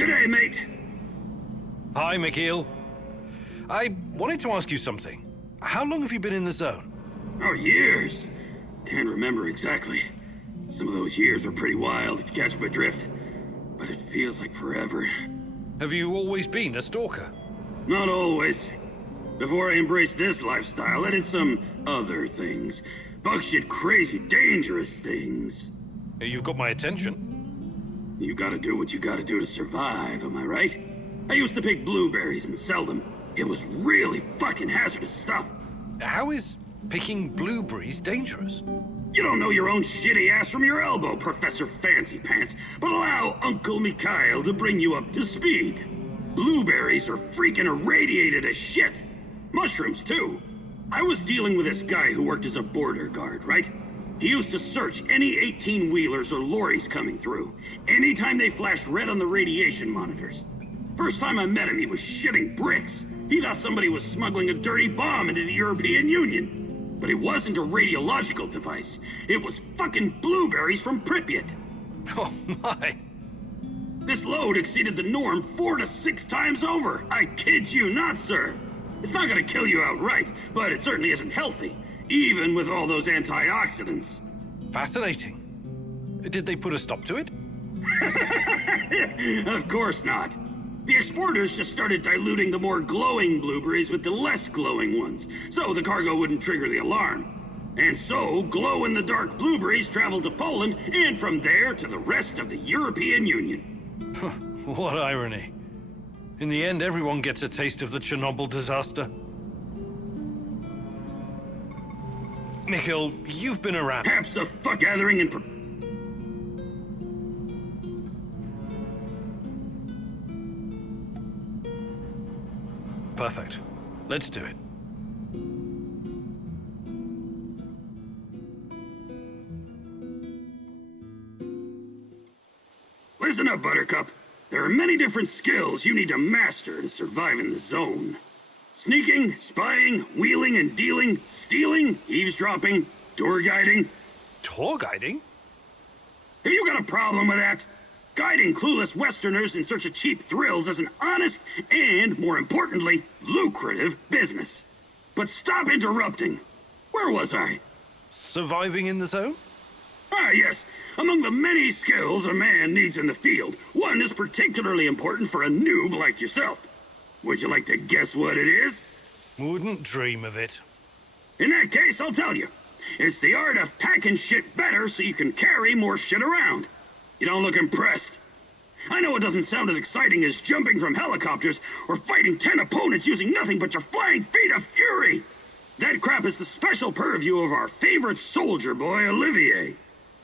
G'day, mate. Hi, Mikhail. I wanted to ask you something. How long have you been in the zone? Oh, years. Can't remember exactly. Some of those years were pretty wild, if you catch my drift. But it feels like forever. Have you always been a stalker? Not always. Before I embraced this lifestyle, I did some other things. Bug shit crazy, dangerous things. You've got my attention. You gotta do what you gotta do to survive, am I right? I used to pick blueberries and sell them. It was really fucking hazardous stuff. How is picking blueberries dangerous? You don't know your own shitty ass from your elbow, Professor Fancy Pants, but allow Uncle Mikhail to bring you up to speed. Blueberries are freaking irradiated as shit. Mushrooms, too. I was dealing with this guy who worked as a border guard, right? He used to search any 18-wheelers or lorries coming through, anytime they flashed red on the radiation monitors. First time I met him, he was shitting bricks. He thought somebody was smuggling a dirty bomb into the European Union. But it wasn't a radiological device. It was fucking blueberries from Pripyat. Oh my. This load exceeded the norm 4 to 6 times over. I kid you not, sir. It's not gonna kill you outright, but it certainly isn't healthy, even with all those antioxidants. Fascinating. Did they put a stop to it? Of course not. The exporters just started diluting the more glowing blueberries with the less glowing ones, so the cargo wouldn't trigger the alarm. And so, glow-in-the-dark blueberries traveled to Poland, and from there to the rest of the European Union. What irony. In the end, everyone gets a taste of the Chernobyl disaster. Mikhail, you've been around. Perhaps a fuck-gathering and... Perfect. Let's do it. Listen up, Buttercup. There are many different skills you need to master to survive in the zone. Sneaking, spying, wheeling and dealing, stealing, eavesdropping, tour guiding. Tour guiding? Have you got a problem with that? Guiding clueless Westerners in search of cheap thrills is an honest and, more importantly, lucrative business. But stop interrupting. Where was I? Surviving in the zone? Ah, yes. Among the many skills a man needs in the field, one is particularly important for a noob like yourself. Would you like to guess what it is? Wouldn't dream of it. In that case, I'll tell you. It's the art of packing shit better so you can carry more shit around. You don't look impressed. I know it doesn't sound as exciting as jumping from helicopters or fighting 10 opponents using nothing but your flying feet of fury. That crap is the special purview of our favorite soldier boy, Olivier.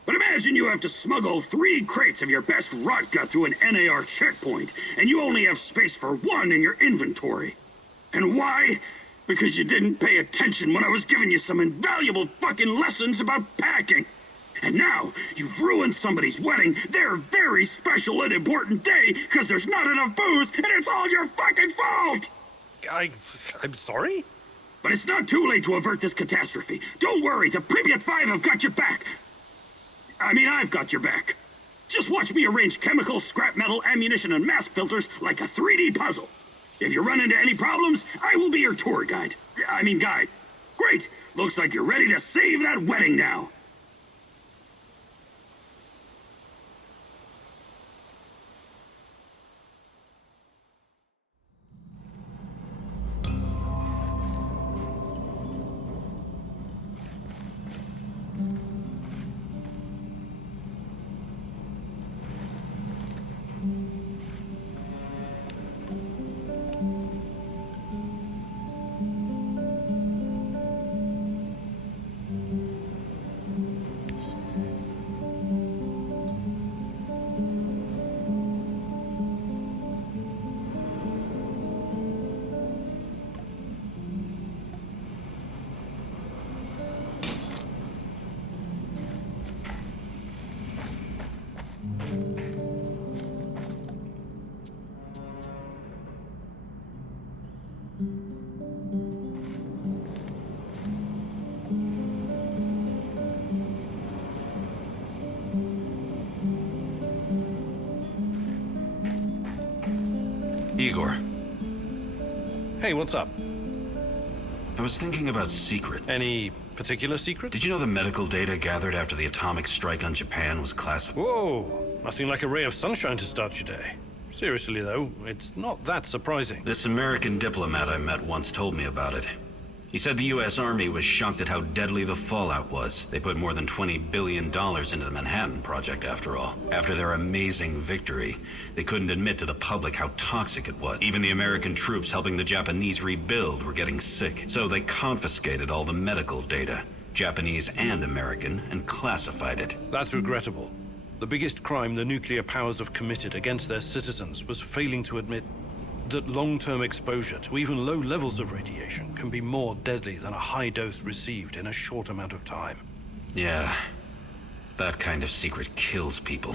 But imagine you have to smuggle 3 crates of your best rot gut through an NAR checkpoint, and you only have space for 1 in your inventory. And why? Because you didn't pay attention when I was giving you some invaluable fucking lessons about packing. And now, you ruined somebody's wedding, their very special and important day, because there's not enough booze, and it's all your fucking fault! I'm sorry? But it's not too late to avert this catastrophe. Don't worry, the Pripyat 5 have got your back. I've got your back. Just watch me arrange chemicals, scrap metal, ammunition, and mask filters like a 3D puzzle. If you run into any problems, I will be your tour guide. Guide. Great. Looks like you're ready to save that wedding now. Igor. Hey, what's up? I was thinking about secrets. Any particular secret? Did you know the medical data gathered after the atomic strike on Japan was classified? Whoa! Nothing like a ray of sunshine to start your day. Seriously, though, it's not that surprising. This American diplomat I met once told me about it. He said the U.S. Army was shocked at how deadly the fallout was. They put more than $20 billion into the Manhattan Project, after all. After their amazing victory, they couldn't admit to the public how toxic it was. Even the American troops helping the Japanese rebuild were getting sick. So they confiscated all the medical data, Japanese and American, and classified it. That's regrettable. The biggest crime the nuclear powers have committed against their citizens was failing to admit that long-term exposure to even low levels of radiation can be more deadly than a high dose received in a short amount of time. Yeah, that kind of secret kills people.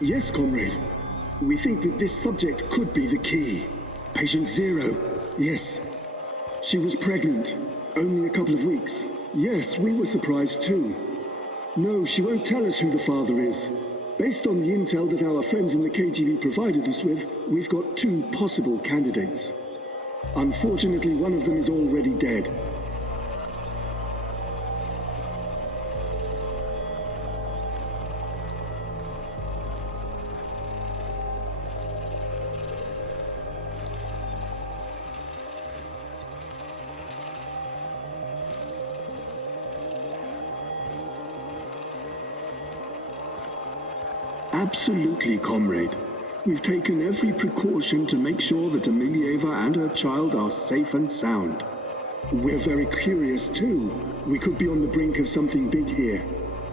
Yes, comrade. We think that this subject could be the key. Patient Zero. Yes. She was pregnant. Only a couple of weeks. Yes, we were surprised too. No, she won't tell us who the father is. Based on the intel that our friends in the KGB provided us with, we've got two possible candidates. Unfortunately, one of them is already dead. Absolutely, comrade. We've taken every precaution to make sure that Emilieva and her child are safe and sound. We're very curious, too. We could be on the brink of something big here.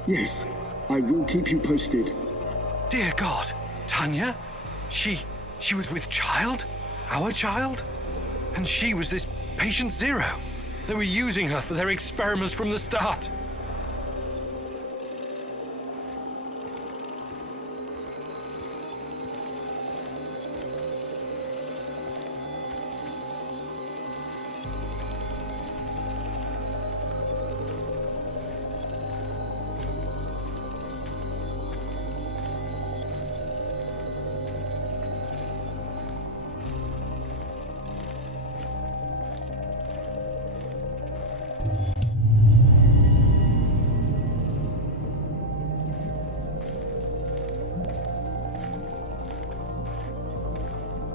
Yes, I will keep you posted. Dear God, Tanya? She was with child? Our child? And she was this patient Zero. They were using her for their experiments from the start.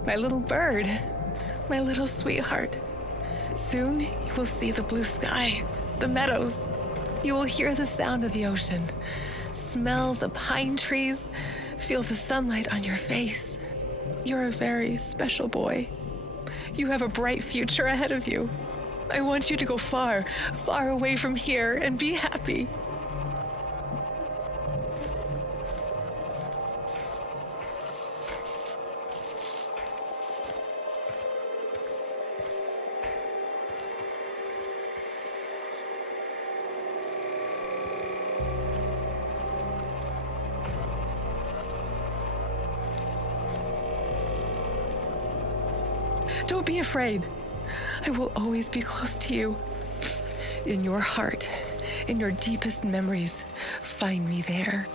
my little bird, my little sweetheart. Soon you will see the blue sky, the meadows. You will hear the sound of the ocean, smell the pine trees, feel the sunlight on your face. You're a very special boy. You have a bright future ahead of you. I want you to go far, far away from here and be happy. Don't be afraid. I will always be close to you. In your heart, in your deepest memories, find me there.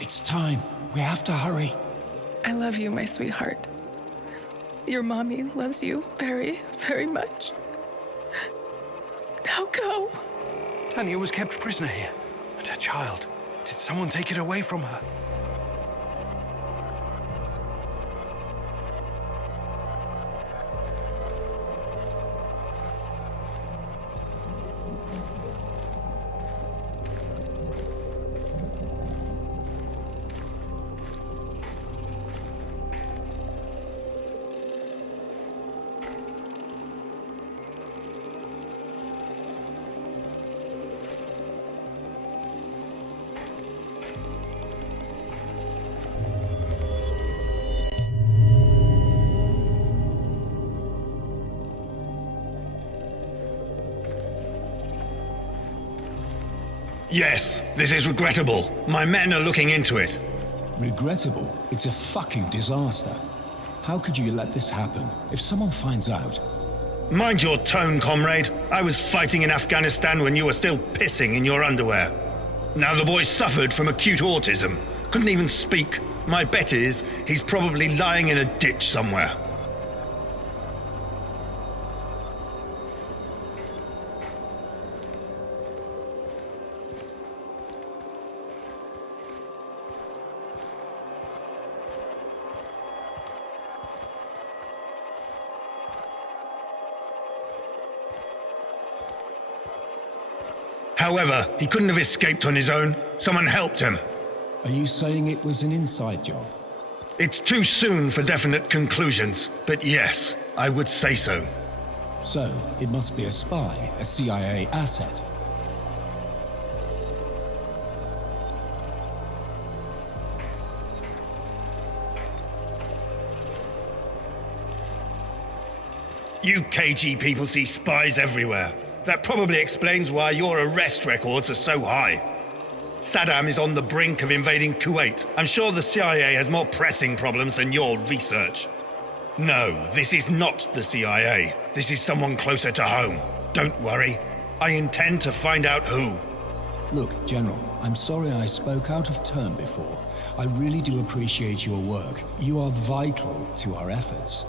It's time. We have to hurry. I love you, my sweetheart. Your mommy loves you very, very much. Now go. Tanya was kept prisoner here. And her child. Did someone take it away from her? Yes, this is regrettable. My men are looking into it. Regrettable? It's a fucking disaster. How could you let this happen? If someone finds out... Mind your tone, comrade. I was fighting in Afghanistan when you were still pissing in your underwear. Now the boy suffered from acute autism. Couldn't even speak. My bet is he's probably lying in a ditch somewhere. However, he couldn't have escaped on his own. Someone helped him. Are you saying it was an inside job? It's too soon for definite conclusions, but yes, I would say so. So, it must be a spy, a CIA asset. You KG people see spies everywhere. That probably explains why your arrest records are so high. Saddam is on the brink of invading Kuwait. I'm sure the CIA has more pressing problems than your research. No, this is not the CIA. This is someone closer to home. Don't worry. I intend to find out who. Look, General, I'm sorry I spoke out of turn before. I really do appreciate your work. You are vital to our efforts.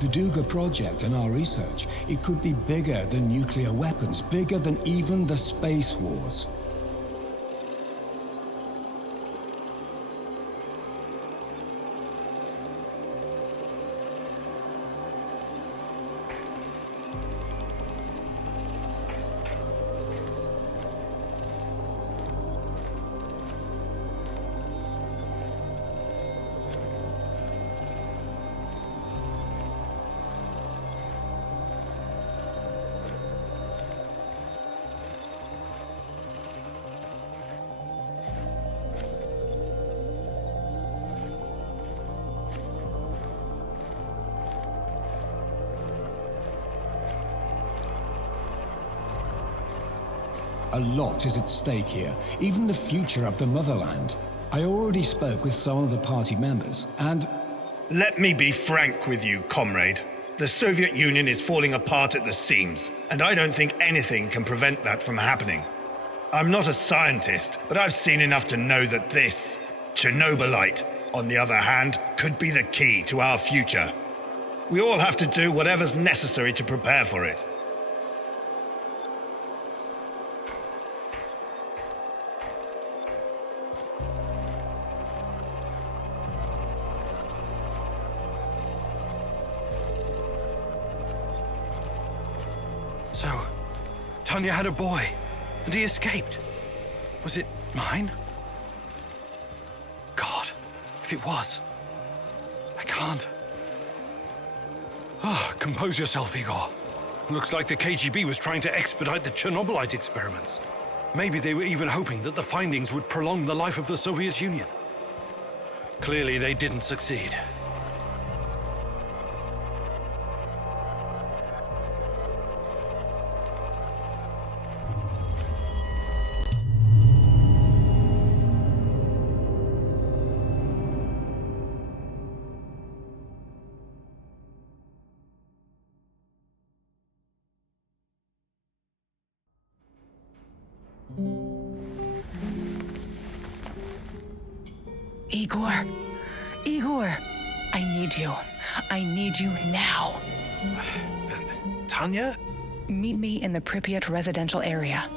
The Duga project and our research, it could be bigger than nuclear weapons, bigger than even the space wars. A lot is at stake here, even the future of the motherland. I already spoke with some of the party members, and... Let me be frank with you, comrade. The Soviet Union is falling apart at the seams, and I don't think anything can prevent that from happening. I'm not a scientist, but I've seen enough to know that this, Chernobylite, on the other hand, could be the key to our future. We all have to do whatever's necessary to prepare for it. So, Tanya had a boy, and he escaped. Was it mine? God, if it was, I can't. Compose yourself, Igor. Looks like the KGB was trying to expedite the Chernobylite experiments. Maybe they were even hoping that the findings would prolong the life of the Soviet Union. Clearly, they didn't succeed. Igor! Igor! I need you. I need you now. Tanya? Meet me in the Pripyat residential area.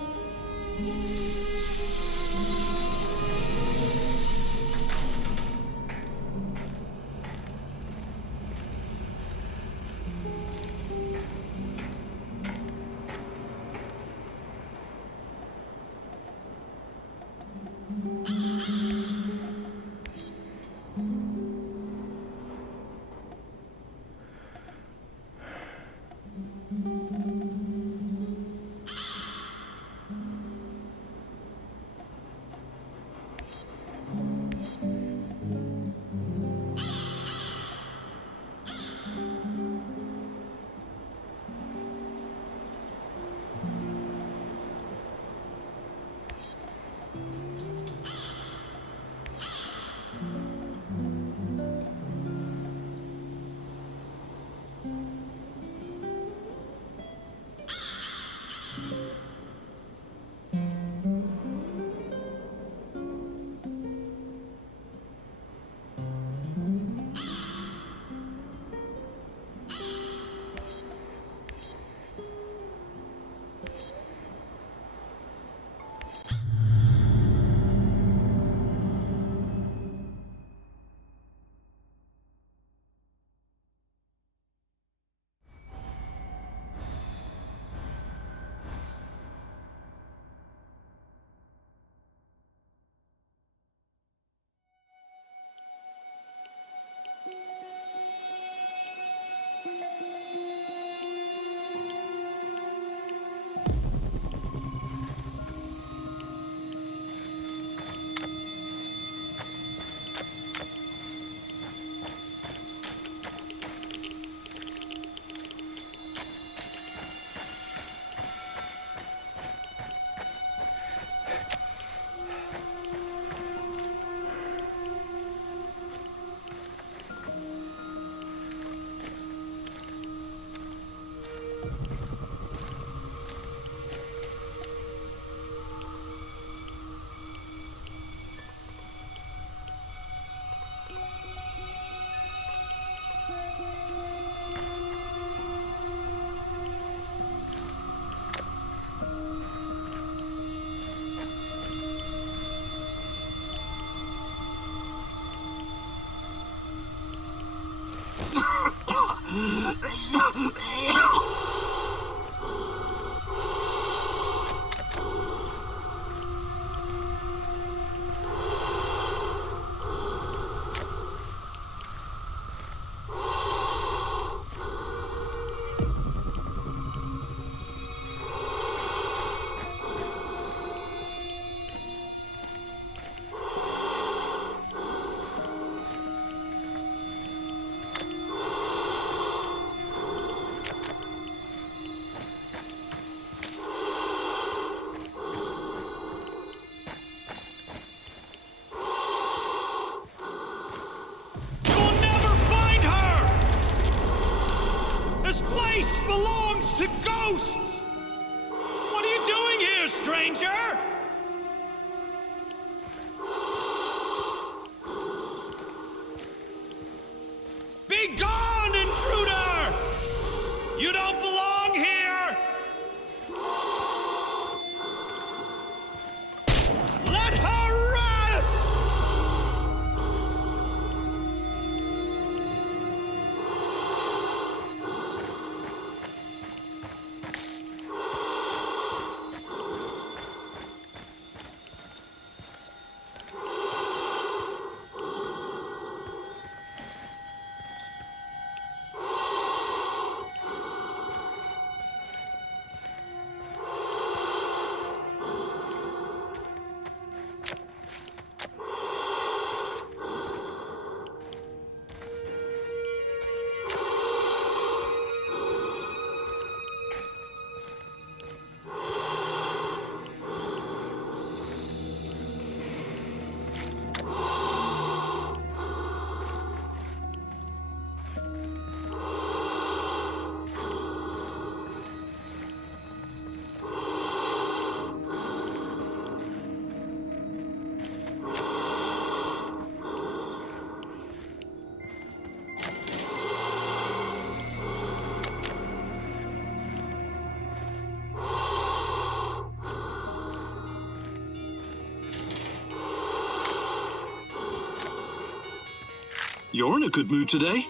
You're in a good mood today.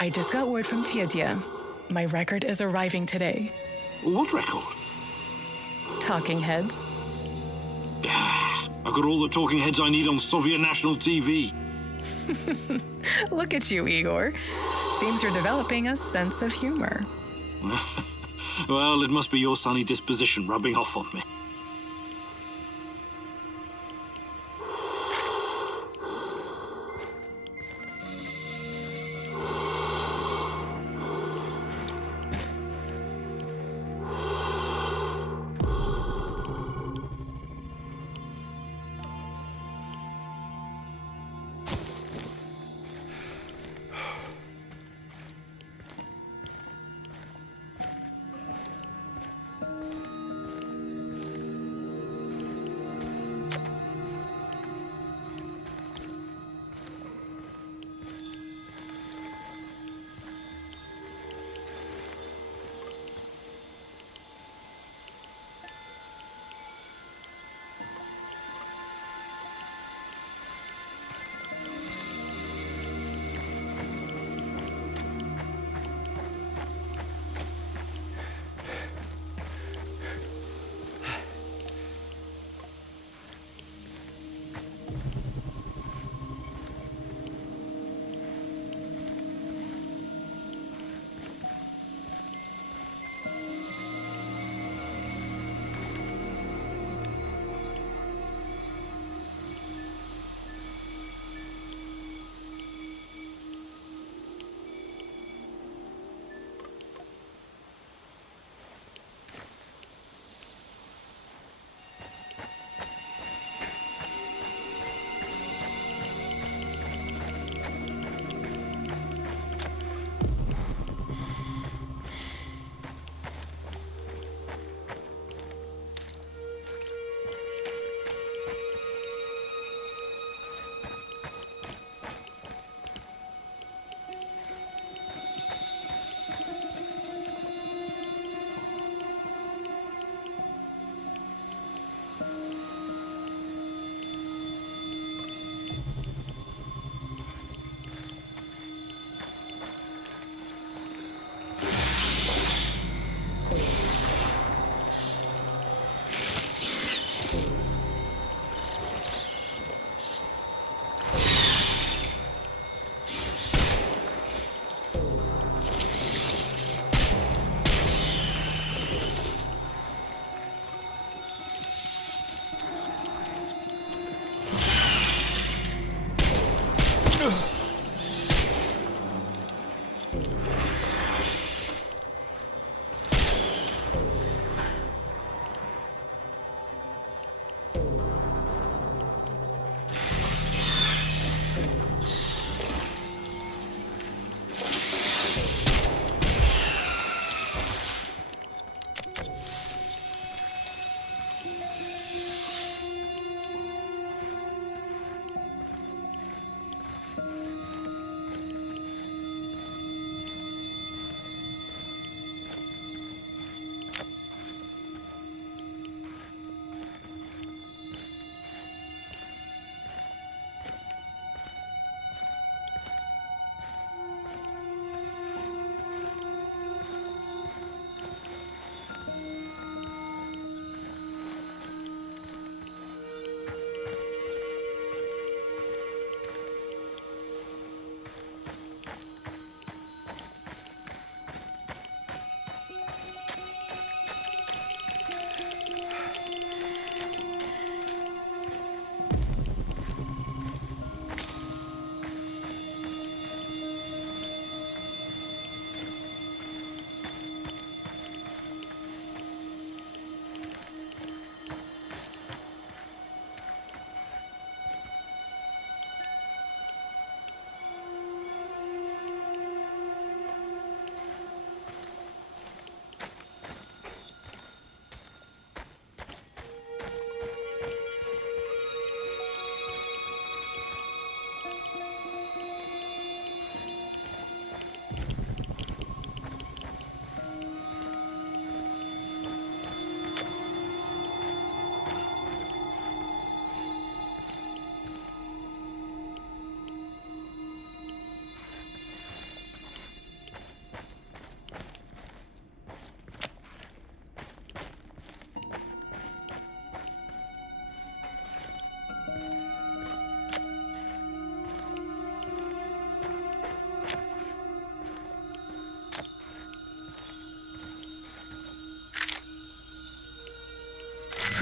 I just got word from Fyodya. My record is arriving today. What record? Talking Heads. I've got all the talking heads I need on Soviet national TV. Look at you, Igor. Seems you're developing a sense of humor. Well, it must be your sunny disposition rubbing off on me.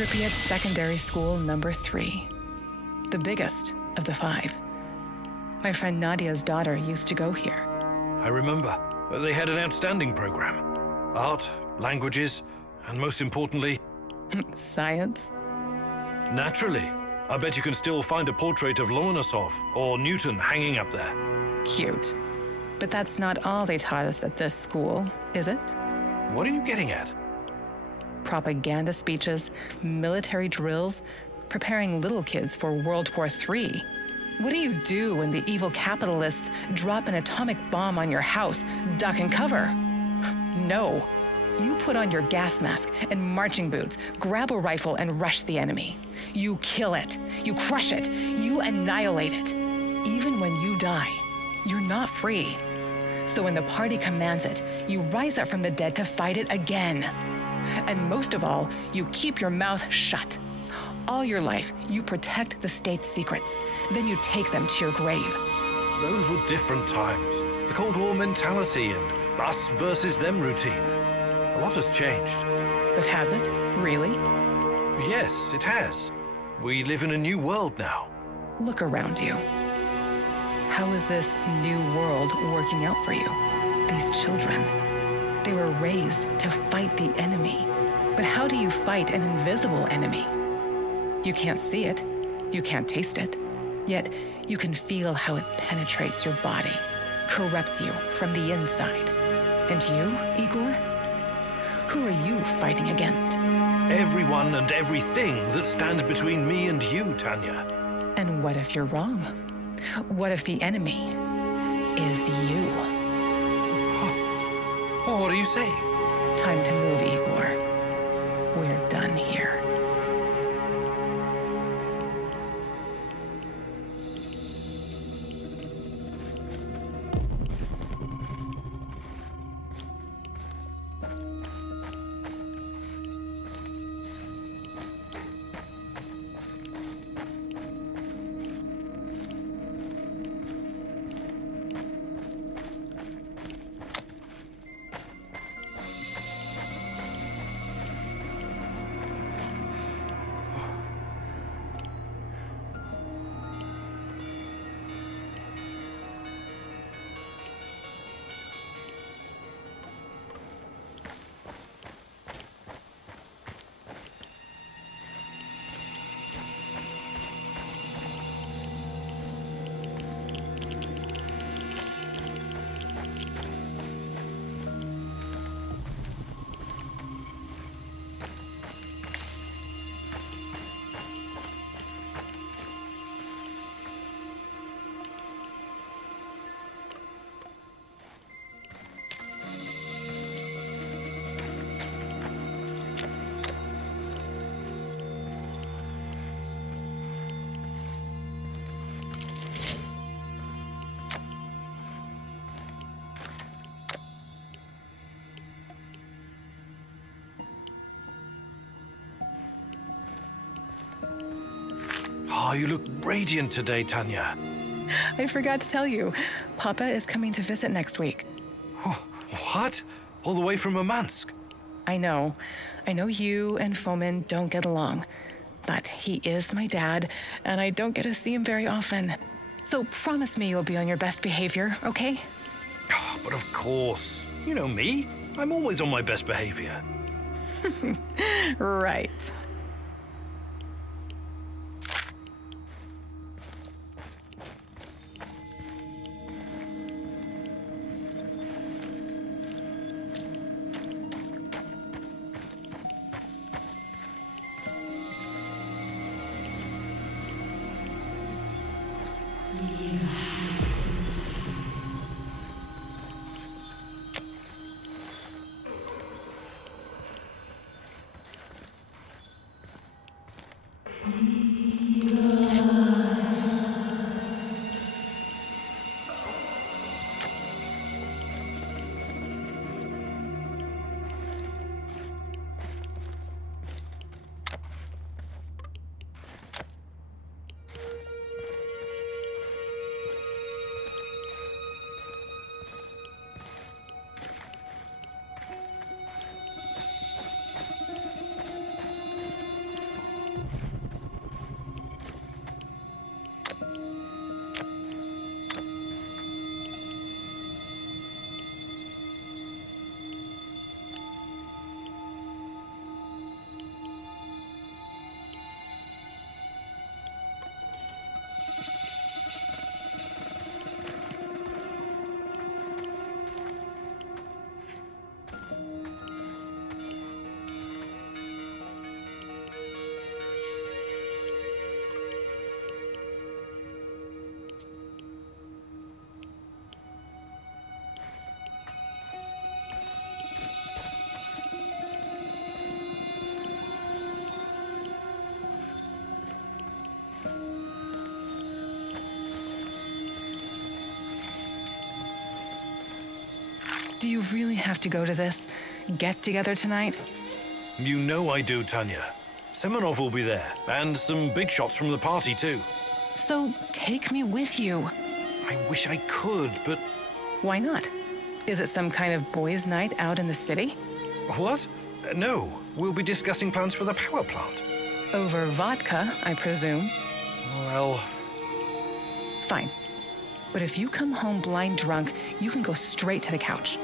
Pripyat Secondary School number 3. The biggest of the 5. My friend Nadia's daughter used to go here. I remember. They had an outstanding program. Art, languages, and most importantly... Science? Naturally. I bet you can still find a portrait of Lomonosov or Newton hanging up there. Cute. But that's not all they taught us at this school, is it? What are you getting at? Propaganda speeches, military drills, preparing little kids for World War III. What do you do when the evil capitalists drop an atomic bomb on your house? Duck and cover. No. You put on your gas mask and marching boots, grab a rifle and rush the enemy. You kill it. You crush it. You annihilate it. Even when you die, you're not free. So when the party commands it, you rise up from the dead to fight it again. And most of all, you keep your mouth shut. All your life, you protect the state's secrets. Then you take them to your grave. Those were different times. The Cold War mentality and us versus them routine. A lot has changed. But has it? Really? Yes, it has. We live in a new world now. Look around you. How is this new world working out for you? These children, they were raised to fight the enemy. But how do you fight an invisible enemy? You can't see it. You can't taste it. Yet you can feel how it penetrates your body, corrupts you from the inside. And you, Igor? Who are you fighting against? Everyone and everything that stands between me and you, Tanya. And what if you're wrong? What if the enemy is you? Oh, what are you saying? Time to move, Igor. We're done here. Oh, you look radiant today, Tanya. I forgot to tell you, Papa is coming to visit next week. Oh, what? All the way from Murmansk? I know. I know you and Fomin don't get along. But he is my dad, and I don't get to see him very often. So promise me you'll be on your best behavior, okay? Oh, but of course. You know me. I'm always on my best behavior. Right. Do you really have to go to this get-together tonight? You know I do, Tanya. Semenov will be there, and some big shots from the party, too. So take me with you. I wish I could, but... Why not? Is it some kind of boys' night out in the city? What? No, we'll be discussing plans for the power plant. Over vodka, I presume. Well... Fine. But if you come home blind drunk, you can go straight to the couch.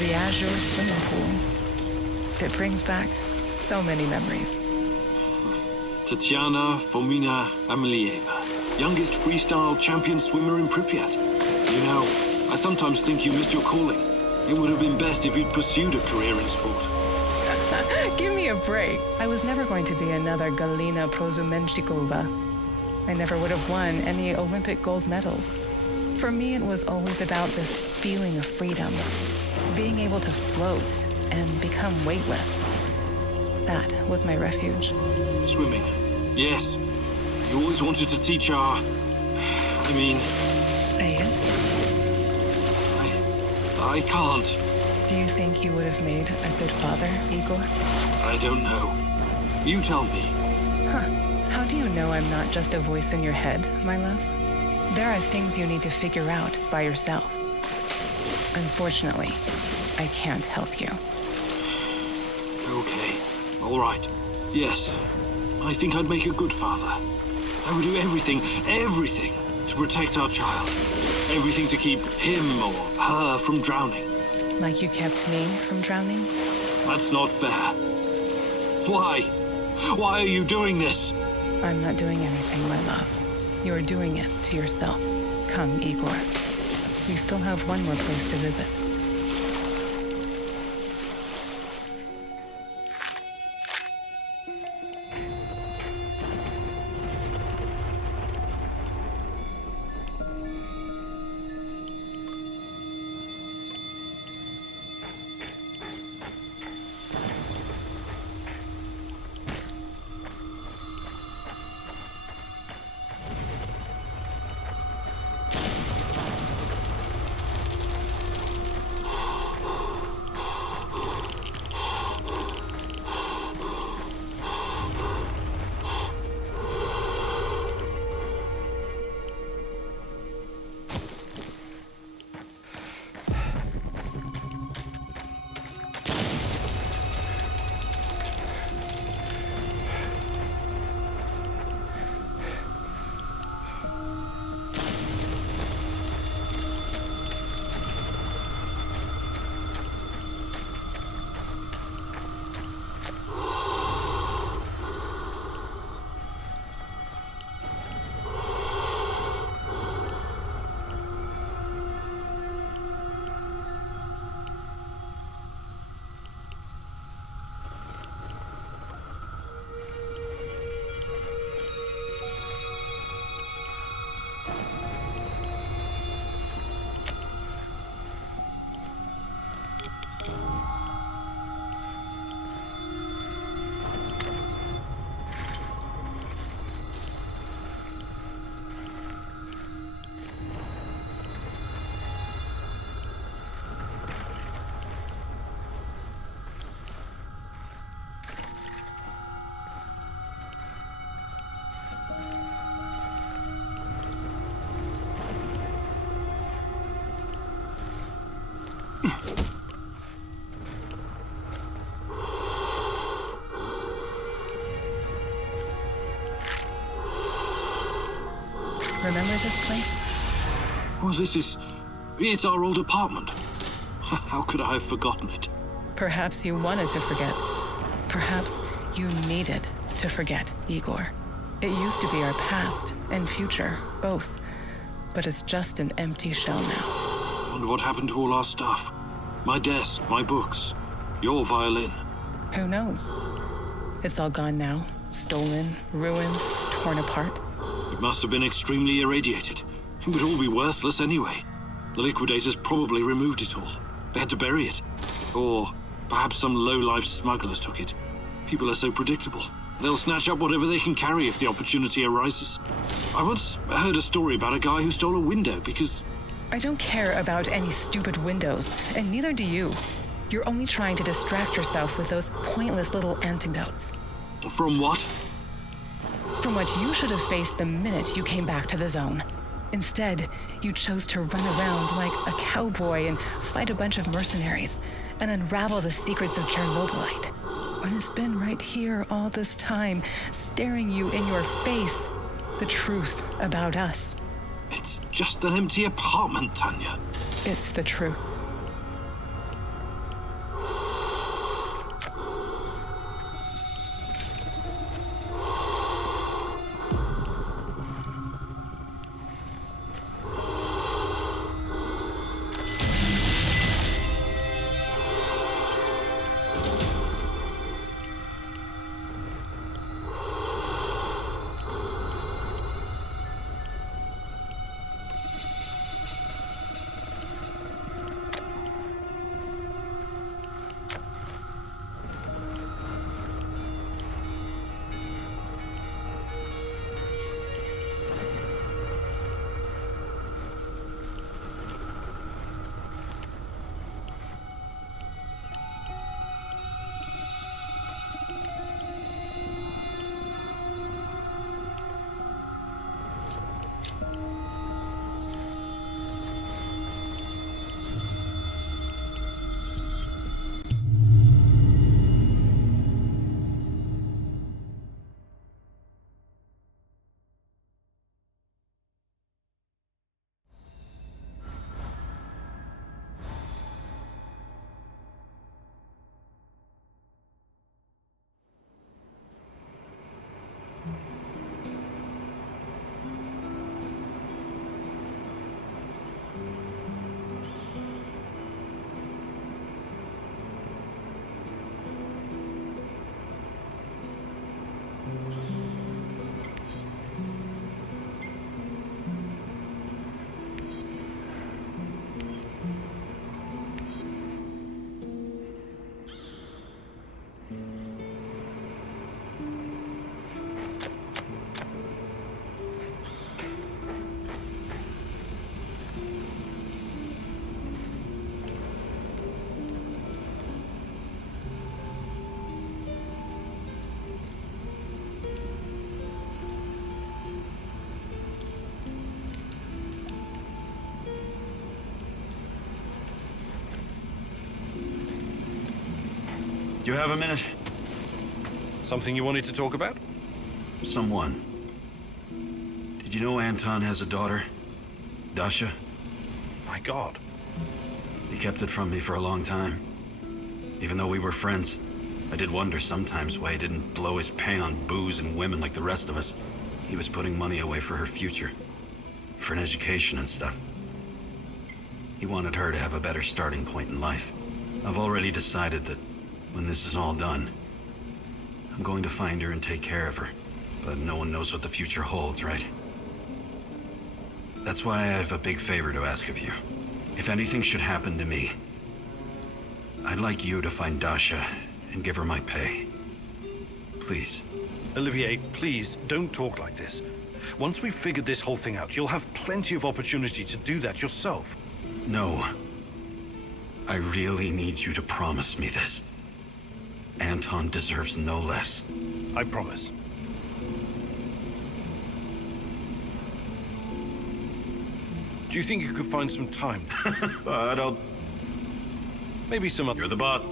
The Azure swimming pool. It brings back so many memories. Tatiana Fomina Amelieva, youngest freestyle champion swimmer in Pripyat. You know, I sometimes think you missed your calling. It would have been best if you'd pursued a career in sport. Give me a break. I was never going to be another Galina Prozumenchikova. I never would have won any Olympic gold medals. For me, it was always about this feeling of freedom, being able to float and become weightless. That was my refuge. Swimming. Yes. You always wanted to teach our... Say it. I can't. Do you think you would have made a good father, Igor? I don't know. You tell me. Huh. How do you know I'm not just a voice in your head, my love? There are things you need to figure out by yourself. Unfortunately, I can't help you. Okay. All right. Yes. I think I'd make a good father. I would do everything to protect our child. Everything to keep him or her from drowning. Like you kept me from drowning? That's not fair. Why? Why are you doing this? I'm not doing anything, my love. You're doing it to yourself. Come, Igor. We still have one more place to visit. Remember this place? Well, it's our old apartment. How could I have forgotten it? Perhaps you wanted to forget. Perhaps you needed to forget, Igor. It used to be our past and future, both. But it's just an empty shell now. I wonder what happened to all our stuff. My desk, my books, your violin. Who knows? It's all gone now. Stolen, ruined, torn apart. It must have been extremely irradiated. It would all be worthless anyway. The liquidators probably removed it all. They had to bury it. Or perhaps some low-life smugglers took it. People are so predictable. They'll snatch up whatever they can carry if the opportunity arises. I once heard a story about a guy who stole a window because... I don't care about any stupid windows, and neither do you. You're only trying to distract yourself with those pointless little antidotes. From what? From what you should have faced the minute you came back to the zone. Instead, you chose to run around like a cowboy and fight a bunch of mercenaries and unravel the secrets of Chernobylite. When it's been right here all this time, staring you in your face, the truth about us. It's just an empty apartment, Tanya. It's the truth. You have a minute? Something you wanted to talk about? Someone. Did you know Anton has a daughter? Dasha? My God. He kept it from me for a long time. Even though we were friends, I did wonder sometimes why he didn't blow his pay on booze and women like the rest of us. He was putting money away for her future. For an education and stuff. He wanted her to have a better starting point in life. I've already decided that when this is all done, I'm going to find her and take care of her. But no one knows what the future holds, right? That's why I have a big favor to ask of you. If anything should happen to me, I'd like you to find Dasha and give her my pay. Please. Olivier, please, don't talk like this. Once we've figured this whole thing out, you'll have plenty of opportunity to do that yourself. No. I really need you to promise me this. Anton deserves no less. I promise. Do you think you could find some time? But I'll... Maybe some other... You're the boss.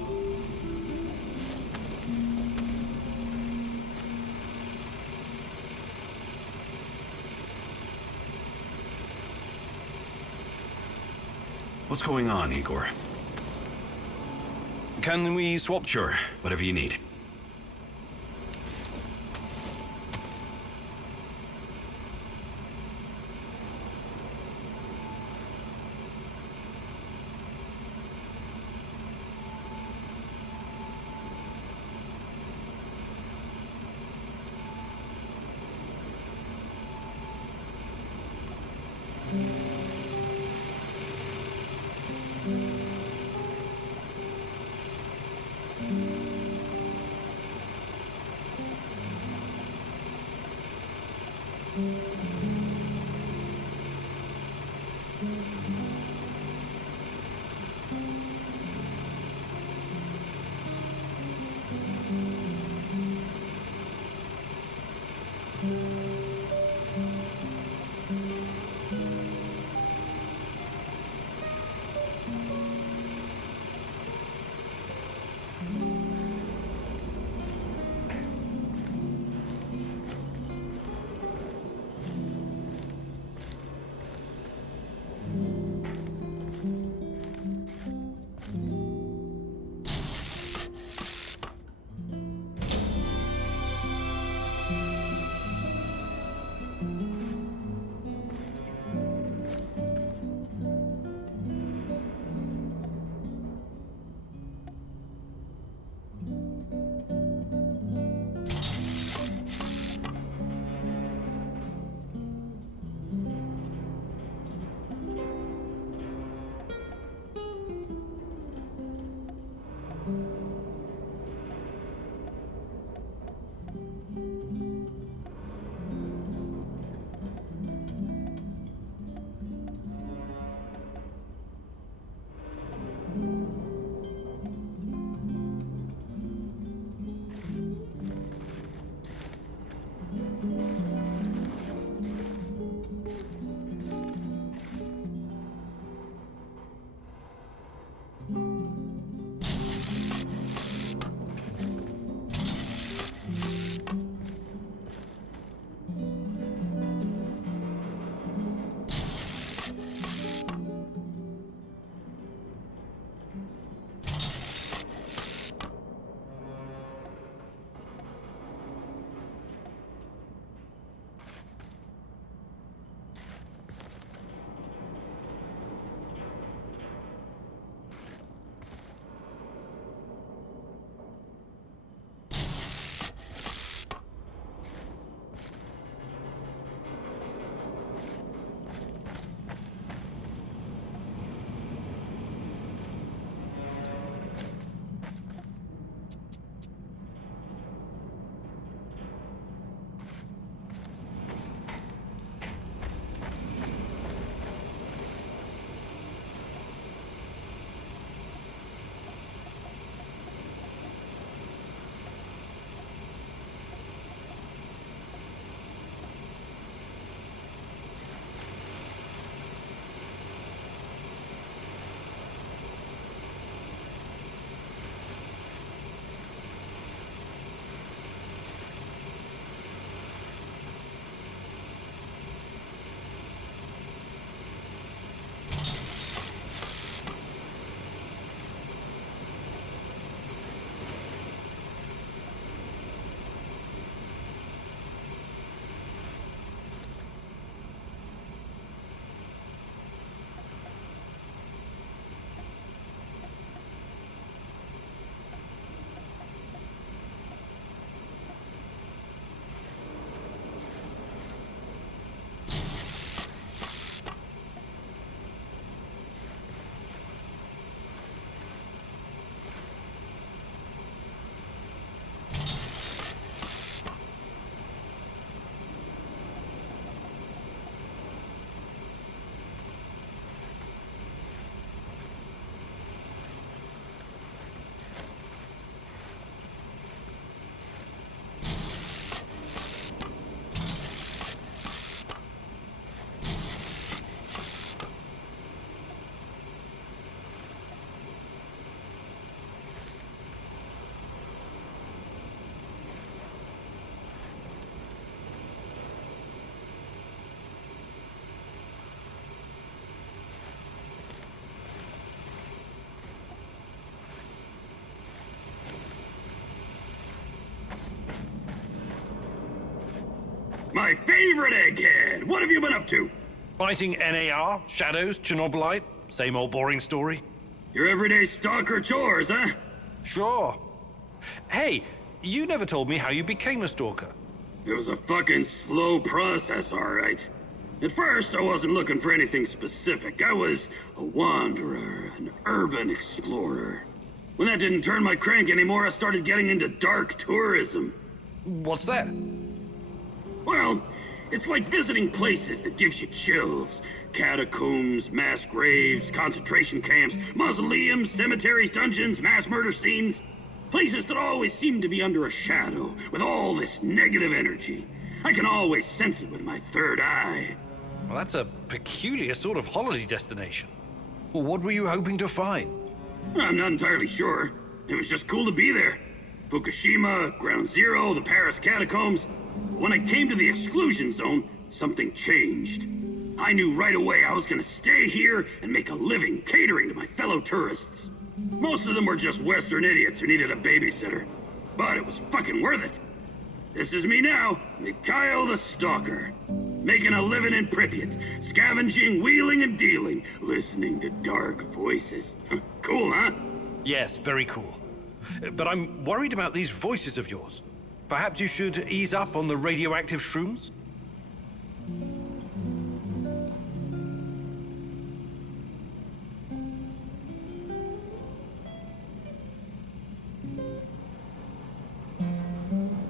What's going on, Igor? Can we swap? Sure, whatever you need. my favorite egghead! What have you been up to? Fighting NAR, Shadows, Chernobylite, same old boring story. Your everyday stalker chores, huh? Sure. Hey, you never told me how you became a stalker. It was a fucking slow process, all right. At first, I wasn't looking for anything specific. I was a wanderer, an urban explorer. When that didn't turn my crank anymore, I started getting into dark tourism. What's that? Well, it's like visiting places that gives you chills. Catacombs, mass graves, concentration camps, mausoleums, cemeteries, dungeons, mass murder scenes. Places that always seem to be under a shadow, with all this negative energy. I can always sense it with my third eye. Well, that's a peculiar sort of holiday destination. Well, what were you hoping to find? I'm not entirely sure. It was just cool to be there. Fukushima, Ground Zero, the Paris catacombs. When I came to the exclusion zone, something changed. I knew right away I was gonna stay here and make a living catering to my fellow tourists. Most of them were just Western idiots who needed a babysitter. But it was fucking worth it. This is me now, Mikhail the Stalker. Making a living in Pripyat, scavenging, wheeling and dealing, listening to dark voices. Cool, huh? Yes, very cool. But I'm worried about these voices of yours. Perhaps you should ease up on the radioactive shrooms?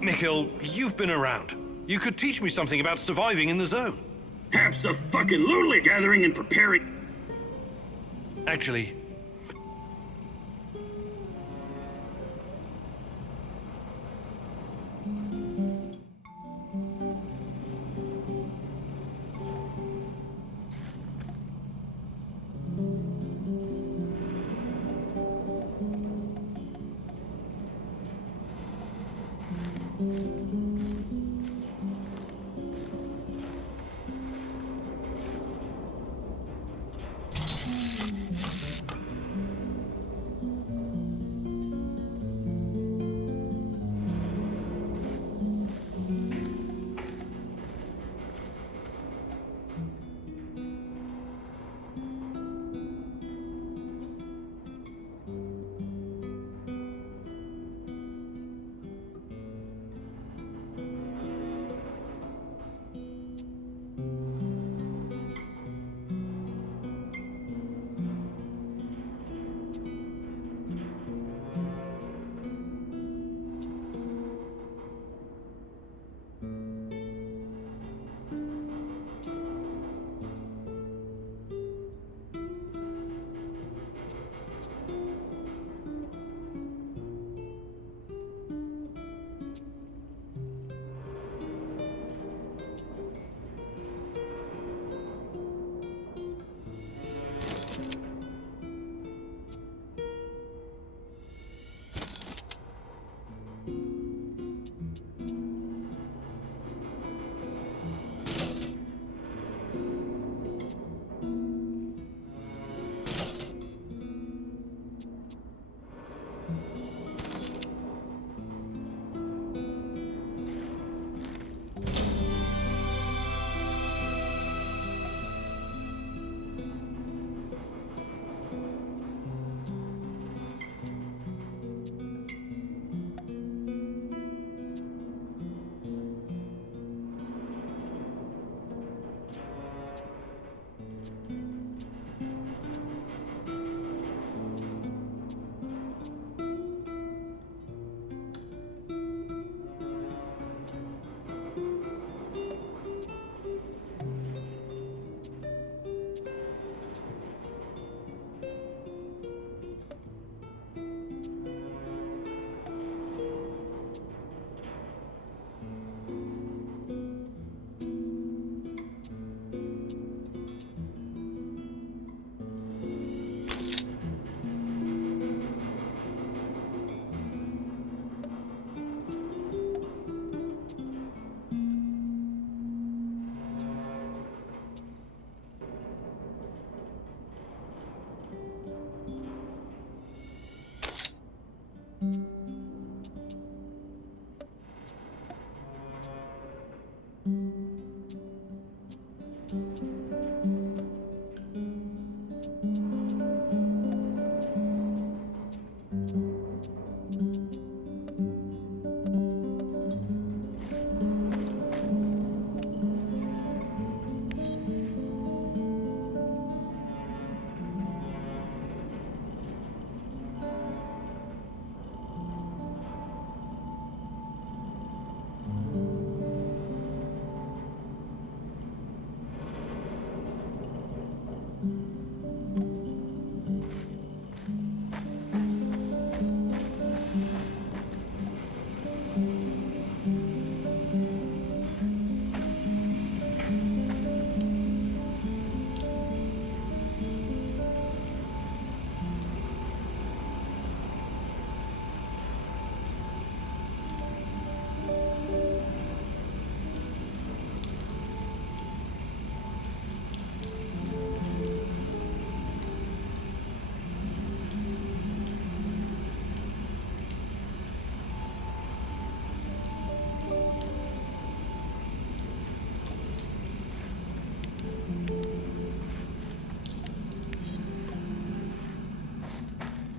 Mikhail, you've been around. You could teach me something about surviving in the zone. Abso-fucking-lutely gathering and preparing. Actually,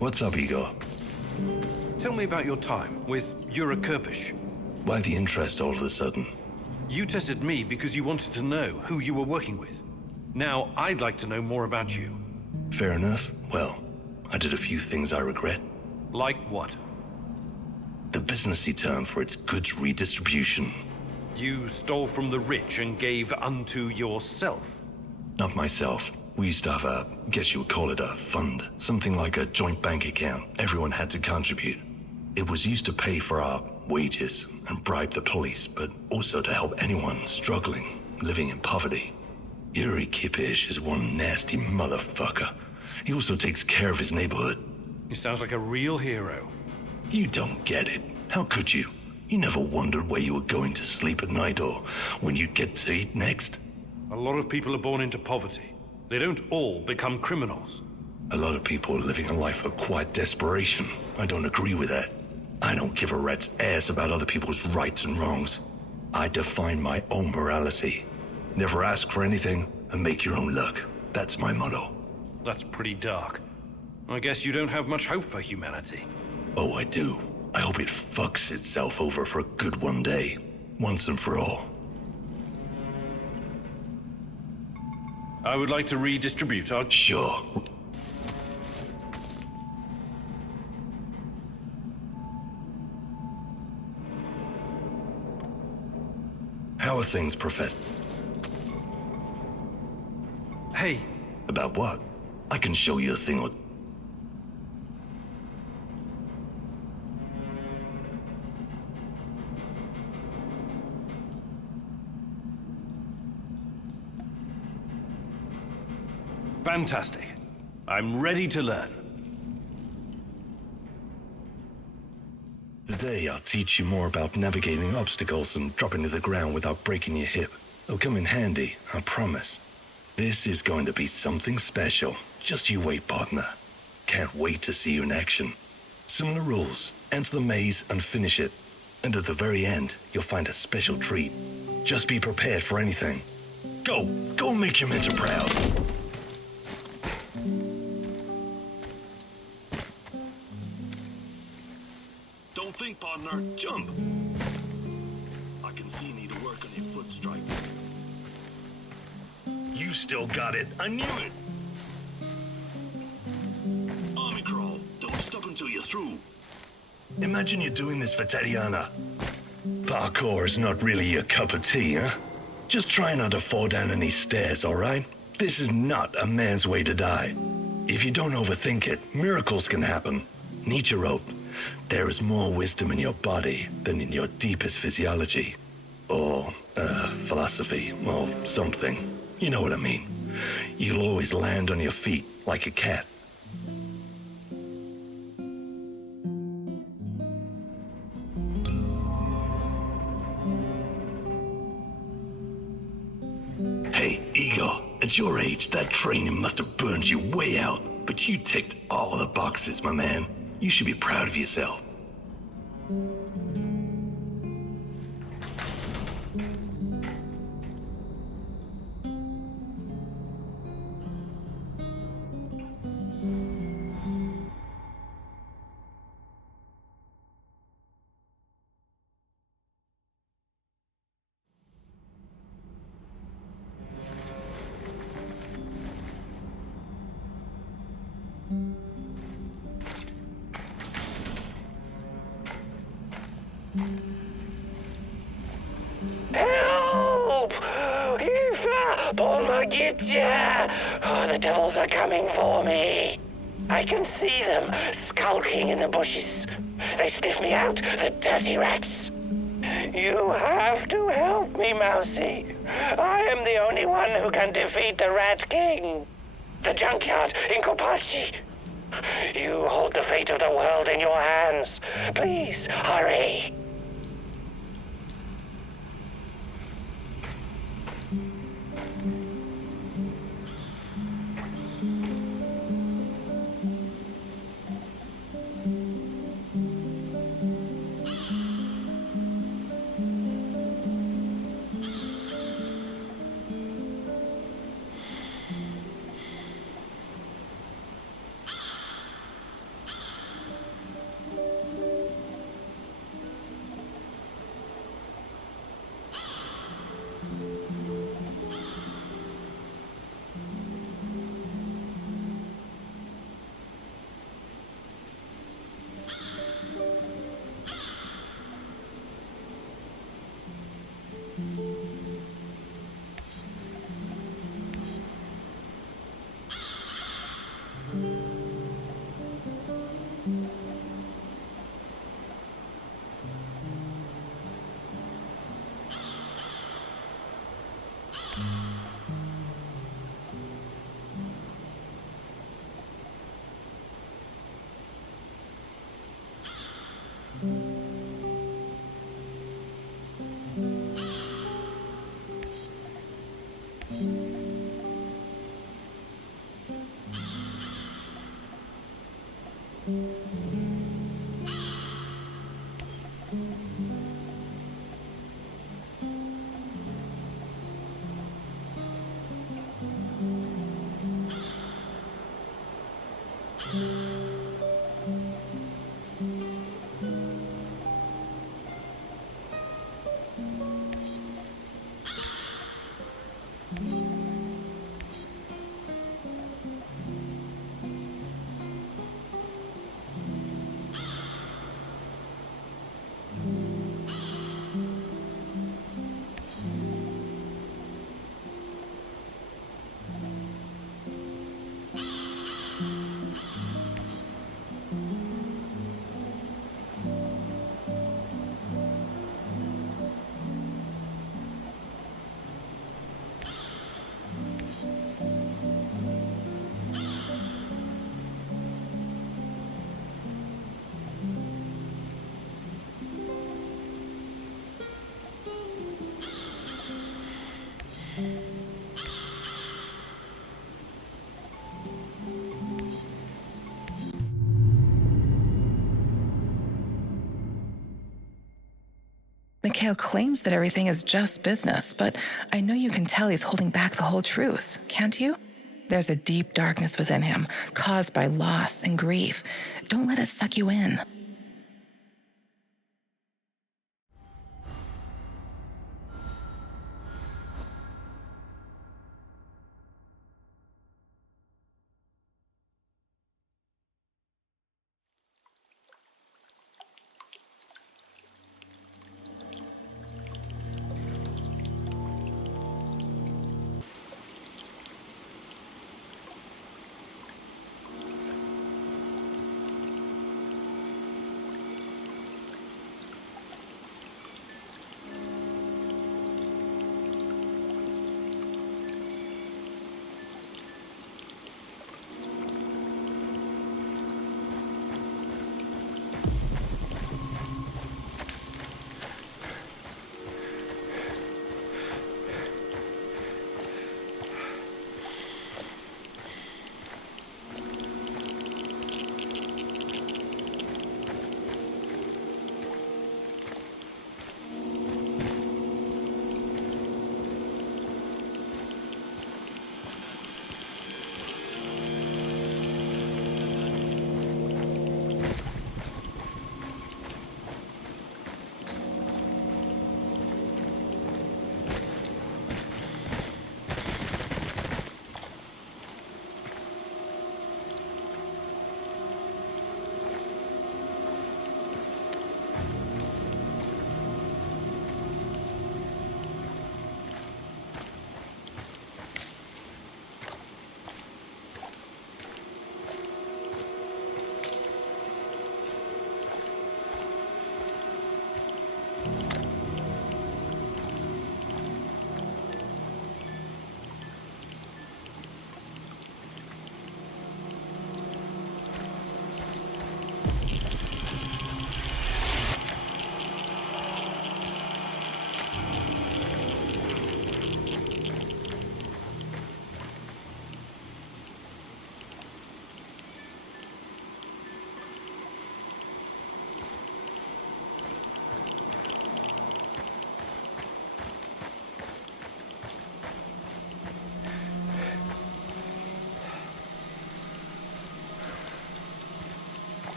What's up, Igor? Tell me about your time with Yura Kirpish. Why the interest all of a sudden? You tested me because you wanted to know who you were working with. Now, I'd like to know more about you. Fair enough. Well, I did a few things I regret. Like what? The business he turned for its goods redistribution. You stole from the rich and gave unto yourself? Not myself. We used to have a, guess you would call it a fund. Something like a joint bank account. Everyone had to contribute. It was used to pay for our wages and bribe the police, but also to help anyone struggling, living in poverty. Yuri Kirpish is one nasty motherfucker. He also takes care of his neighborhood. He sounds like a real hero. You don't get it. How could you? You never wondered where you were going to sleep at night or when you'd get to eat next? A lot of people are born into poverty. They don't all become criminals. A lot of people are living a life of quiet desperation. I don't agree with that. I don't give a rat's ass about other people's rights and wrongs. I define my own morality. Never ask for anything and make your own luck. That's my motto. That's pretty dark. I guess you don't have much hope for humanity. Oh, I do. I hope it fucks itself over for good one day. Once and for all. I would like to redistribute our... Sure. How are things, Professor? Hey. About what? I can show you a thing or... Fantastic. I'm ready to learn. Today, I'll teach you more about navigating obstacles and dropping to the ground without breaking your hip. It'll come in handy, I promise. This is going to be something special. Just you wait, partner. Can't wait to see you in action. Similar rules. Enter the maze and finish it. And at the very end, you'll find a special treat. Just be prepared for anything. Go and make your mentor proud. Don't think, partner. Jump. I can see you need to work on your foot strike. You still got it. I knew it. Army crawl. Don't stop until you're through. Imagine you're doing this for Tatiana. Parkour is not really your cup of tea, huh? Just try not to fall down any stairs, all right? This is not a man's way to die. If you don't overthink it, miracles can happen. Nietzsche wrote, there is more wisdom in your body than in your deepest physiology. Or, philosophy, or something. You know what I mean. You'll always land on your feet like a cat. Hey, Igor, at your age, that training must have burned you way out. But you ticked all the boxes, my man. You should be proud of yourself. Help! Eva! Pomogите! Oh, the devils are coming for me. I can see them skulking in the bushes. They sniff me out, the dirty rats. You have to help me, Mousy. I am the only one who can defeat the Rat King. The junkyard in Kopachi. You hold the fate of the world in your hands. Please, hurry. Mikhail claims that everything is just business, but I know you can tell he's holding back the whole truth, can't you? There's a deep darkness within him, caused by loss and grief. Don't let it suck you in.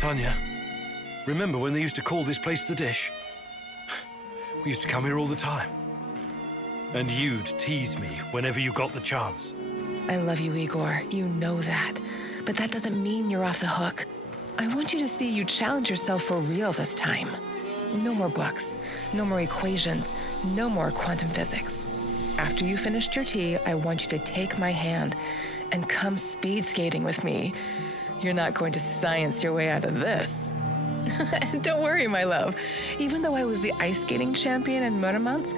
Tanya, remember when they used to call this place the Dish? We used to come here all the time. And you'd tease me whenever you got the chance. I love you, Igor. You know that. But that doesn't mean you're off the hook. I want you to see you challenge yourself for real this time. No more books, no more equations, no more quantum physics. After you finished your tea, I want you to take my hand and come speed skating with me. You're not going to science your way out of this. Don't worry, my love. Even though I was the ice skating champion in Murmansk,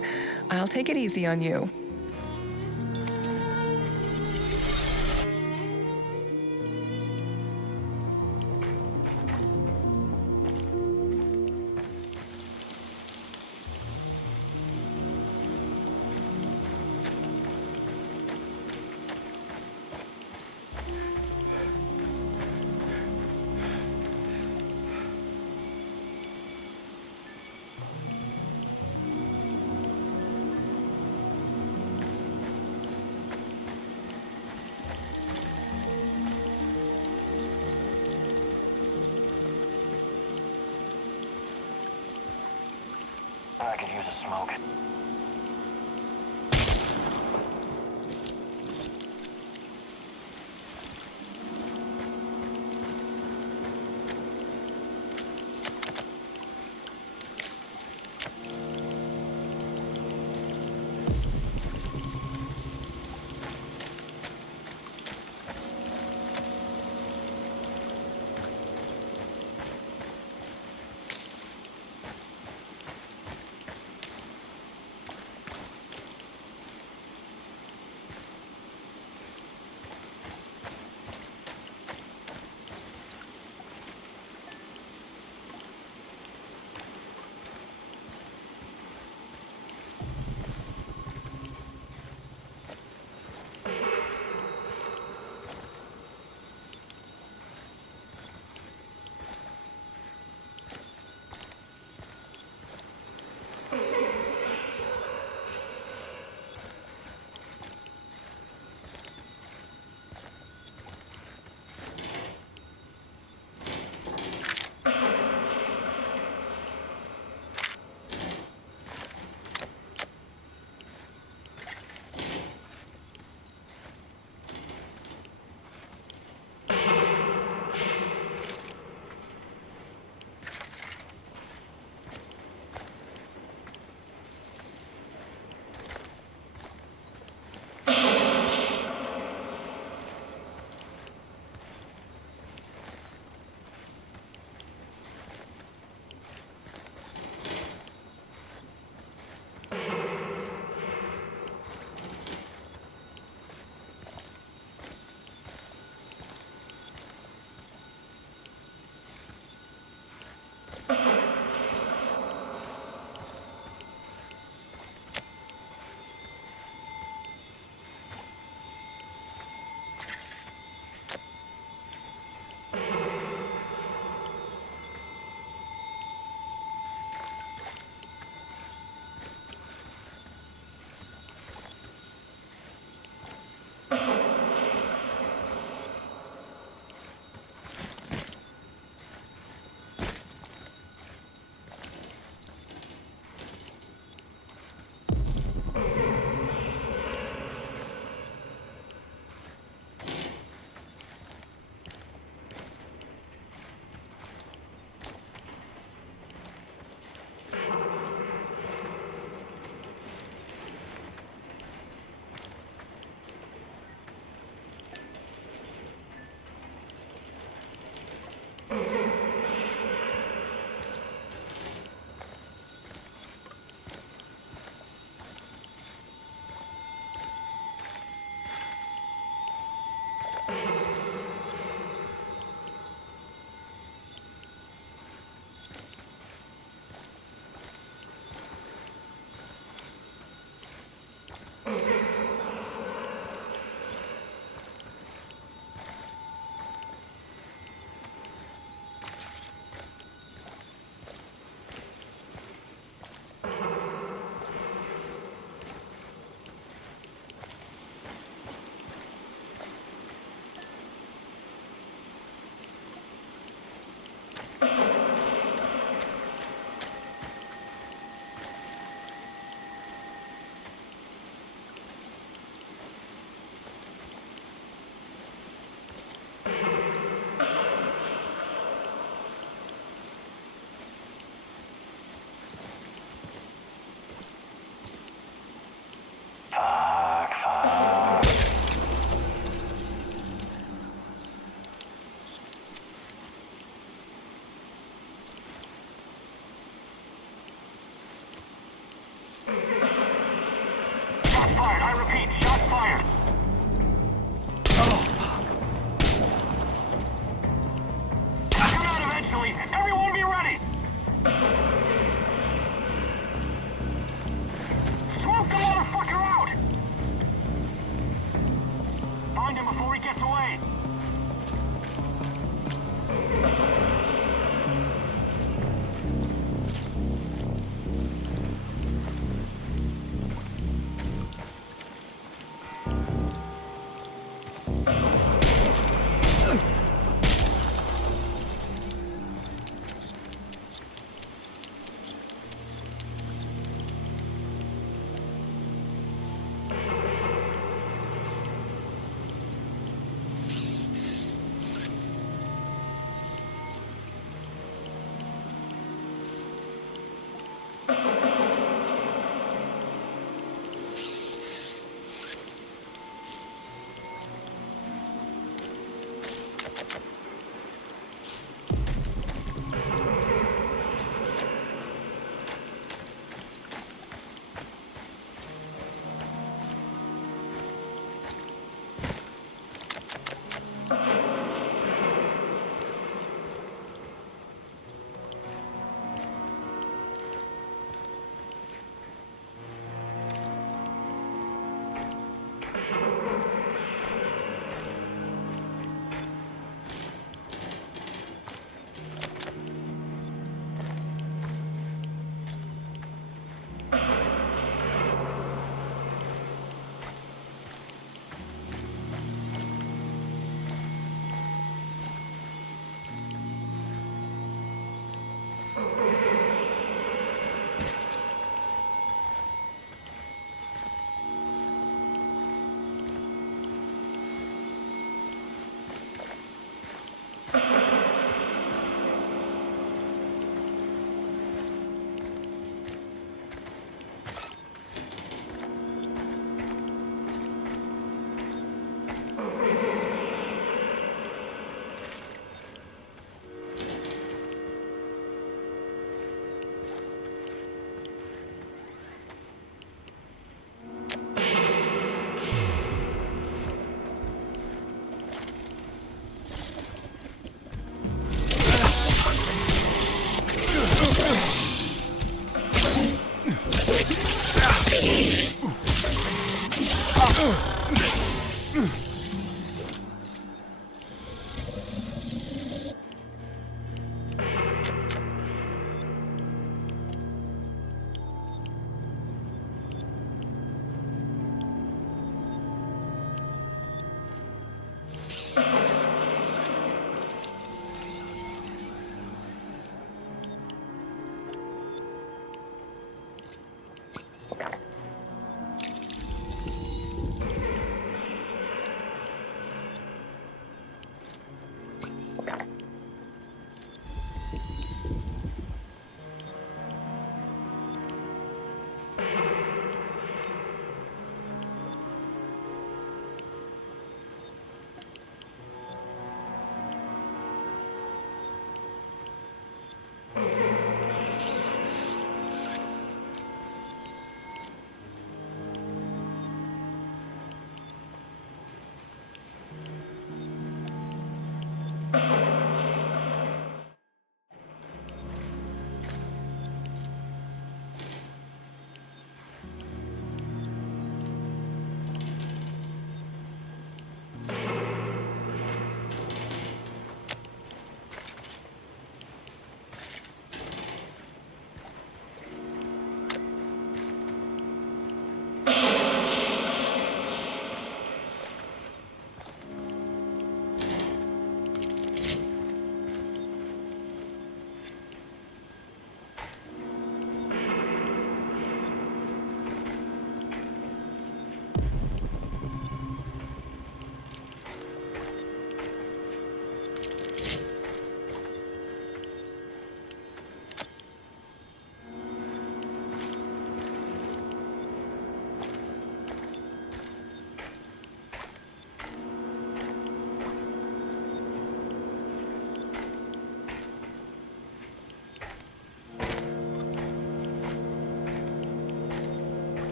I'll take it easy on you. I could use a smoke.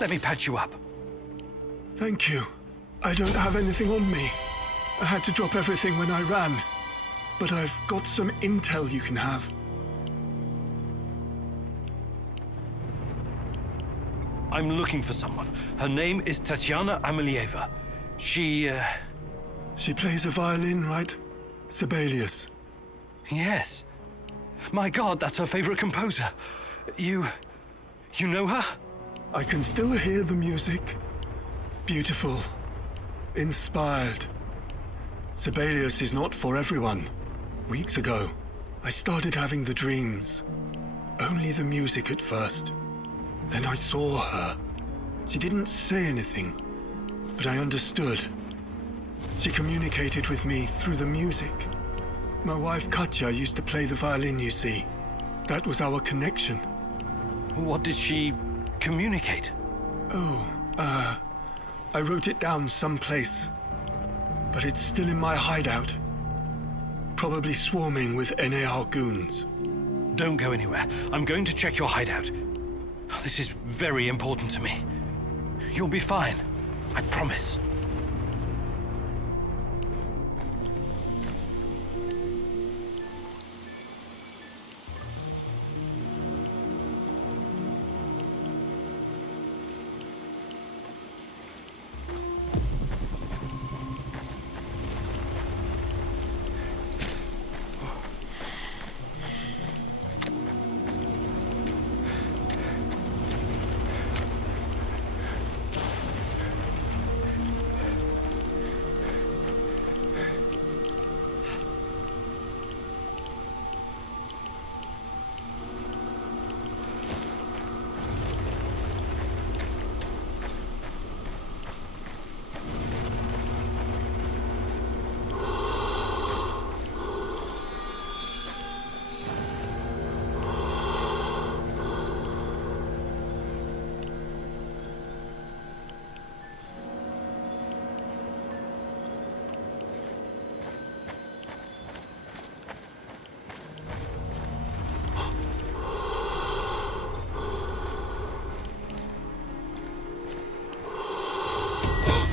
Let me patch you up. Thank you. I don't have anything on me. I had to drop everything when I ran. But I've got some intel you can have. I'm looking for someone. Her name is Tatiana Amelieva. She plays a violin, right? Sibelius. Yes. My God, that's her favorite composer. You know her? I can still hear the music. Beautiful. Inspired. Sibelius is not for everyone. Weeks ago, I started having the dreams. Only the music at first. Then I saw her. She didn't say anything, but I understood. She communicated with me through the music. My wife Katya used to play the violin, you see. That was our connection. What did she communicate? I wrote it down someplace. But it's still in my hideout. Probably swarming with NAR goons. Don't go anywhere. I'm going to check your hideout. This is very important to me. You'll be fine. I promise.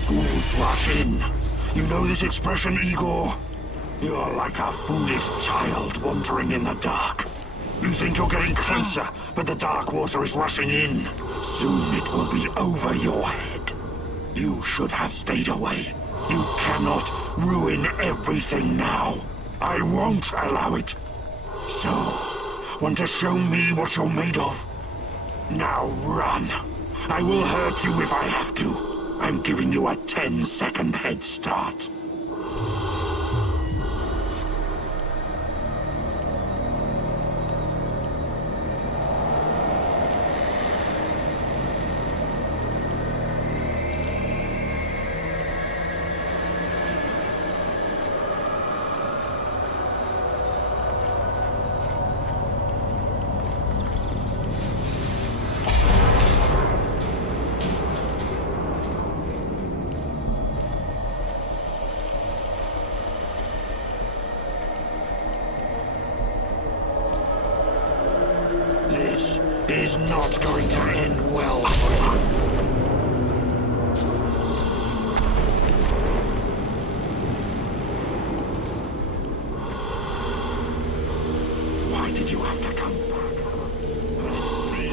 Fools rush in. You know this expression, Igor? You're like a foolish child wandering in the dark. You think you're getting closer, but the dark water is rushing in. Soon it will be over your head. You should have stayed away. You cannot ruin everything now. I won't allow it. So, want to show me what you're made of? Now run. I will hurt you if I have to. I'm giving you a 10-second head start. This is not going to end well for you. Why did you have to come back? Let's see.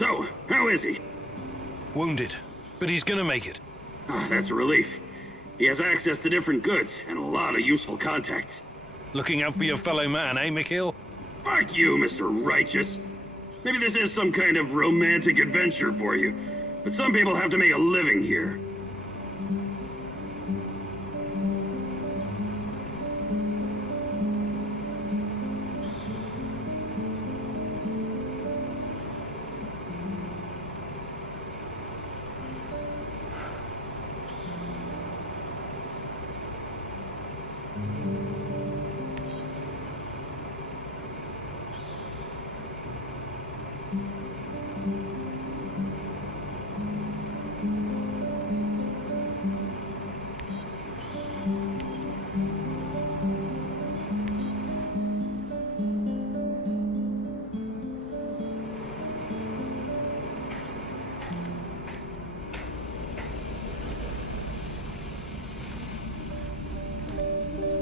So, how is he? Wounded, but he's gonna make it. Oh, that's a relief. He has access to different goods and a lot of useful contacts. Looking out for your fellow man, eh, Mikhail? Fuck you, Mr. Righteous. Maybe this is some kind of romantic adventure for you, but some people have to make a living here.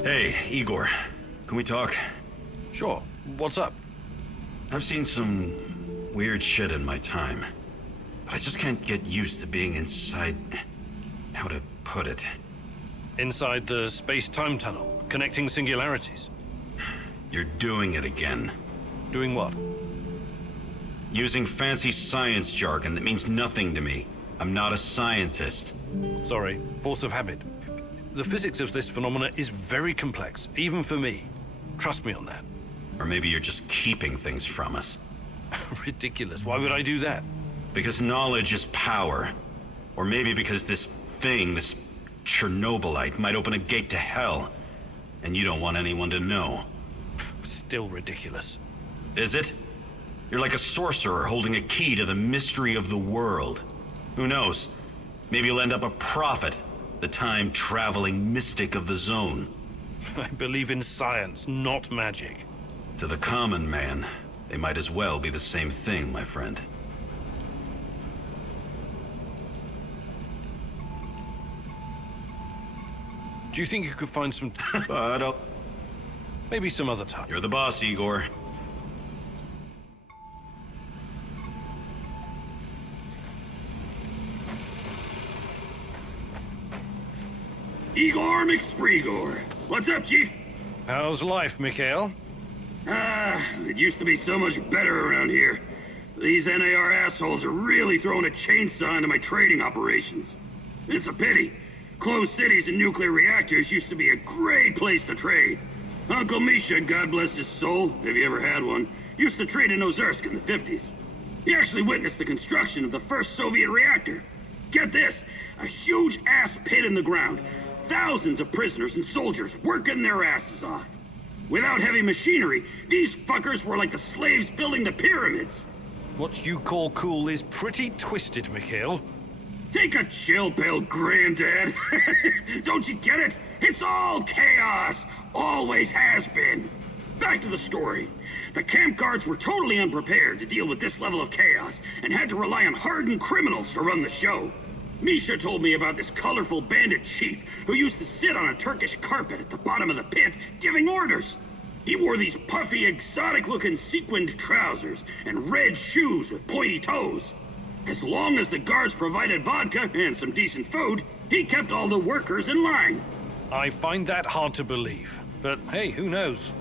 Hey, Igor. Can we talk? Sure. What's up? I've seen some weird shit in my time. But I just can't get used to being inside... how to put it? Inside the space-time tunnel, connecting singularities. You're doing it again. Doing what? Using fancy science jargon that means nothing to me. I'm not a scientist. Sorry, force of habit. The physics of this phenomena is very complex, even for me. Trust me on that. Or maybe you're just keeping things from us. Ridiculous. Why would I do that? Because knowledge is power. Or maybe because this thing, this Chernobylite, might open a gate to hell. And you don't want anyone to know. Still ridiculous. Is it? You're like a sorcerer holding a key to the mystery of the world. Who knows? Maybe you'll end up a prophet. The time-traveling mystic of the zone. I believe in science, not magic. To the common man, they might as well be the same thing, my friend. Do you think you could find some... Maybe some other time. You're the boss, Igor. Igor McSpreegor. What's up, Chief? How's life, Mikhail? It used to be so much better around here. These NAR assholes are really throwing a chainsaw into my trading operations. It's a pity. Closed cities and nuclear reactors used to be a great place to trade. Uncle Misha, God bless his soul, if he ever had one, used to trade in Ozersk in the 50s. He actually witnessed the construction of the first Soviet reactor. Get this, a huge ass pit in the ground. Thousands of prisoners and soldiers working their asses off. Without heavy machinery, these fuckers were like the slaves building the pyramids. What you call cool is pretty twisted, Mikhail. Take a chill pill, Granddad. Don't you get it? It's all chaos. Always has been. Back to the story. The camp guards were totally unprepared to deal with this level of chaos and had to rely on hardened criminals to run the show. Misha told me about this colorful bandit chief who used to sit on a Turkish carpet at the bottom of the pit giving orders. He wore these puffy, exotic-looking sequined trousers and red shoes with pointy toes. As long as the guards provided vodka and some decent food, he kept all the workers in line. I find that hard to believe, but hey, who knows?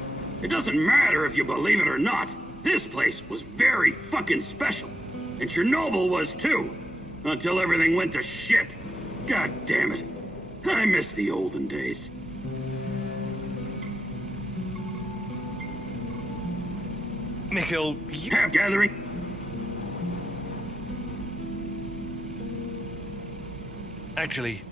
It doesn't matter if you believe it or not. This place was very fucking special. And Chernobyl was too. Until everything went to shit. God damn it. I miss the olden days. Mikhail, Camp gathering. Actually...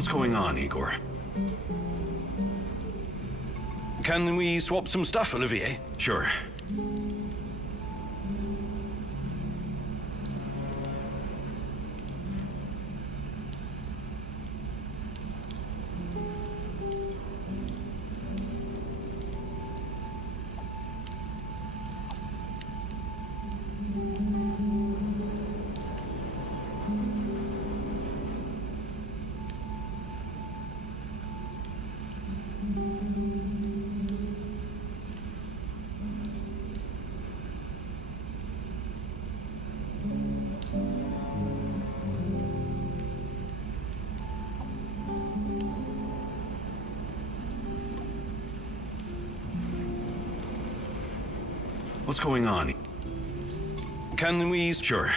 What's going on, Igor? Can we swap some stuff, Olivier? Sure. What's going on? Can we... Sure.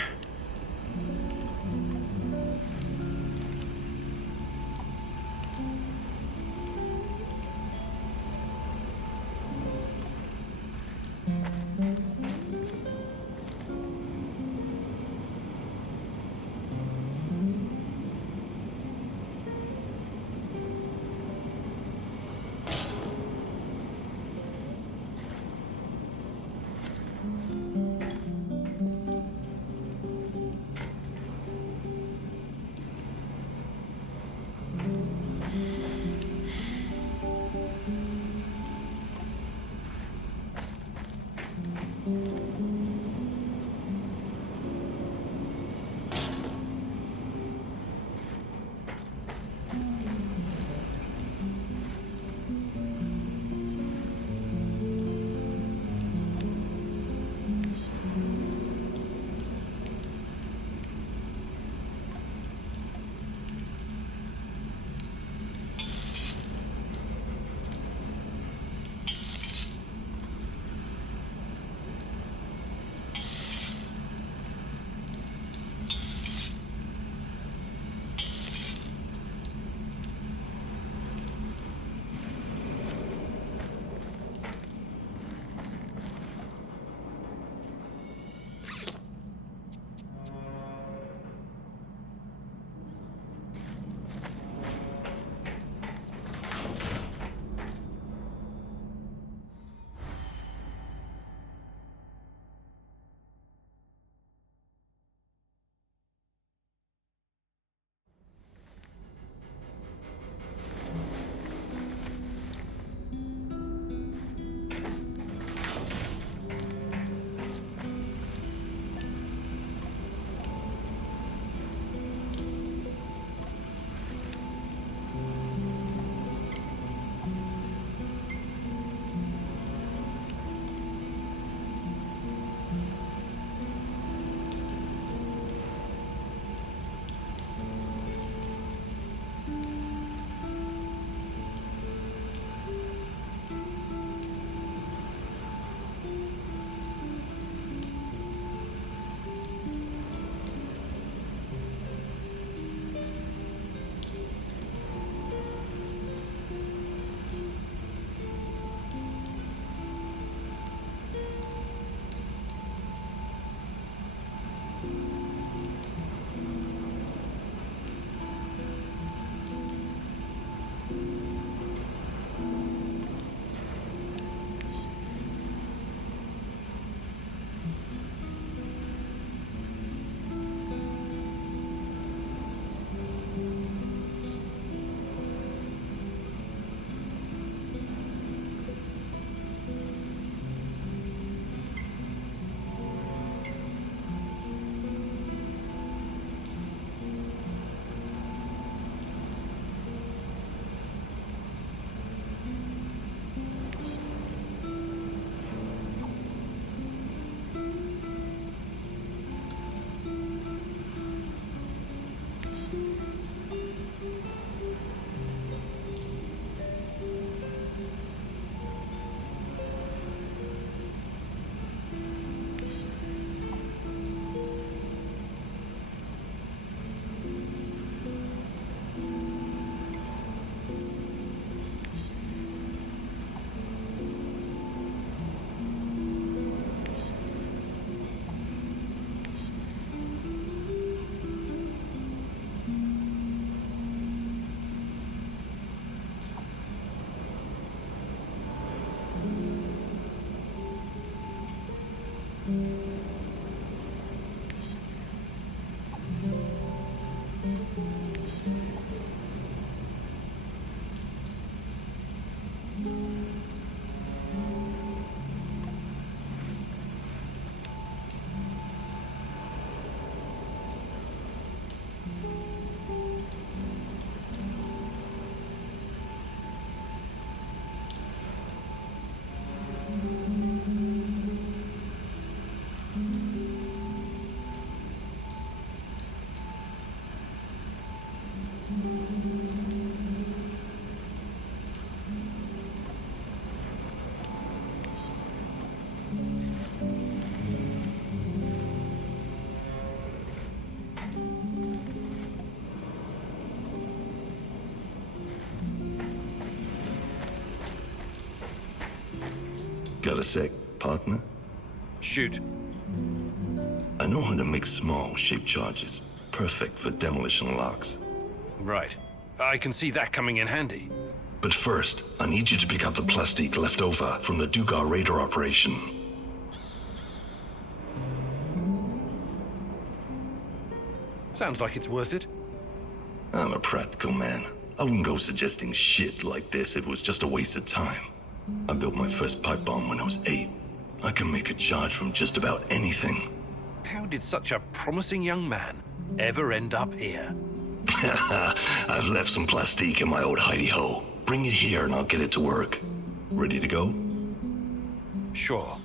Got a sec, partner? Shoot. I know how to make small, shaped charges. Perfect for demolition locks. Right. I can see that coming in handy. But first, I need you to pick up the plastique left over from the Dugar radar operation. Sounds like it's worth it. I'm a practical man. I wouldn't go suggesting shit like this if it was just a waste of time. I built my first pipe bomb when I was 8. I can make a charge from just about anything. How did such a promising young man ever end up here? I've left some plastique in my old hidey-hole. Bring it here and I'll get it to work. Ready to go? Sure.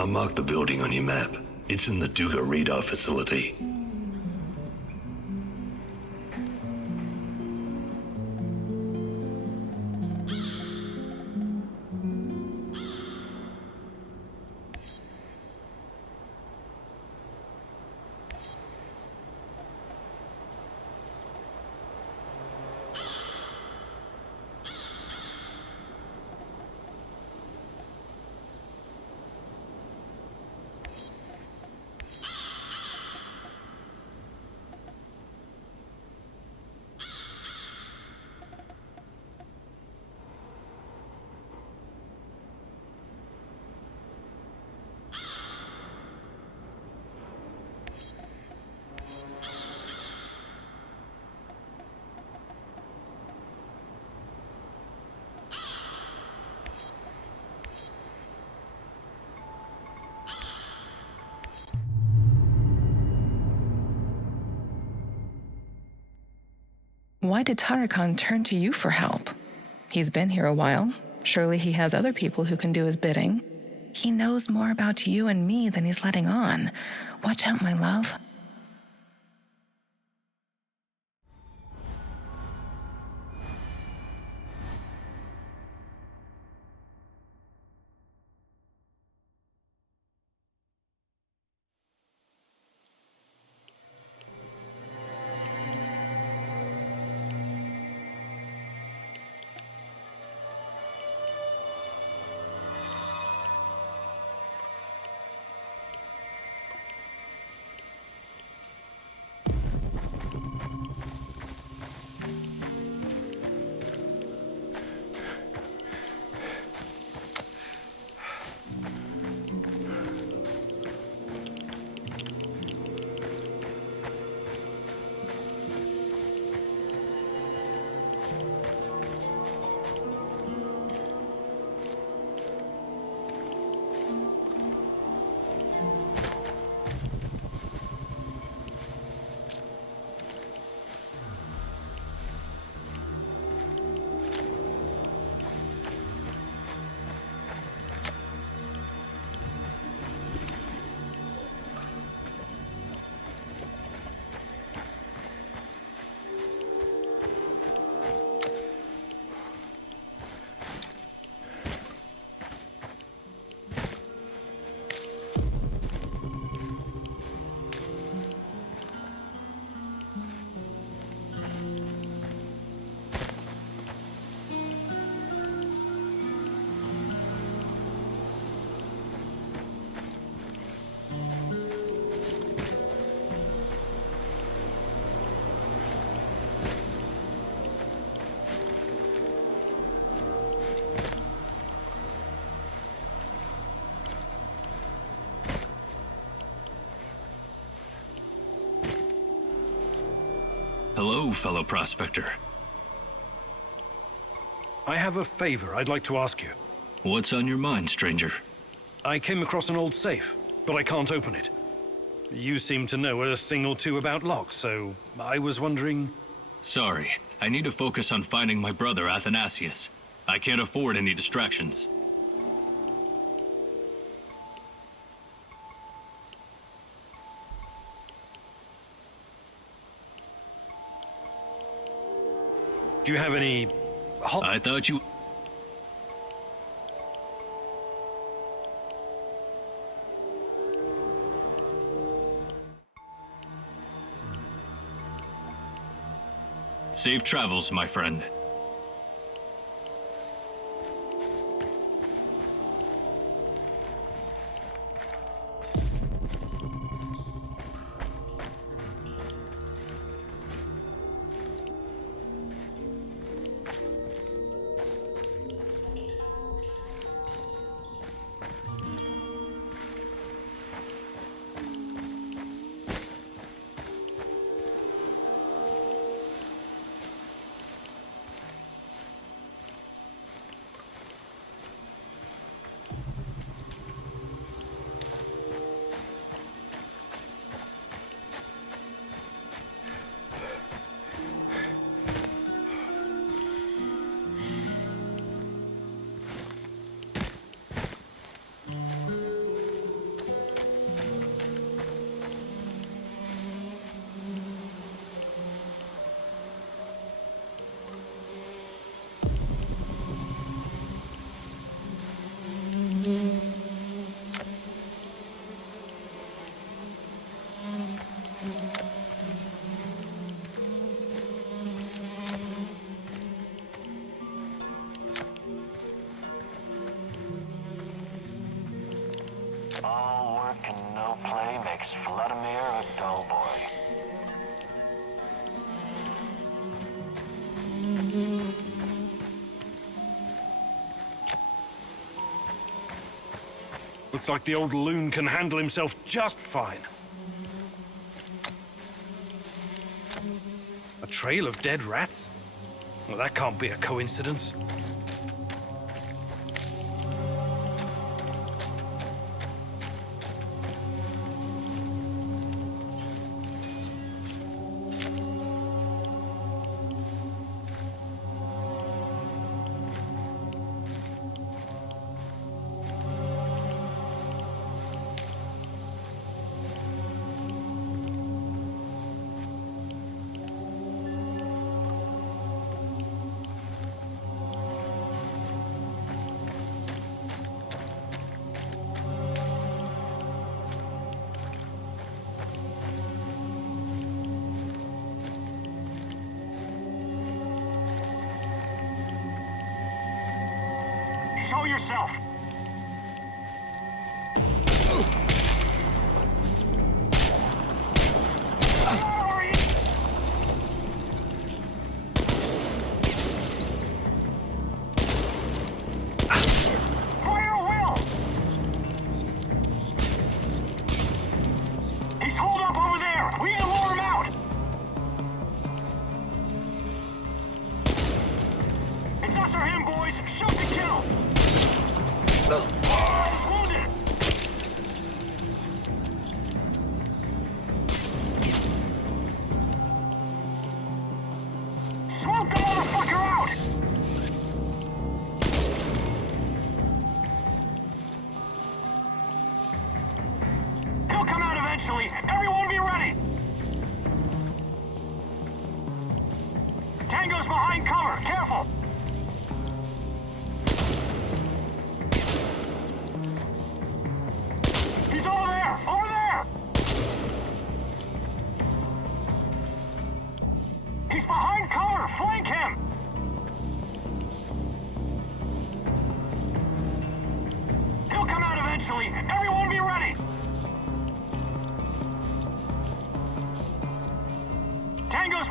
I marked the building on your map. It's in the Duga radar facility. Why did Tarakan turn to you for help? He's been here a while. Surely he has other people who can do his bidding. He knows more about you and me than he's letting on. Watch out, my love. Hello, fellow prospector. I have a favor I'd like to ask you. What's on your mind, stranger? I came across an old safe, but I can't open it. You seem to know a thing or two about locks, so I was wondering... Sorry, I need to focus on finding my brother Athanasius. I can't afford any distractions. Do you have any... I thought you... Safe travels, my friend. All work and no play makes Vladimir a dull boy. Looks like the old loon can handle himself just fine. A trail of dead rats? Well, that can't be a coincidence. Show yourself! He's holed up over there! We need to lure him out! It's us or him, boys! Shoot to kill! He's wounded! Smoke the motherfucker out! He'll come out eventually. Everyone be ready! Tango's behind cover. Careful! He's over there! Over there! He's behind cover! Flank him! He'll come out eventually. Everyone be ready! Tango's...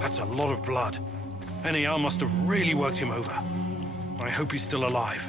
That That's a lot of blood. NAR must have really worked him over. I hope he's still alive.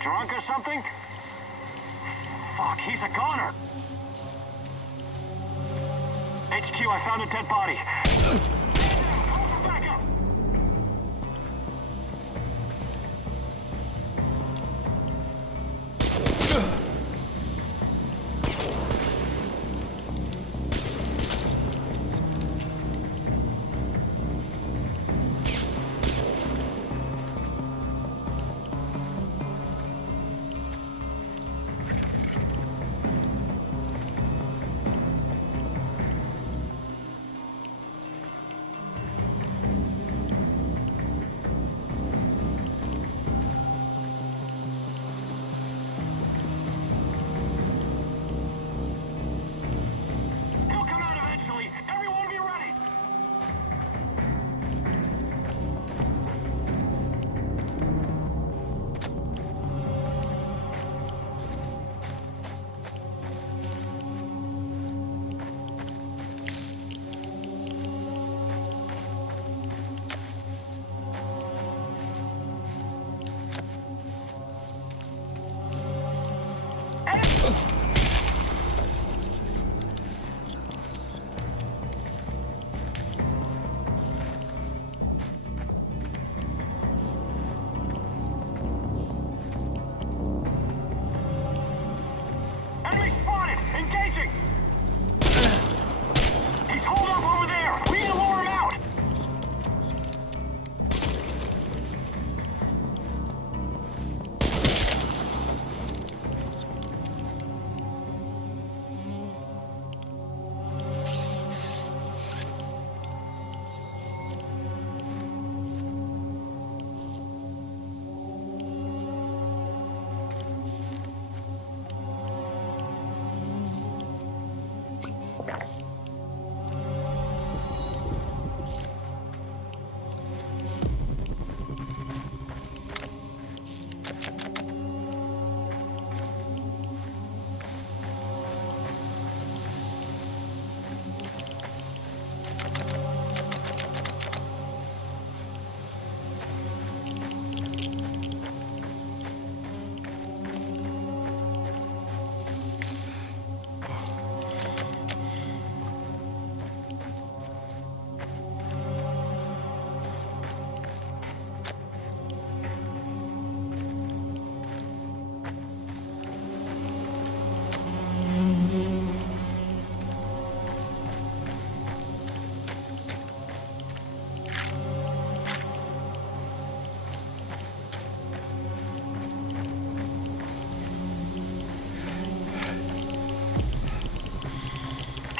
Drunk or something? Fuck, he's a goner! HQ, I found a dead body. Back up!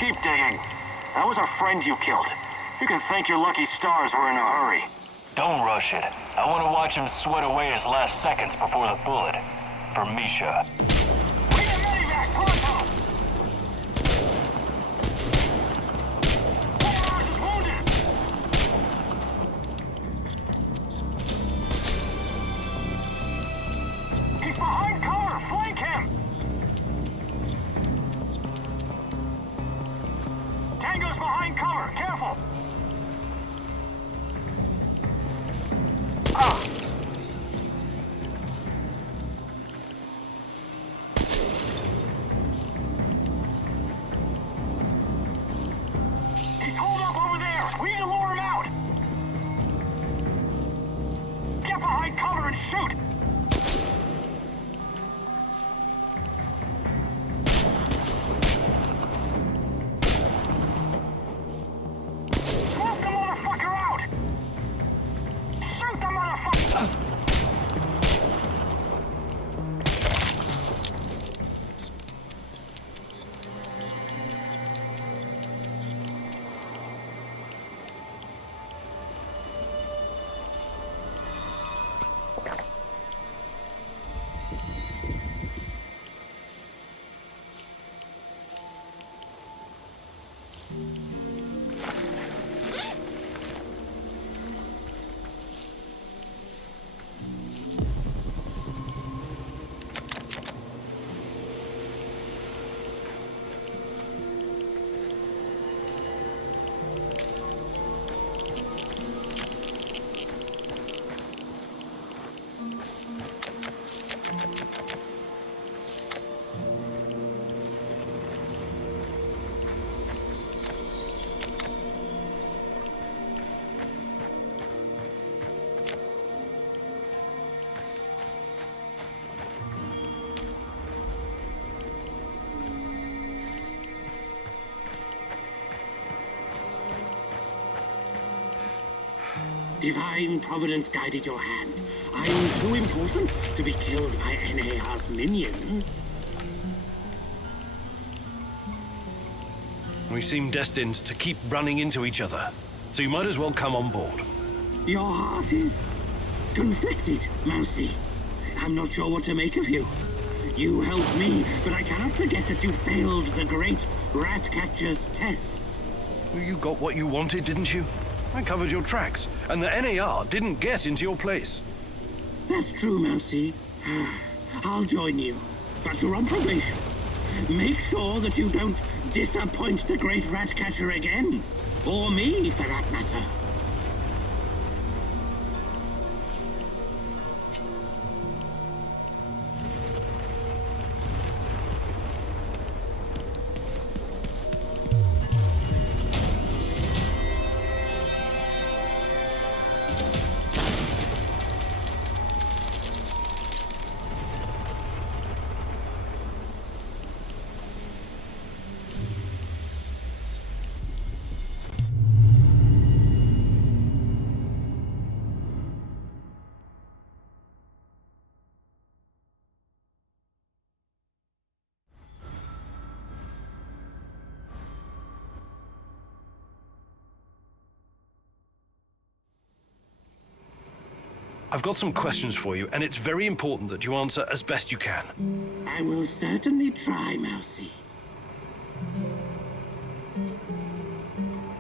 Keep digging. That was our friend you killed. You can thank your lucky stars we're in a hurry. Don't rush it. I want to watch him sweat away his last seconds before the bullet. For Misha. He's behind cover! Flank him! Tango's behind cover! Careful! He's holed up over there! We need to lure him out! Get behind cover and shoot! Smoke the motherfucker out! Shoot the motherfucker! Divine Providence guided your hand. I'm too important to be killed by NAR's minions. We seem destined to keep running into each other, so you might as well come on board. Your heart is conflicted, Mousy. I'm not sure what to make of you. You helped me, but I cannot forget that you failed the great rat catcher's test. You got what you wanted, didn't you? I covered your tracks, and the NAR didn't get into your place. That's true, Mousy. I'll join you, but you're on probation. Make sure that you don't disappoint the great rat catcher again. Or me, for that matter. I've got some questions for you, and it's very important that you answer as best you can. I will certainly try, Mousy.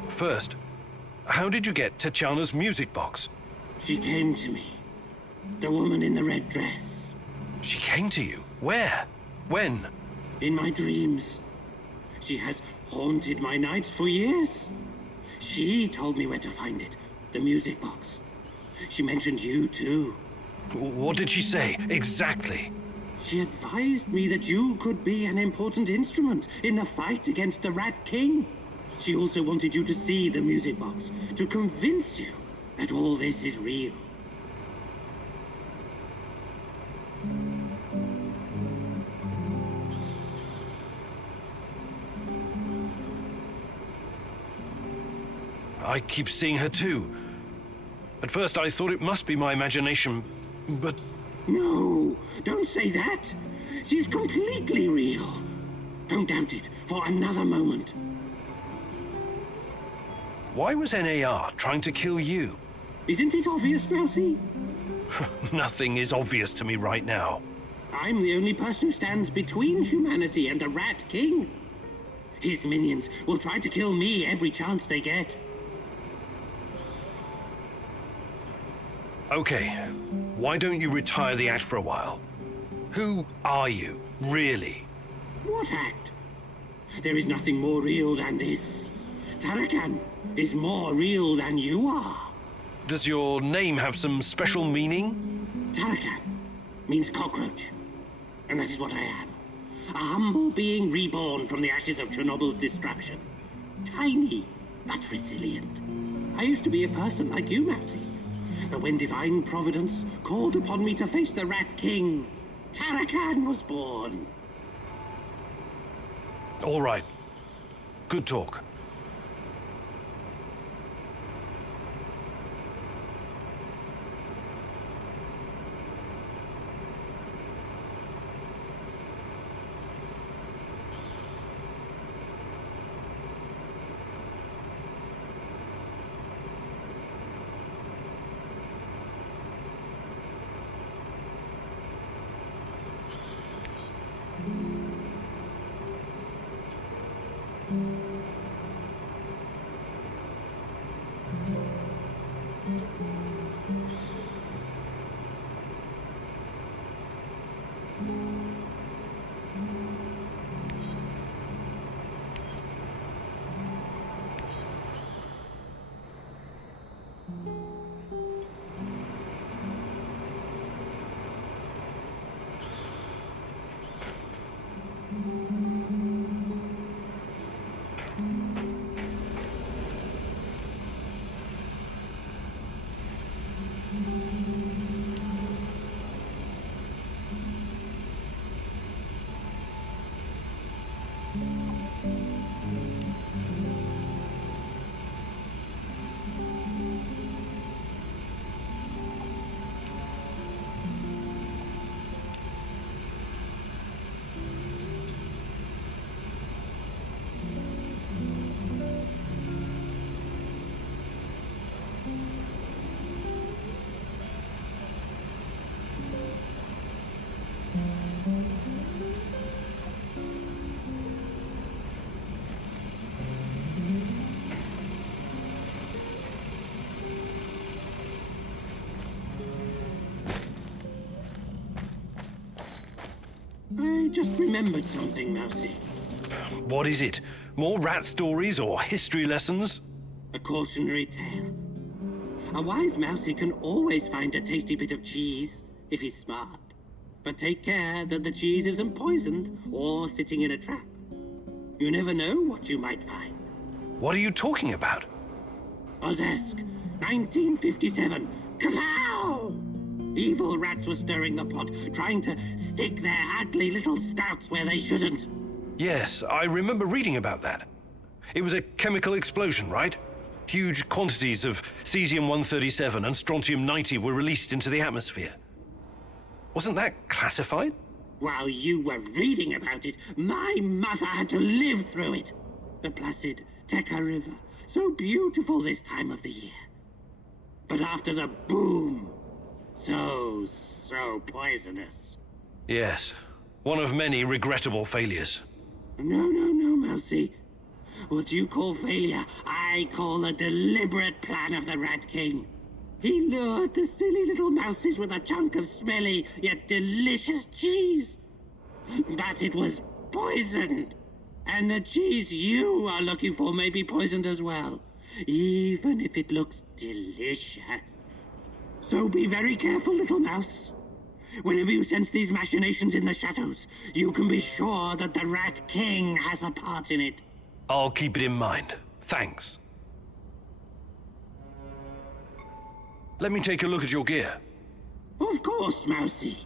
First, how did you get Techana's music box? She came to me. The woman in the red dress. She came to you? Where? When? In my dreams. She has haunted my nights for years. She told me where to find it. The music box. She mentioned you, too. What did she say, exactly? She advised me that you could be an important instrument in the fight against the Rat King. She also wanted you to see the music box, to convince you that all this is real. I keep seeing her, too. At first, I thought it must be my imagination, but... No, don't say that. She's completely real. Don't doubt it for another moment. Why was NAR trying to kill you? Isn't it obvious, Mousy? Nothing is obvious to me right now. I'm the only person who stands between humanity and the Rat King. His minions will try to kill me every chance they get. Okay, why don't you retire the act for a while? Who are you, really? What act? There is nothing more real than this. Tarakan is more real than you are. Does your name have some special meaning? Tarakan means cockroach. And that is what I am. A humble being reborn from the ashes of Chernobyl's destruction. Tiny, but resilient. I used to be a person like you, Mousy. But when divine providence called upon me to face the Rat King, Tarakan was born. All right. Good talk. I just remembered something, Mousy. What is it? More rat stories or history lessons? A cautionary tale. A wise Mousy can always find a tasty bit of cheese, if he's smart. But take care that the cheese isn't poisoned or sitting in a trap. You never know what you might find. What are you talking about? Ozesk, 1957. Kapow! Evil rats were stirring the pot, trying to stick their ugly little snouts where they shouldn't. Yes, I remember reading about that. It was a chemical explosion, right? Huge quantities of cesium-137 and strontium-90 were released into the atmosphere. Wasn't that classified? While you were reading about it, my mother had to live through it. The placid Teka River, so beautiful this time of the year. But after the boom, so poisonous. Yes, one of many regrettable failures. No, Mousy. What you call failure, I call a deliberate plan of the Rat King. He lured the silly little mouses with a chunk of smelly yet delicious cheese. But it was poisoned. And the cheese you are looking for may be poisoned as well, even if it looks delicious. So be very careful, little mouse. Whenever you sense these machinations in the shadows, you can be sure that the Rat King has a part in it. I'll keep it in mind. Thanks. Let me take a look at your gear. Of course, Mousy.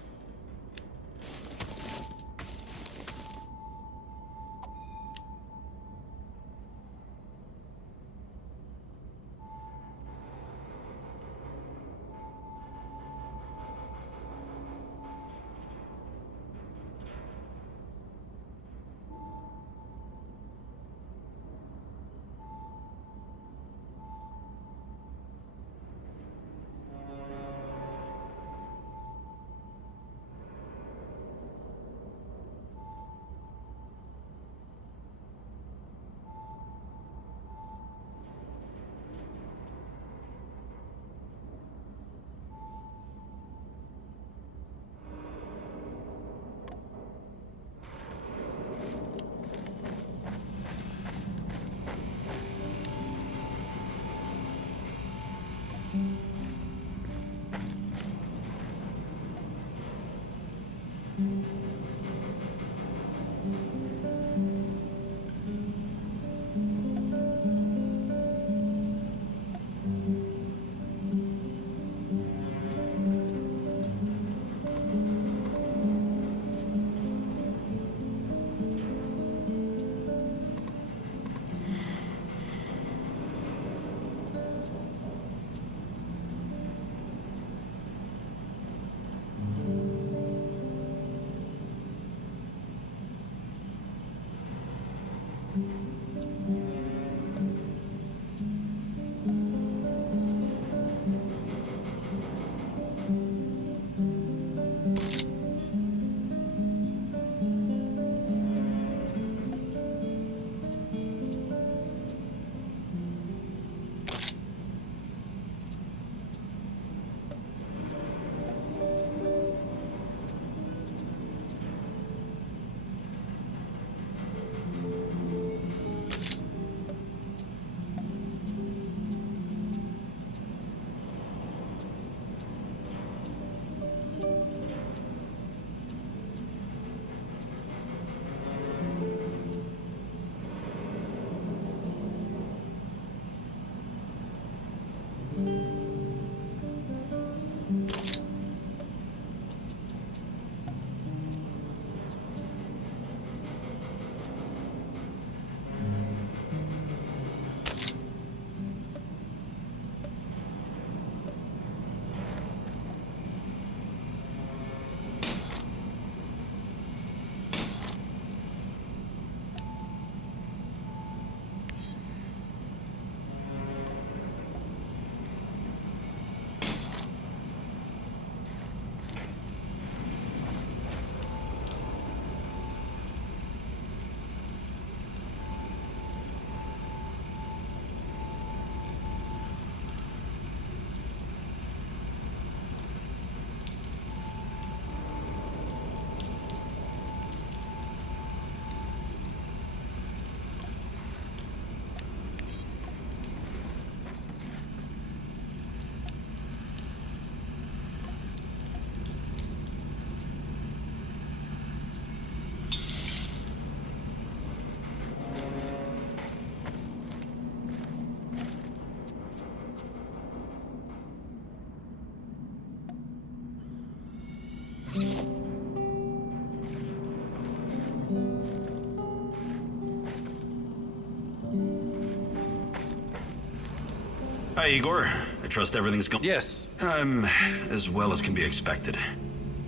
Hi, Igor. I trust everything's going... Yes. As well as can be expected.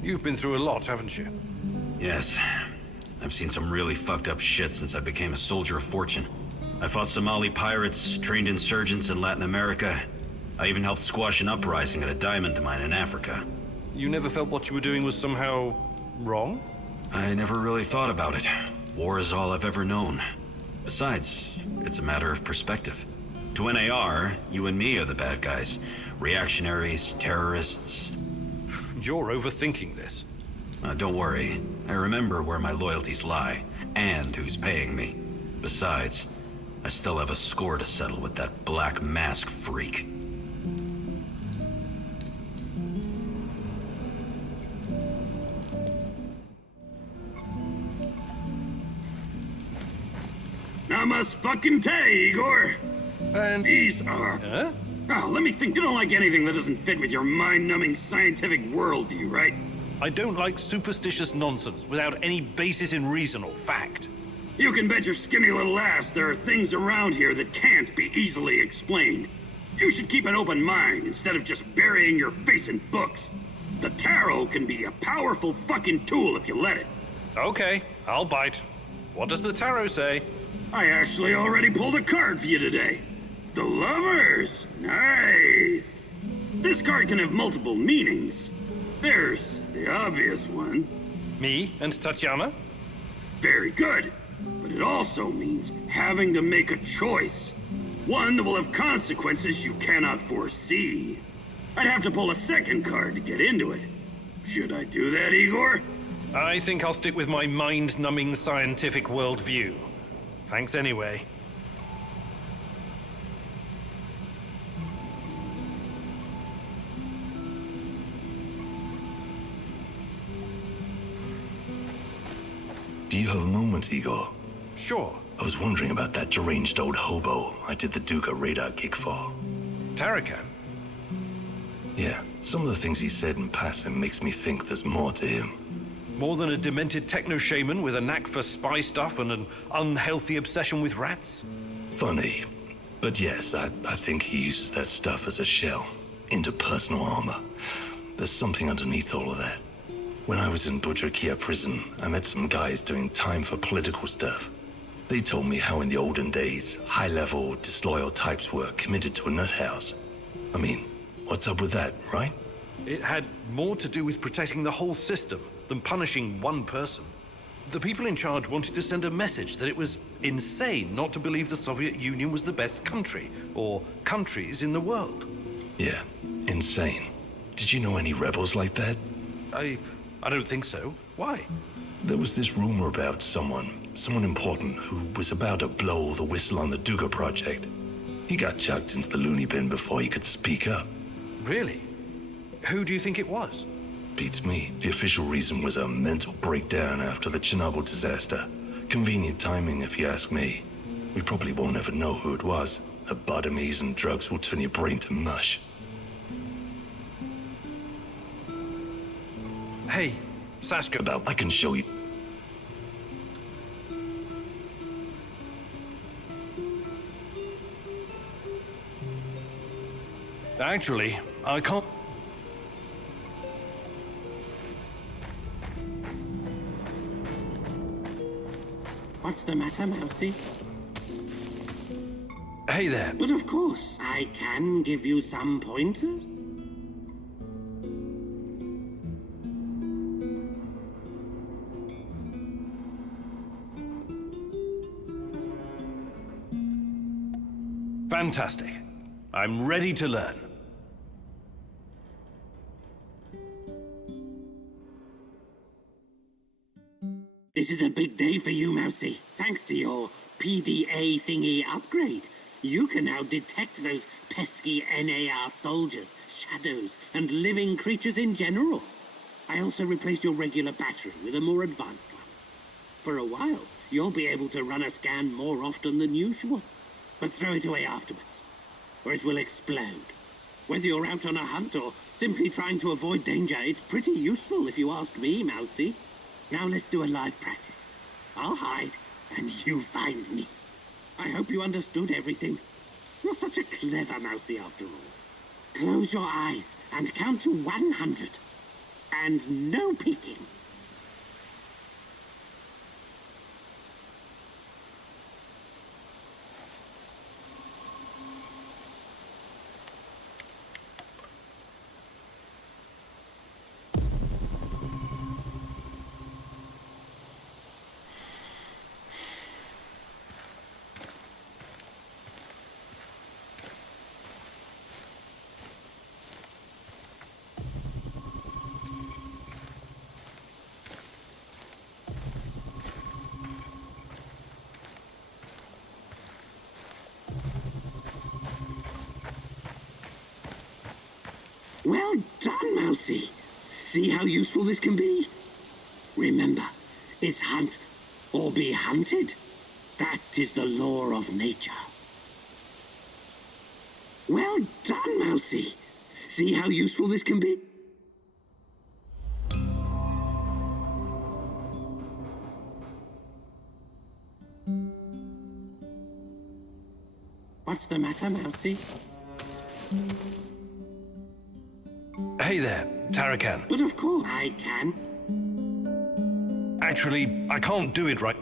You've been through a lot, haven't you? Yes. I've seen some really fucked up shit since I became a soldier of fortune. I fought Somali pirates, trained insurgents in Latin America. I even helped squash an uprising at a diamond mine in Africa. You never felt what you were doing was somehow wrong? I never really thought about it. War is all I've ever known. Besides, it's a matter of perspective. To NAR, you and me are the bad guys. Reactionaries, terrorists. You're overthinking this. Don't worry. I remember where my loyalties lie, and who's paying me. Besides, I still have a score to settle with that Black Mask freak. Namaste, Igor. And these are... Huh? Oh, let me think. You don't like anything that doesn't fit with your mind-numbing scientific worldview, right? I don't like superstitious nonsense without any basis in reason or fact. You can bet your skinny little ass there are things around here that can't be easily explained. You should keep an open mind instead of just burying your face in books. The tarot can be a powerful fucking tool if you let it. Okay, I'll bite. What does the tarot say? I actually already pulled a card for you today. The Lovers. Nice. This card can have multiple meanings. There's the obvious one. Me and Tatiana? Very good. But it also means having to make a choice. One that will have consequences you cannot foresee. I'd have to pull a second card to get into it. Should I do that, Igor? I think I'll stick with my mind-numbing scientific worldview. Thanks anyway. Do you have a moment, Igor? Sure. I was wondering about that deranged old hobo I did the Duga radar gig for. Tarakan? Yeah, some of the things he said in passing makes me think there's more to him. More than a demented techno-shaman with a knack for spy stuff and an unhealthy obsession with rats? Funny. But yes, I think he uses that stuff as a shell. Interpersonal armor. There's something underneath all of that. When I was in Budrakia prison, I met some guys doing time for political stuff. They told me how in the olden days, high-level, disloyal types were committed to a nut house. I mean, what's up with that, right? It had more to do with protecting the whole system than punishing one person. The people in charge wanted to send a message that it was insane not to believe the Soviet Union was the best country, or countries in the world. Yeah, insane. Did you know any rebels like that? I don't think so. Why? There was this rumor about someone important who was about to blow the whistle on the Duga project. He got chucked into the loony bin before he could speak up. Really? Who do you think it was? Beats me. The official reason was a mental breakdown after the Chernobyl disaster. Convenient timing, if you ask me. We probably won't ever know who it was. Lobotomies and drugs will turn your brain to mush. Hey, Sasko. I can show you. Actually, I can't... What's the matter, Mousy? Hey there. But of course, I can give you some pointers. Fantastic. I'm ready to learn. This is a big day for you, Mousy. Thanks to your PDA thingy upgrade, you can now detect those pesky NAR soldiers, shadows, and living creatures in general. I also replaced your regular battery with a more advanced one. For a while, you'll be able to run a scan more often than usual. But throw it away afterwards, or it will explode. Whether you're out on a hunt or simply trying to avoid danger, it's pretty useful if you ask me, Mousy. Now let's do a live practice. I'll hide, and you find me. I hope you understood everything. You're such a clever mousey after all. Close your eyes and count to 100. And no peeking. Well done, Mousy. See how useful this can be? Remember, it's hunt or be hunted. That is the law of nature. Well done, Mousy. See how useful this can be? What's the matter, Mousy? Hey there, Tarakan. But of course I can. Actually, I can't do it right.